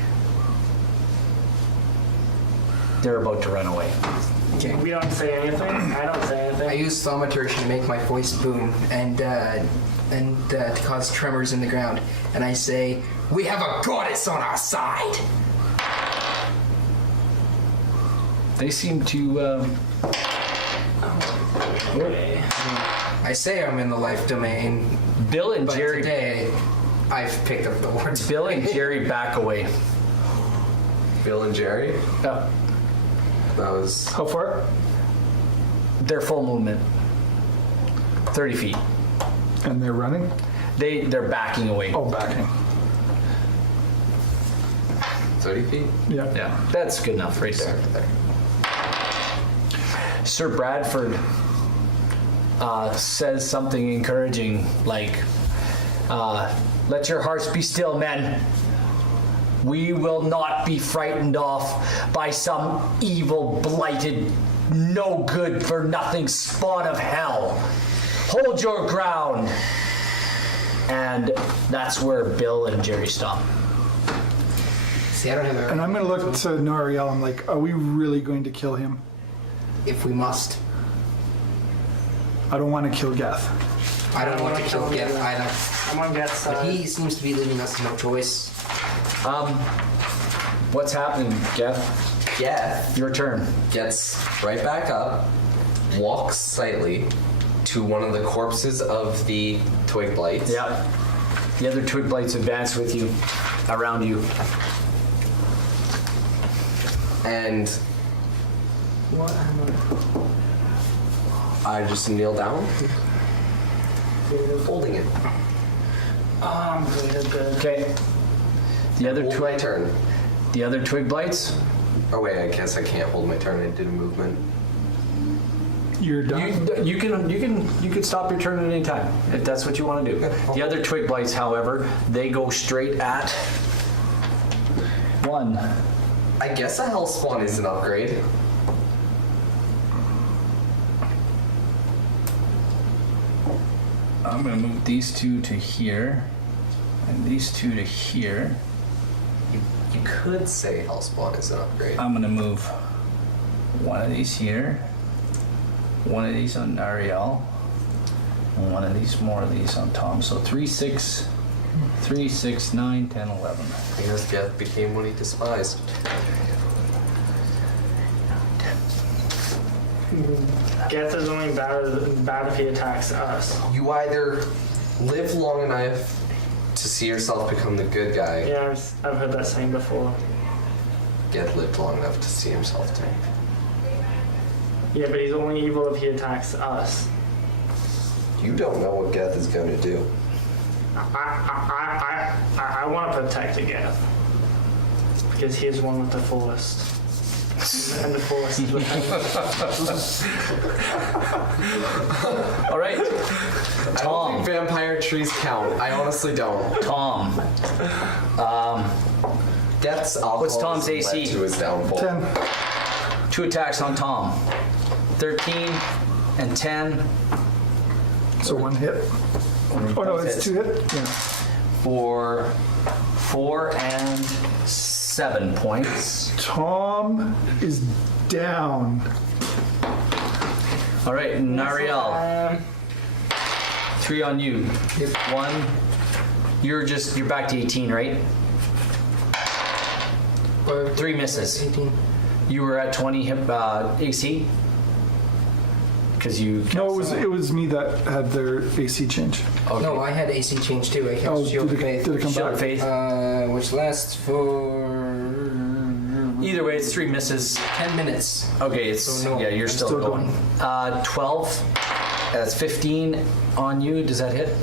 They're about to run away. Okay. We don't say anything. I don't say I anything. use thaumaturgy to make my voice boom and to cause tremors in the ground. And I say, "We have a goddess on our side." They seem to. Okay. I say I'm in the life domain, Bill and but Jerry. today I've picked up the words. Bill and Jerry back away. Bill and Jerry. Yeah. That was. How far? Their full movement. 30 feet. And they're running? They're backing away. Oh, backing. 30 feet? Yeah. Yeah, that's good enough right there. Sir Bradford says something encouraging like, let your hearts be still, men. We will not be frightened off by some evil, blighted, no good for nothing spawn of hell. Hold your ground. And that's where Bill and Jerry stop. See, I don't have a... And I'm going to look to Nariel. I'm like, are we really going to kill him? If we must. I don't want to kill Geth. I don't want to kill Geth either. I'm on Geth's But side. he seems to be leaving us no choice. What's happening, Geth? Geth Your turn. gets right back up, walks slightly to one of the corpses of the twig blights. Yep. The other twig blights advance with you, around you. And I just kneel down, holding it. I'm good. Okay. The other Hold my twig. turn. The other twig blights. Oh wait, I guess I can't hold my turn. I did a movement. You're done? You can stop your turn at any time if that's what you want to do. The other twig blights, however, they go straight at 1. I guess a hell spawn is an upgrade. I'm gonna move these two to here, and these two to here. You could say hell spawn is an upgrade. I'm gonna move one of these here, one of these on Nariel, and one of these, more of these on Tom. So 3, 6, 9, 10, 11. Because Geth became what he despised. Geth is only bad if he attacks us. You either live long enough to see yourself become the good guy. Yeah, I've heard that saying before. Geth lived long enough to see himself too. Yeah, but he's only evil if he attacks us. You don't know what Geth is going to do. I want to protect the Geth. Because he is one with the Forest. And the Forest is with him. All right. I don't think vampire trees count. I honestly don't. Tom. Geth's alcohol What's Tom's led AC? to his downfall. 10. 2 attacks on Tom. 13 and 10 So 1 hit. Oh no, it's 2 hit? Yeah. for 4 and 7 points. Tom is down. All right, Nariel. 3 on you. 1. You're back to 18, right? 3 misses. 18. You were at 20 hip AC? Because you. No, it was me that had their AC change. Okay. No, I had AC change too. I cast Oh, Shield did of Faith. it come Shield back? of Faith. Which lasts for Either way, it's 3 misses. 10 minutes. Okay, it's So no, yeah, you're I'm still, still going. 12. That's 15 on you. Does that hit?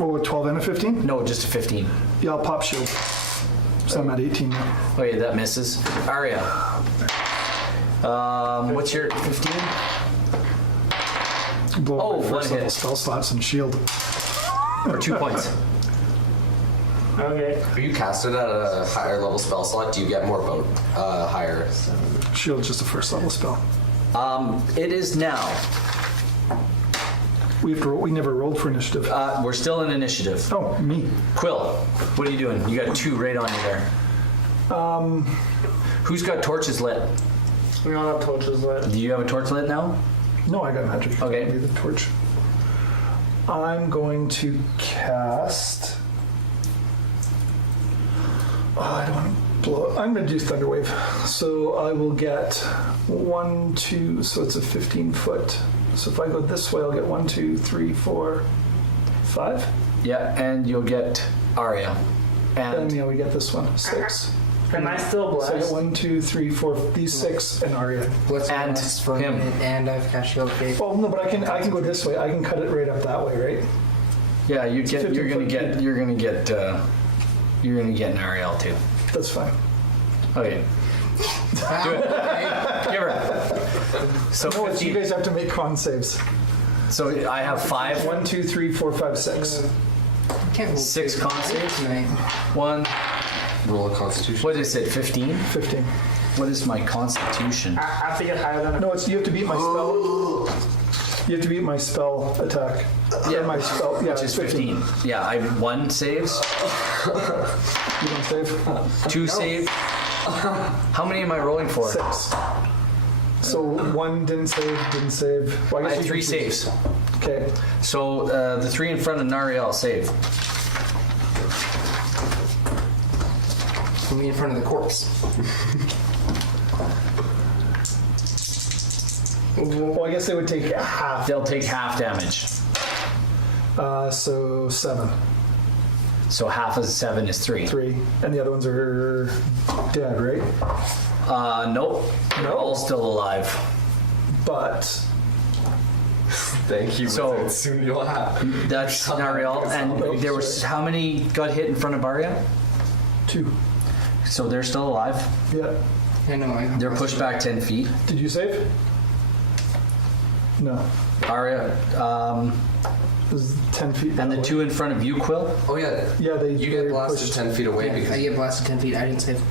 Oh, a 12 and a 15? No, just a 15. Yeah, I'll pop shield. So I'm at 18 now. Okay, that misses. Aria. What's your 15? Blow Oh, my one first level hit. spell slots and shield. Or 2 points? Okay. If you cast it at a higher level spell slot, do you get more higher? Shield's just a first level spell. It is now. We never rolled for initiative. We're still in initiative. Oh, me. Quill, what are you doing? You got 2 right on you there. Who's got torches lit? We all have torches lit. Do you have a torch lit now? No, I got magic. Okay. Give me the torch. I'm going to cast. Oh, I don't want to blow. I'm going to do Thunderwave. So I will get 1, 2. So it's a 15-foot. So if I go this way, I'll get 1, 2, 3, 4, 5. Yeah, and you'll get Arya. And And yeah, we get this one 6. Am I still So I get blessed? 1, 2, 3, 4. These 6 and Arya. What's And last for him. it, and I've cast shield faith. Well, no, but I can go this way. I can cut it right up that way, right? yeah, you're 15 gonna foot get feet. you're gonna get an Ariel too. That's fine. Okay. Do it. Give her. So No, it's you 15. guys have to make con saves. So I have 5. 1, 2, 3, 4, 5, 6. Can't roll 6 con saves. tonight. 1. Roll a Constitution. What is it? 15. 15. What is my Constitution? I have to get higher than a No, it's you have to beat my spell. You have to beat my spell attack. Yeah, Or my spell. Yeah, Which is 15. Yeah, I have 1 saves, You don't save. 2 saves. How many am I rolling for? 6. So 1 didn't save. Well, I guess have you 3 can- saves. Okay. So the 3 in front of Nariel save. Put me in front of the corpse. Well, I guess they would take half. They'll take half damage. So 7. So half of 7 is 3. 3. And the other ones are dead, right? Nope. They're No. all still alive. But Thank you. So- Wizard. Soon you'll have. That's Nariel. And there was how many got hit in front of Arya? 2. So they're still alive. Yeah. I know. I They're pushed back 10 feet. Did you save? No. Arya, It was 10 feet. and the that way. 2 in front of you, Quill. Oh yeah. Yeah, they. You get they blasted pushed- 10 feet away Yeah, because I get blasted 10 feet. I didn't save.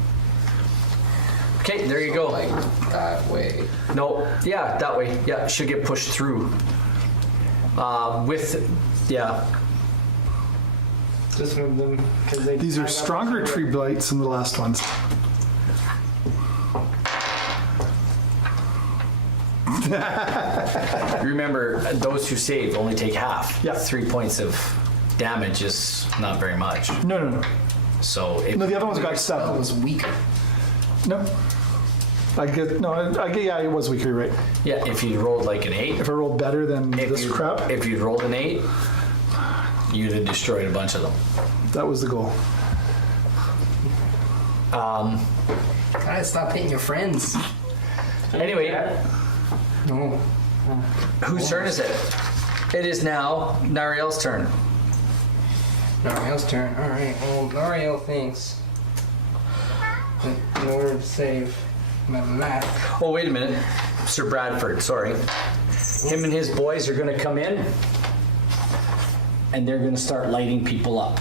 Okay, there you go. like that way. No, yeah, that way. Yeah, should get pushed through. Yeah. just move them because they. These are stronger tree blights than the last ones. Remember, those who save only take half. Yeah. 3 points of damage is not very much. No. So if No, the other ones got That 7. was weaker. No. I get yeah, it was weaker, right? yeah, if you rolled like an 8, If I rolled better than this crap, if you rolled an 8, you'd have destroyed a bunch of them. that was the goal. Guys, stop hitting your friends. Anyway, No. whose turn is it? It is now Nariel's turn. Nariel's turn. Alright, well, Nariel thinks that in order to save my math, Oh, wait a minute. Sir Bradford, sorry. Him and his boys are going to come in and they're going to start lighting people up.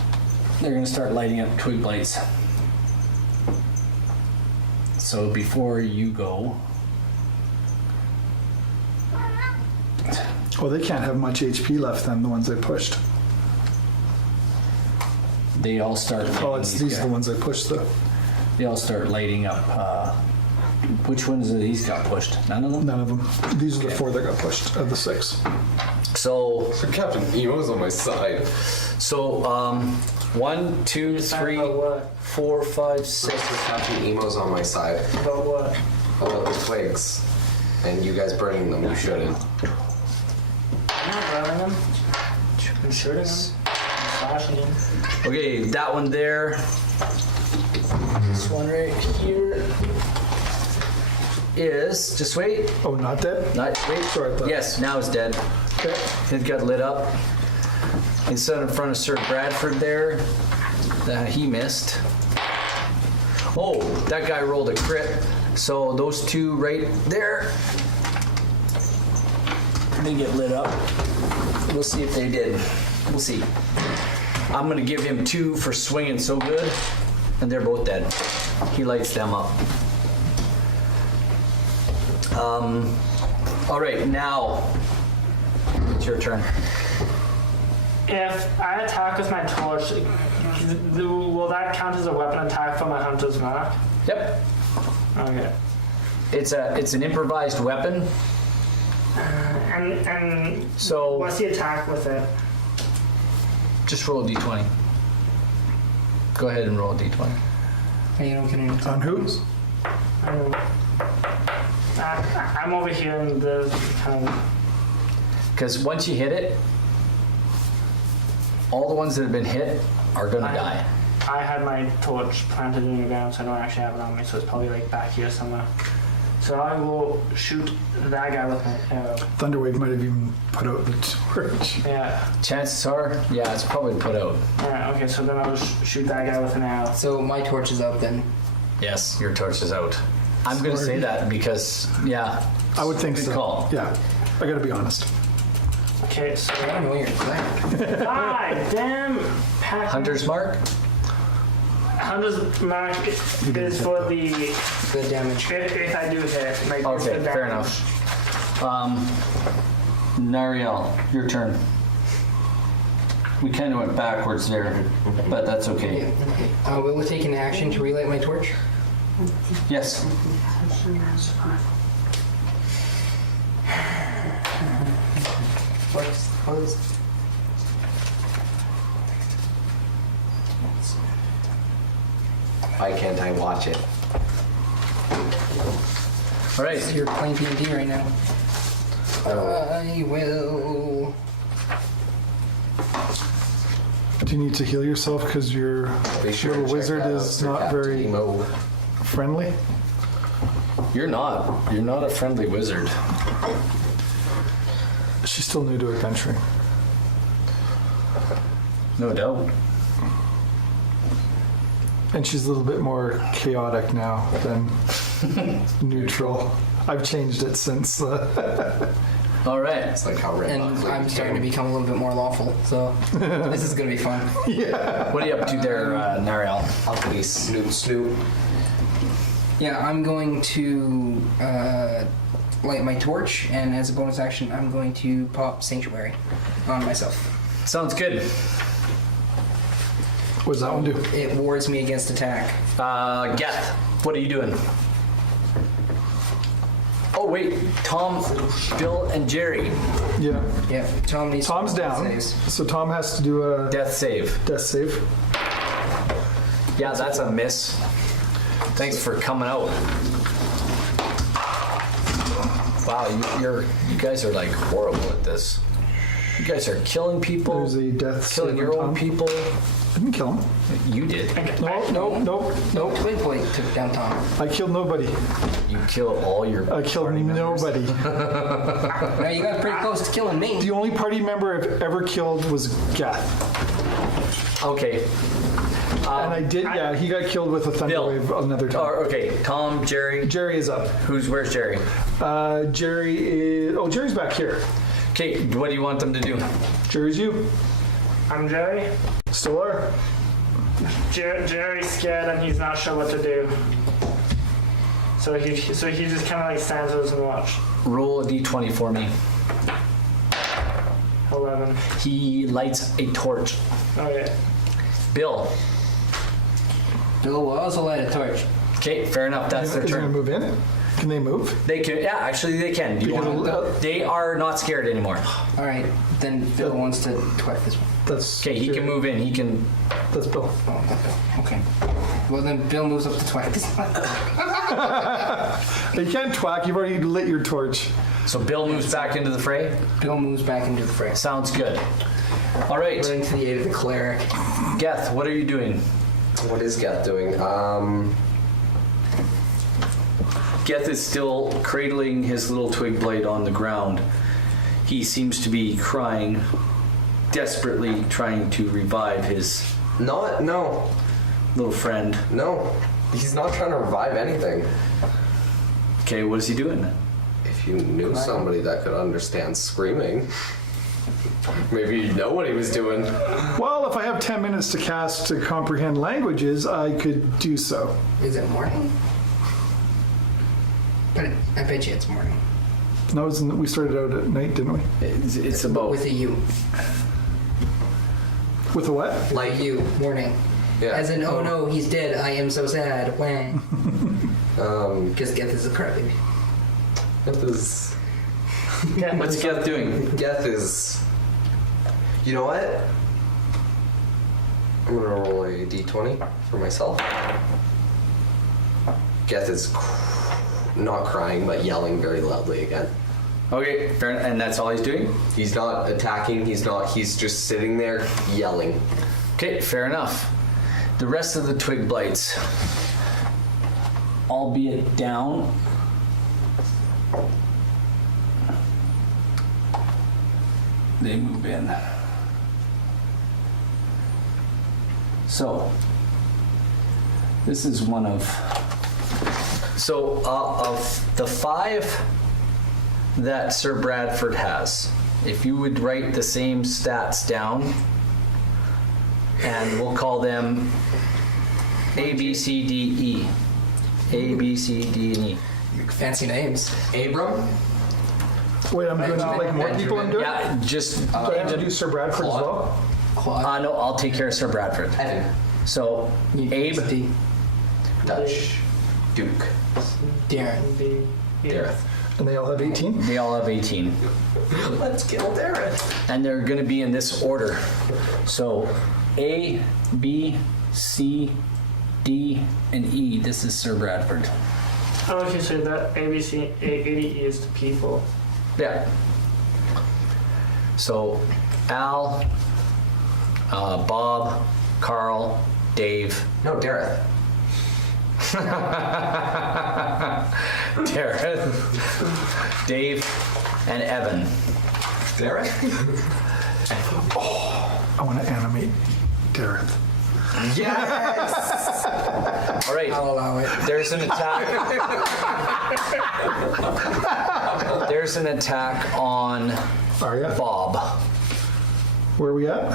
They're going to start lighting up twig blights. So before you go, Well, they can't have much HP left than the ones I pushed. they all start. Oh, lighting these are the guys. ones I pushed though. They all start lighting up. Which ones of these got pushed? None of them. None of them. These are the 4 that got pushed of the 6. So So Captain Emo's on my side. 1, 2, 3, About what? 4, 5, 6. So Captain Emo's on my side. About what? About the twigs. And you guys burning them, you shouldn't. I'm not grabbing them. I'm shooting them. I'm slashing them. Okay, that one there. This one right here is. Just wait. Oh, not dead? Not wait. Sorry, I thought- Yes, now it's dead. Okay. It got lit up. Instead in front of Sir Bradford there. He missed. Oh, that guy rolled a crit. So those 2 right there, they get lit up. We'll see if they did. We'll see. I'm gonna give him 2 for swinging so good, and they're both dead. He lights them up. All right, now it's your turn. If I attack with my torch, will that count as a weapon attack for my hunter's mark? Yep. Okay. It's an improvised weapon. And So what's the attack with it? just roll a d20. Go ahead and roll a d20. Hey, you don't get any On who? I'm over here in the kind of. Because once you hit it, all the ones that have been hit are gonna die. I had my torch planted in the ground, so I don't actually have it on me, so it's probably like back here somewhere. So I will shoot that guy with my arrow. Thunderwave might have even put out the torch. Yeah. Chances are, yeah, it's probably put out. Yeah, okay, so then I'll shoot that guy with an arrow. So my torch is up then. Yes, your torch is out. I'm gonna say that because, yeah. I would think Good so. call. Yeah, I gotta be honest. Okay, so. I don't know you're glad. Ah, damn! Pac- Hunter's mark? Hunter's mark is for the. Good damage. If I do hit. Like, Okay, the fair damage. enough. Nariel, your turn. We kind of went backwards there, but that's Yeah, okay. okay. Will we take an action to relight my torch? Yes. What's Why can't I watch it? All right. You're playing D&D right now. I will. Do you need to heal yourself because your Be sure little to check wizard that is out for not Captain very Emo. friendly? You're not a friendly wizard. She's still new to adventuring. No doubt. And she's a little bit more chaotic now than neutral. I've changed it since. All right. It's like how Red And Buckley I'm starting to became. become a little bit more lawful, so this is gonna be fun. What are you up to there, Nariel? Ugly snoot. Yeah, I'm going to light my torch, and as a bonus action, I'm going to pop Sanctuary on myself. Sounds good. What does that one do? It wards me against attack. Geth, what are you doing? Oh wait, Tom, Bill, and Jerry. Yeah. Yeah, Tom needs. Tom's to down. saves. So Tom has to do a Death save. death save. Yeah, that's a miss. Thanks for coming out. Wow, you guys are like horrible at this. You guys are killing people, There's a death killing save your on own Tom. people. I didn't kill him. You did. No. Twig Blade took down Tom. I killed nobody. You kill all your. I killed party members. nobody. Now you got pretty close to killing me. The only party member I've ever killed was Geth. Okay. And I did, yeah, he got killed with a thunder Bill. wave another time. Okay, Tom, Jerry. Jerry is up. Where's Jerry? Jerry is. Oh, Jerry's back here. Okay, what do you want them to do? Jerry's you. I'm Jerry. Still are. Jerry's scared and he's not sure what to do. So he just kind of like stands there and watch. Roll a d20 for me. 11. He lights a torch. Okay. Bill. Bill will also light a torch. Okay, fair enough. That's their Is he gonna turn. move in? Can they move? They can. Yeah, actually, they can. Do you Because want- they are not scared anymore. All right, then Bill wants to twat this one. That's Okay, he can move in. He can. That's Bill. Oh, not Bill. Okay. Well, then Bill moves up to twat this one. You can't twack. You've already lit your torch. So Bill moves back into the fray. Bill moves back into the fray. Sounds good. All right, Running to the aid of the cleric. Geth, what are you doing? What is Geth doing? Geth is still cradling his little twig blade on the ground. He seems to be crying, desperately trying to revive his No. little friend. No. He's not trying to revive anything. Okay, what is he doing then? If you knew somebody that could understand screaming, maybe you'd know what he was doing. Well, if I have 10 minutes to cast to comprehend languages, I could do so. Is it morning? But I bet you it's morning. No, we started out at night, didn't we? It's about. With a U. With a what? Like you, morning. Yeah. As in, oh no, he's dead. I am so sad. Wang. Because Geth is a crybaby. Geth is. What's Geth doing? Geth is. You know what? I'm gonna roll a d20 for myself. Geth is not crying, but yelling very loudly again. Okay, fair enough. And that's all he's doing? He's not attacking, he's just sitting there yelling. Okay, fair enough. The rest of the twig blights, albeit down, they move in. So, this is one of. So, of the 5 that Sir Bradford has, if you would write the same stats down, and we'll call them A, B, C, D, E. A, B, C, D, and E. Fancy names. Abram? Wait, I'm doing like more people I'm doing? Yeah, just. Do I have to do Sir Bradford as well? Claude. No, I'll take care of Sir Bradford. Evan. So, Abe, D. Dutch. Duke. Darren. Dareth. And they all have 18? they all have 18. Let's kill Dareth. And they're going to be in this order. So, A, B, C, D, and E. This is Sir Bradford. Oh, okay, so that ABC, ADE is the people. Yeah. So, Al, Bob, Carl, Dave, No, Dareth. Darren, Dave, and Evan. Dareth? I want to animate Dareth. Yes! All right. I'll allow it. There's an attack. There's an attack on Arya? Bob. Where are we at?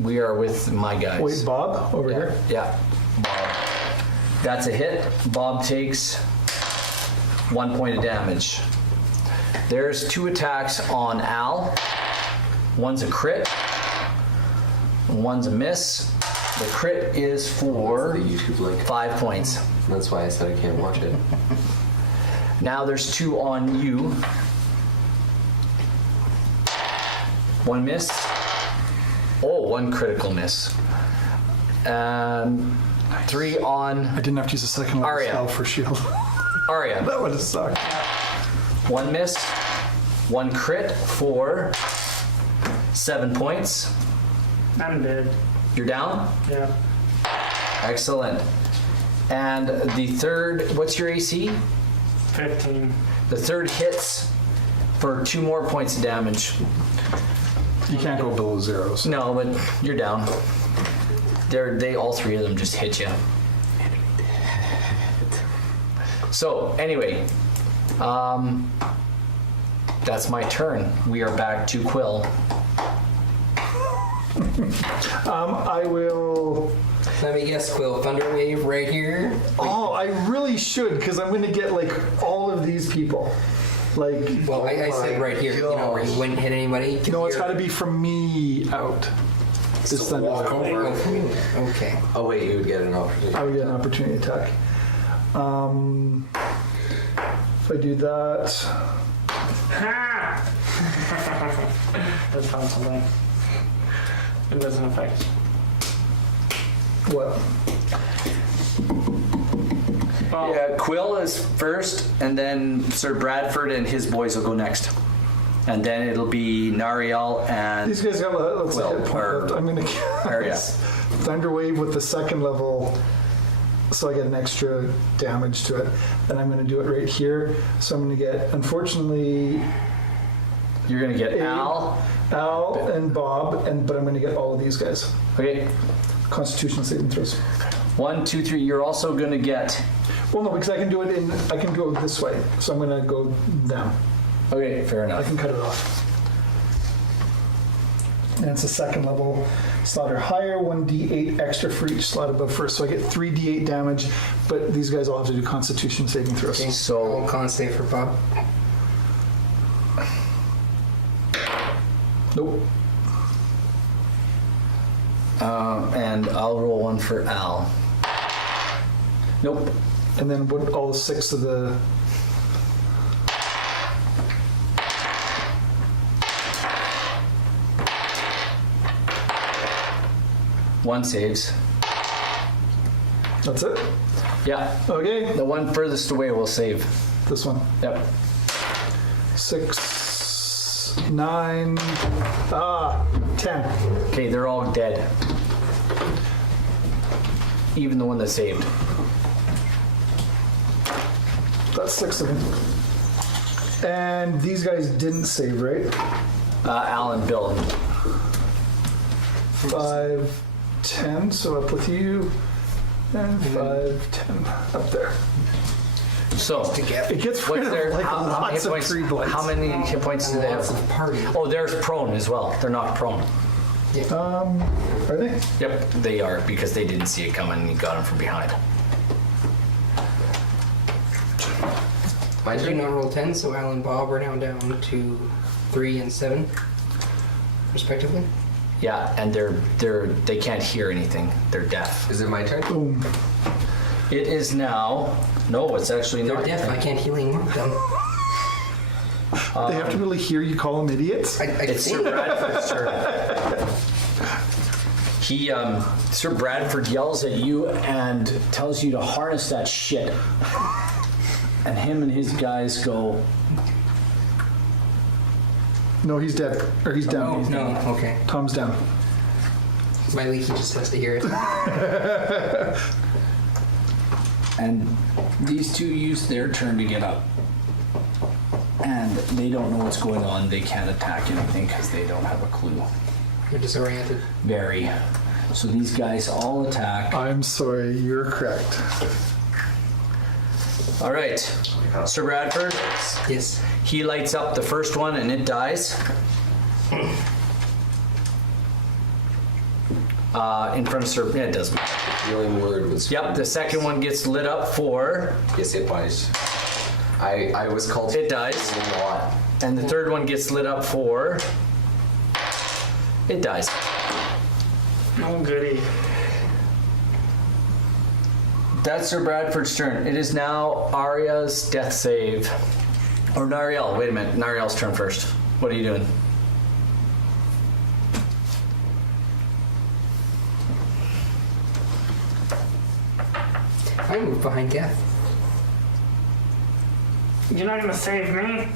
We are with my guys. Wait, Bob? Over here? Yeah. Bob. That's a hit. Bob takes 1 point of damage. There's 2 attacks on Al. One's a crit. One's a miss. The crit is for The YouTube link. 5 points. That's why I said I can't watch it. Now there's 2 on you. 1 miss. Oh, 1 critical miss. 3 on I didn't have to use a second level Arya. spell for shield. Arya. That would have sucked. 1 miss. 1 crit for 7 points. I'm dead. You're down? Yeah. Excellent. And the third, what's your AC? 15. The third hits for 2 more points of damage. You can't go below 0. So. No, but you're down. They all 3 of them just hit you. So anyway, that's my turn. We are back to Quill. I will. Let me guess, Quill. Thunderwave right here. Oh, I really should, because I'm going to get like all of these people. Like, Well, I said right here, you know, where you wouldn't hit anybody. no, it's got to be from me out. This So walk over. Okay. Oh wait, you would get an opportunity. I would get an opportunity attack. If I do that, Ha! That sounds something. It doesn't affect. what? Well, Yeah, Quill is first, and then Sir Bradford and his boys will go next. And then it'll be Nariel and These guys got let's Well, hit point or- left. I'm going to Arya. Thunderwave with the second level, so I get an extra damage to it. And I'm going to do it right here. So I'm going to get, unfortunately, You're gonna get Abe. Al. Al and Bob, but I'm going to get all of these guys. Okay, Constitution saving throws. 1, 2, 3. You're also gonna get. Well, no, because I can do it I can go this way. So I'm going to go down. Okay, fair I enough. can cut it off. And it's a second level slot or higher, 1d8 extra for each slot above first. So I get 3d8 damage, but these guys all have to do Constitution saving throws. Okay. So- Roll con save for Bob. Nope. And I'll roll 1 for Al. Nope. And then what? All 6 of the. One saves. That's it. Yeah. Okay. The one furthest away will save. This one. Yep. 6, 9, 10. Okay, they're all dead. Even the one that saved. That's 6 of them. And these guys didn't save, right? Alan, Bill. 5, 10. So up with you. And 5, 10. Up there. So, It gets what's rid of their like how many lots hit of points? tree blights. How many hit points do they Lots have? of party. Oh, they're prone as well. They're not prone. Are they? Yep, they are because they didn't see it coming and you got them from behind. My Did you turn? not roll 10? So Al and Bob are now down to 3 and 7, respectively. Yeah, and they can't hear anything. They're deaf. Is it my turn? Boom. It is now. No, it's actually They're not. deaf. I can't healing mark them. They have to be able to hear you call them idiots? I It's think. Sir Bradford's turn. Sir Bradford yells at you and tells you to harness that shit. And him and his guys go. No, he's dead. Or he's down. Oh, no. Okay. Tom's down. My leaky just has to hear it. And these two use their turn to get up. And they don't know what's going on. They can't attack anything because they don't have a clue. You're disoriented. Very. So these guys all attack. I'm sorry, you're correct. All right. Sir Bradford, Yes. he lights up the first one and it dies. In front of Sir... Yeah, it doesn't matter. Healing word was. Yep, the second one gets lit up for... Yes, it was. I was called. It dies. A lot. And the third one gets lit up for... It dies. Oh, goody. That's Sir Bradford's turn. It is now Arya's death save. Or Nariel. Wait a minute. Nariel's turn first. What are you doing? I moved behind Geth. You're not gonna save me?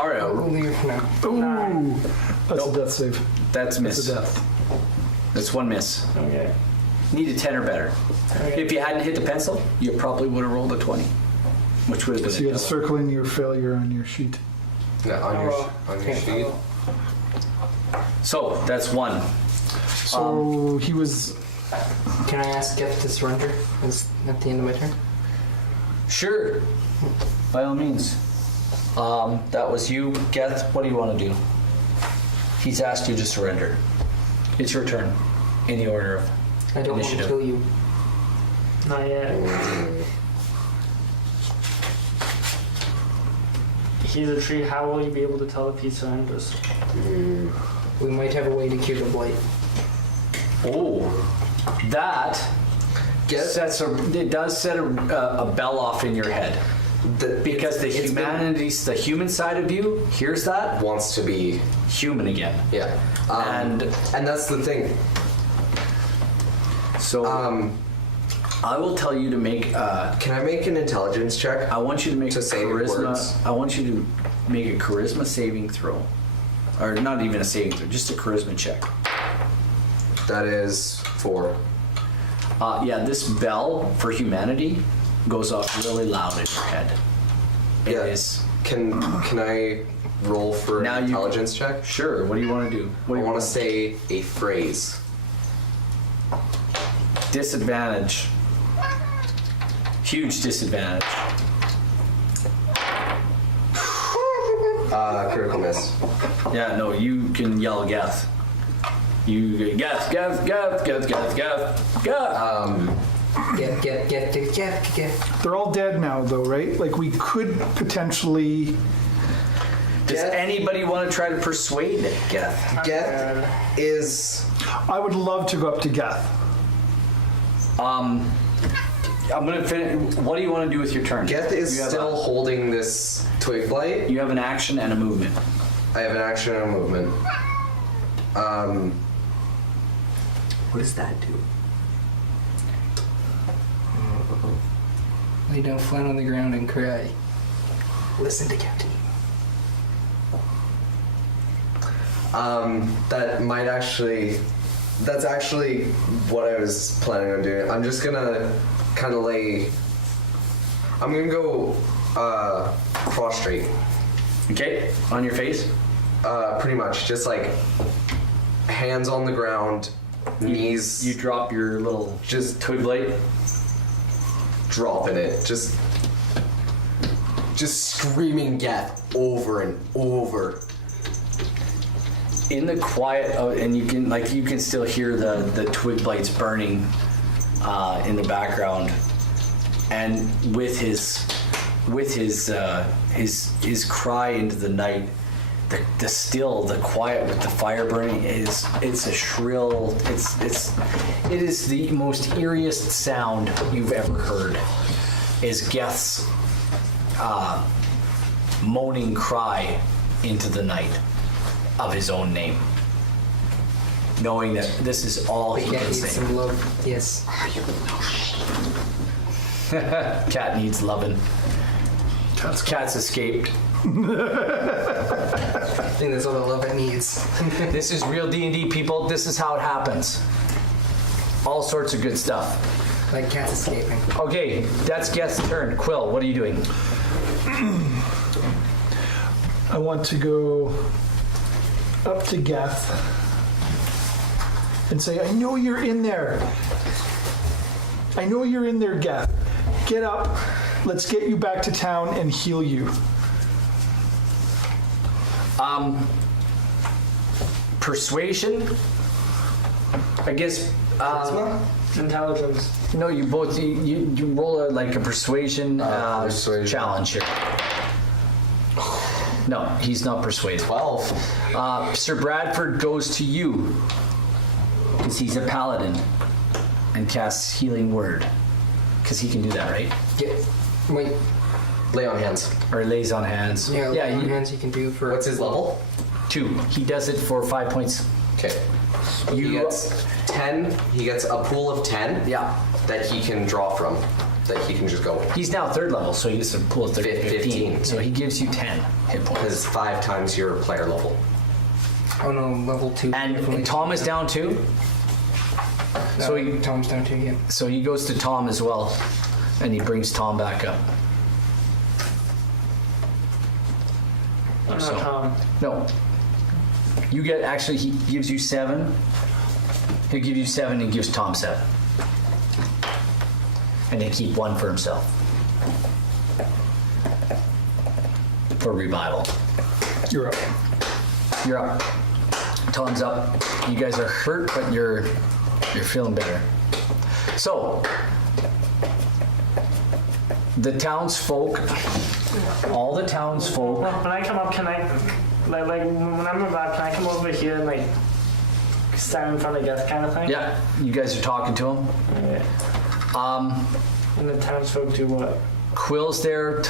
Arya. I'll leave for now. Ooh. That's a death save. That's a That's miss. a death. That's one miss. Okay. Need a 10 or better. Okay. If you hadn't hit the pencil, you probably would have rolled a 20. Which would have been So you a got to killer. circle in your failure on your sheet. Yeah, on your sheet. So, that's one. So he was. Can I ask Geth to surrender at the end of my turn? Sure. By all means. That was you. Geth, what do you want to do? He's asked you to surrender. It's your turn. In the order of I don't initiative. want to kill you. Not yet. He's a tree. How will you be able to tell if he surrenders? We might have a way to cure the blight. Oh, that sets it does set a bell off in your head. Because the human side of you hears that, Wants to be. human again. Yeah. And that's the thing. So I will tell you to make. Can I make an intelligence check? I want you to make To a say charisma. words. I want you to make a charisma saving throw, or not even a saving throw, just a charisma check. That is 4. Yeah, this bell for humanity goes off really loud in your head. It Yeah. is. Can I roll for Now an you- intelligence check? Sure. What do you want to do? What I do you want to say a phrase. Disadvantage. Huge disadvantage. Critical miss. Yeah, no, you can yell Geth. You go, Geth, Geth, Geth, Geth, Geth, Geth, Geth. Get. They're all dead now, though, right? Like we could potentially. Does anybody want to try to persuade Geth? Geth is. I would love to go up to Geth. I'm gonna finish. What do you want to do with your turn? Geth is You have still holding this twig blight. You have an action and a movement. I have an action and a movement. What does that do? Lay down flat on the ground and cry. Listen to Captain. That's actually what I was planning on doing. I'm just gonna kind of I'm gonna go prostrate. Okay, on your face. Pretty much, just like hands on the ground, knees. You drop your little just twig blade. dropping it, just screaming Geth over and over. In the quiet, and you can still hear the twig blights burning in the background, and with his cry into the night, the quiet with the fire burning it's a shrill. It is the most eeriest sound you've ever heard. Is Geth's moaning cry into the night of his own name, knowing that this is all he can say. Some love. Yes. Cat needs loving. Cat's escaped. I think that's all the love it needs. This is real D&D, people. This is how it happens. All sorts of good stuff. Like cats escaping. Okay, that's Geth's turn. Quill, what are you doing? I want to go up to Geth and say, I know you're in there. I know you're in there, Geth. Get up. Let's get you back to town and heal you. Persuasion? I guess. Intelligence. No, you both you roll a persuasion, Persuasion. challenge here. No, he's not persuaded. 12. Sir Bradford goes to you because he's a paladin and casts healing word because he can do that, right? Yeah. Wait. Lay on hands. Or lays on hands. Yeah. Yeah. Hands he can do for. What's his level? 2. He does it for 5 points. Okay. He gets 10. He gets a pool of 10. Yeah. That he can draw from. That he can just go. He's now 3rd level, so he gets a pool of 15. 15. So he gives you 10 hit points. Because 5 times your player level. Oh no, level 2. And Tom is down too. No, So he Tom's down too. Yeah. so he goes to Tom as well, and he brings Tom back up. I'm So- not Tom. No. You get he gives you 7. He'll give you 7 and gives Tom 7. And he'll keep 1 for himself. For revival. You're up. You're up. Tom's up. You guys are hurt, but you're feeling better. So the townsfolk, all the townsfolk. When I come up, can I, like when I'm about, can I come over here and stand in front of Geth kind of thing? Yeah, you guys are talking to him. Yeah. And the townsfolk do what? Quill's there.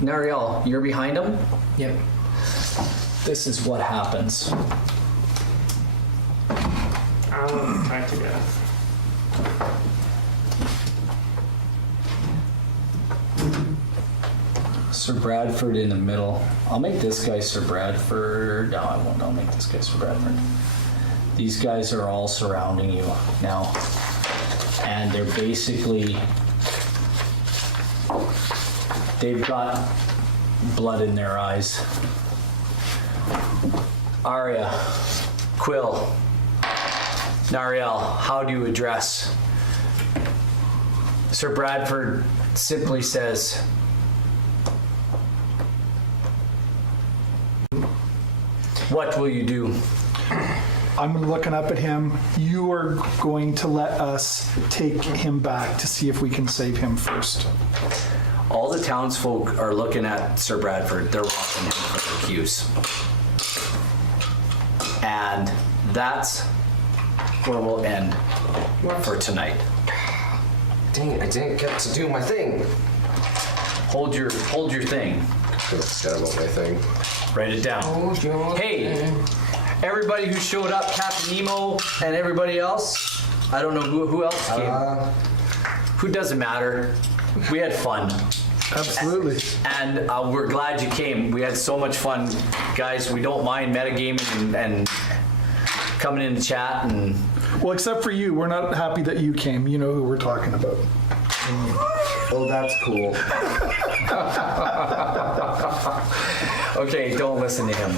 Nariel, you're behind him. Yep. This is what happens. I want to talk to Geth. Sir Bradford in the middle. I'll make this guy Sir Bradford. No, I won't. I'll make this guy Sir Bradford. These guys are all surrounding you now. And they're basically... They've got blood in their eyes. Arya, Quill, Nariel, how do you address? Sir Bradford simply says, "What will you do?" I'm looking up at him. You are going to let us take him back to see if we can save him first. All the townsfolk are looking at Sir Bradford. They're watching him for their cues. And that's where we'll end for tonight. Dang it, I didn't get to do my thing. Hold your thing. I'm upset about my thing. Write it down. Hey, everybody who showed up, Captain Nemo and everybody else. I don't know who else came. Who doesn't matter. We had fun. Absolutely. And we're glad you came. We had so much fun, guys. We don't mind metagaming and coming in to chat. And Well, except for you, we're not happy that you came. You know who we're talking about. Oh, that's cool. okay, don't listen to him.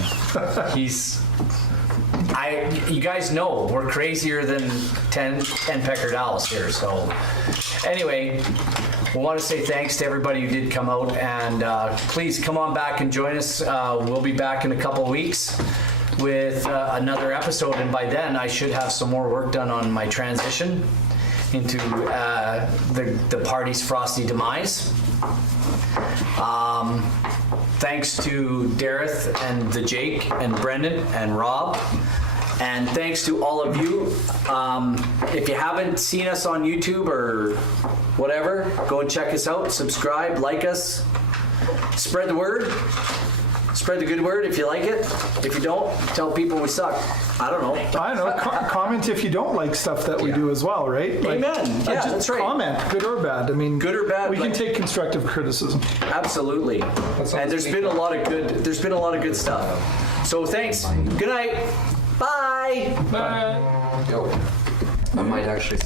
You guys know we're crazier than 10 Peckard Owls here. So anyway, we want to say thanks to everybody who did come out, and please come on back and join us. We'll be back in a couple weeks with another episode, and by then I should have some more work done on my transition into the party's frosty demise. Thanks to Dareth and the Jake and Brendan and Rob. And thanks to all of you. If you haven't seen us on YouTube or whatever, go and check us out. Subscribe, like us, spread the word. Spread the good word if you like it. If you don't, tell people we suck. I don't know. I know. Comment if you don't like stuff that we do as well, right? Amen. Yeah, just that's right. Comment, good or bad. I mean, good or bad. We can take constructive criticism. Absolutely. And there's been a lot of good. There's been a lot of good stuff. So thanks. Good night. Bye. Bye. Yo, I might actually.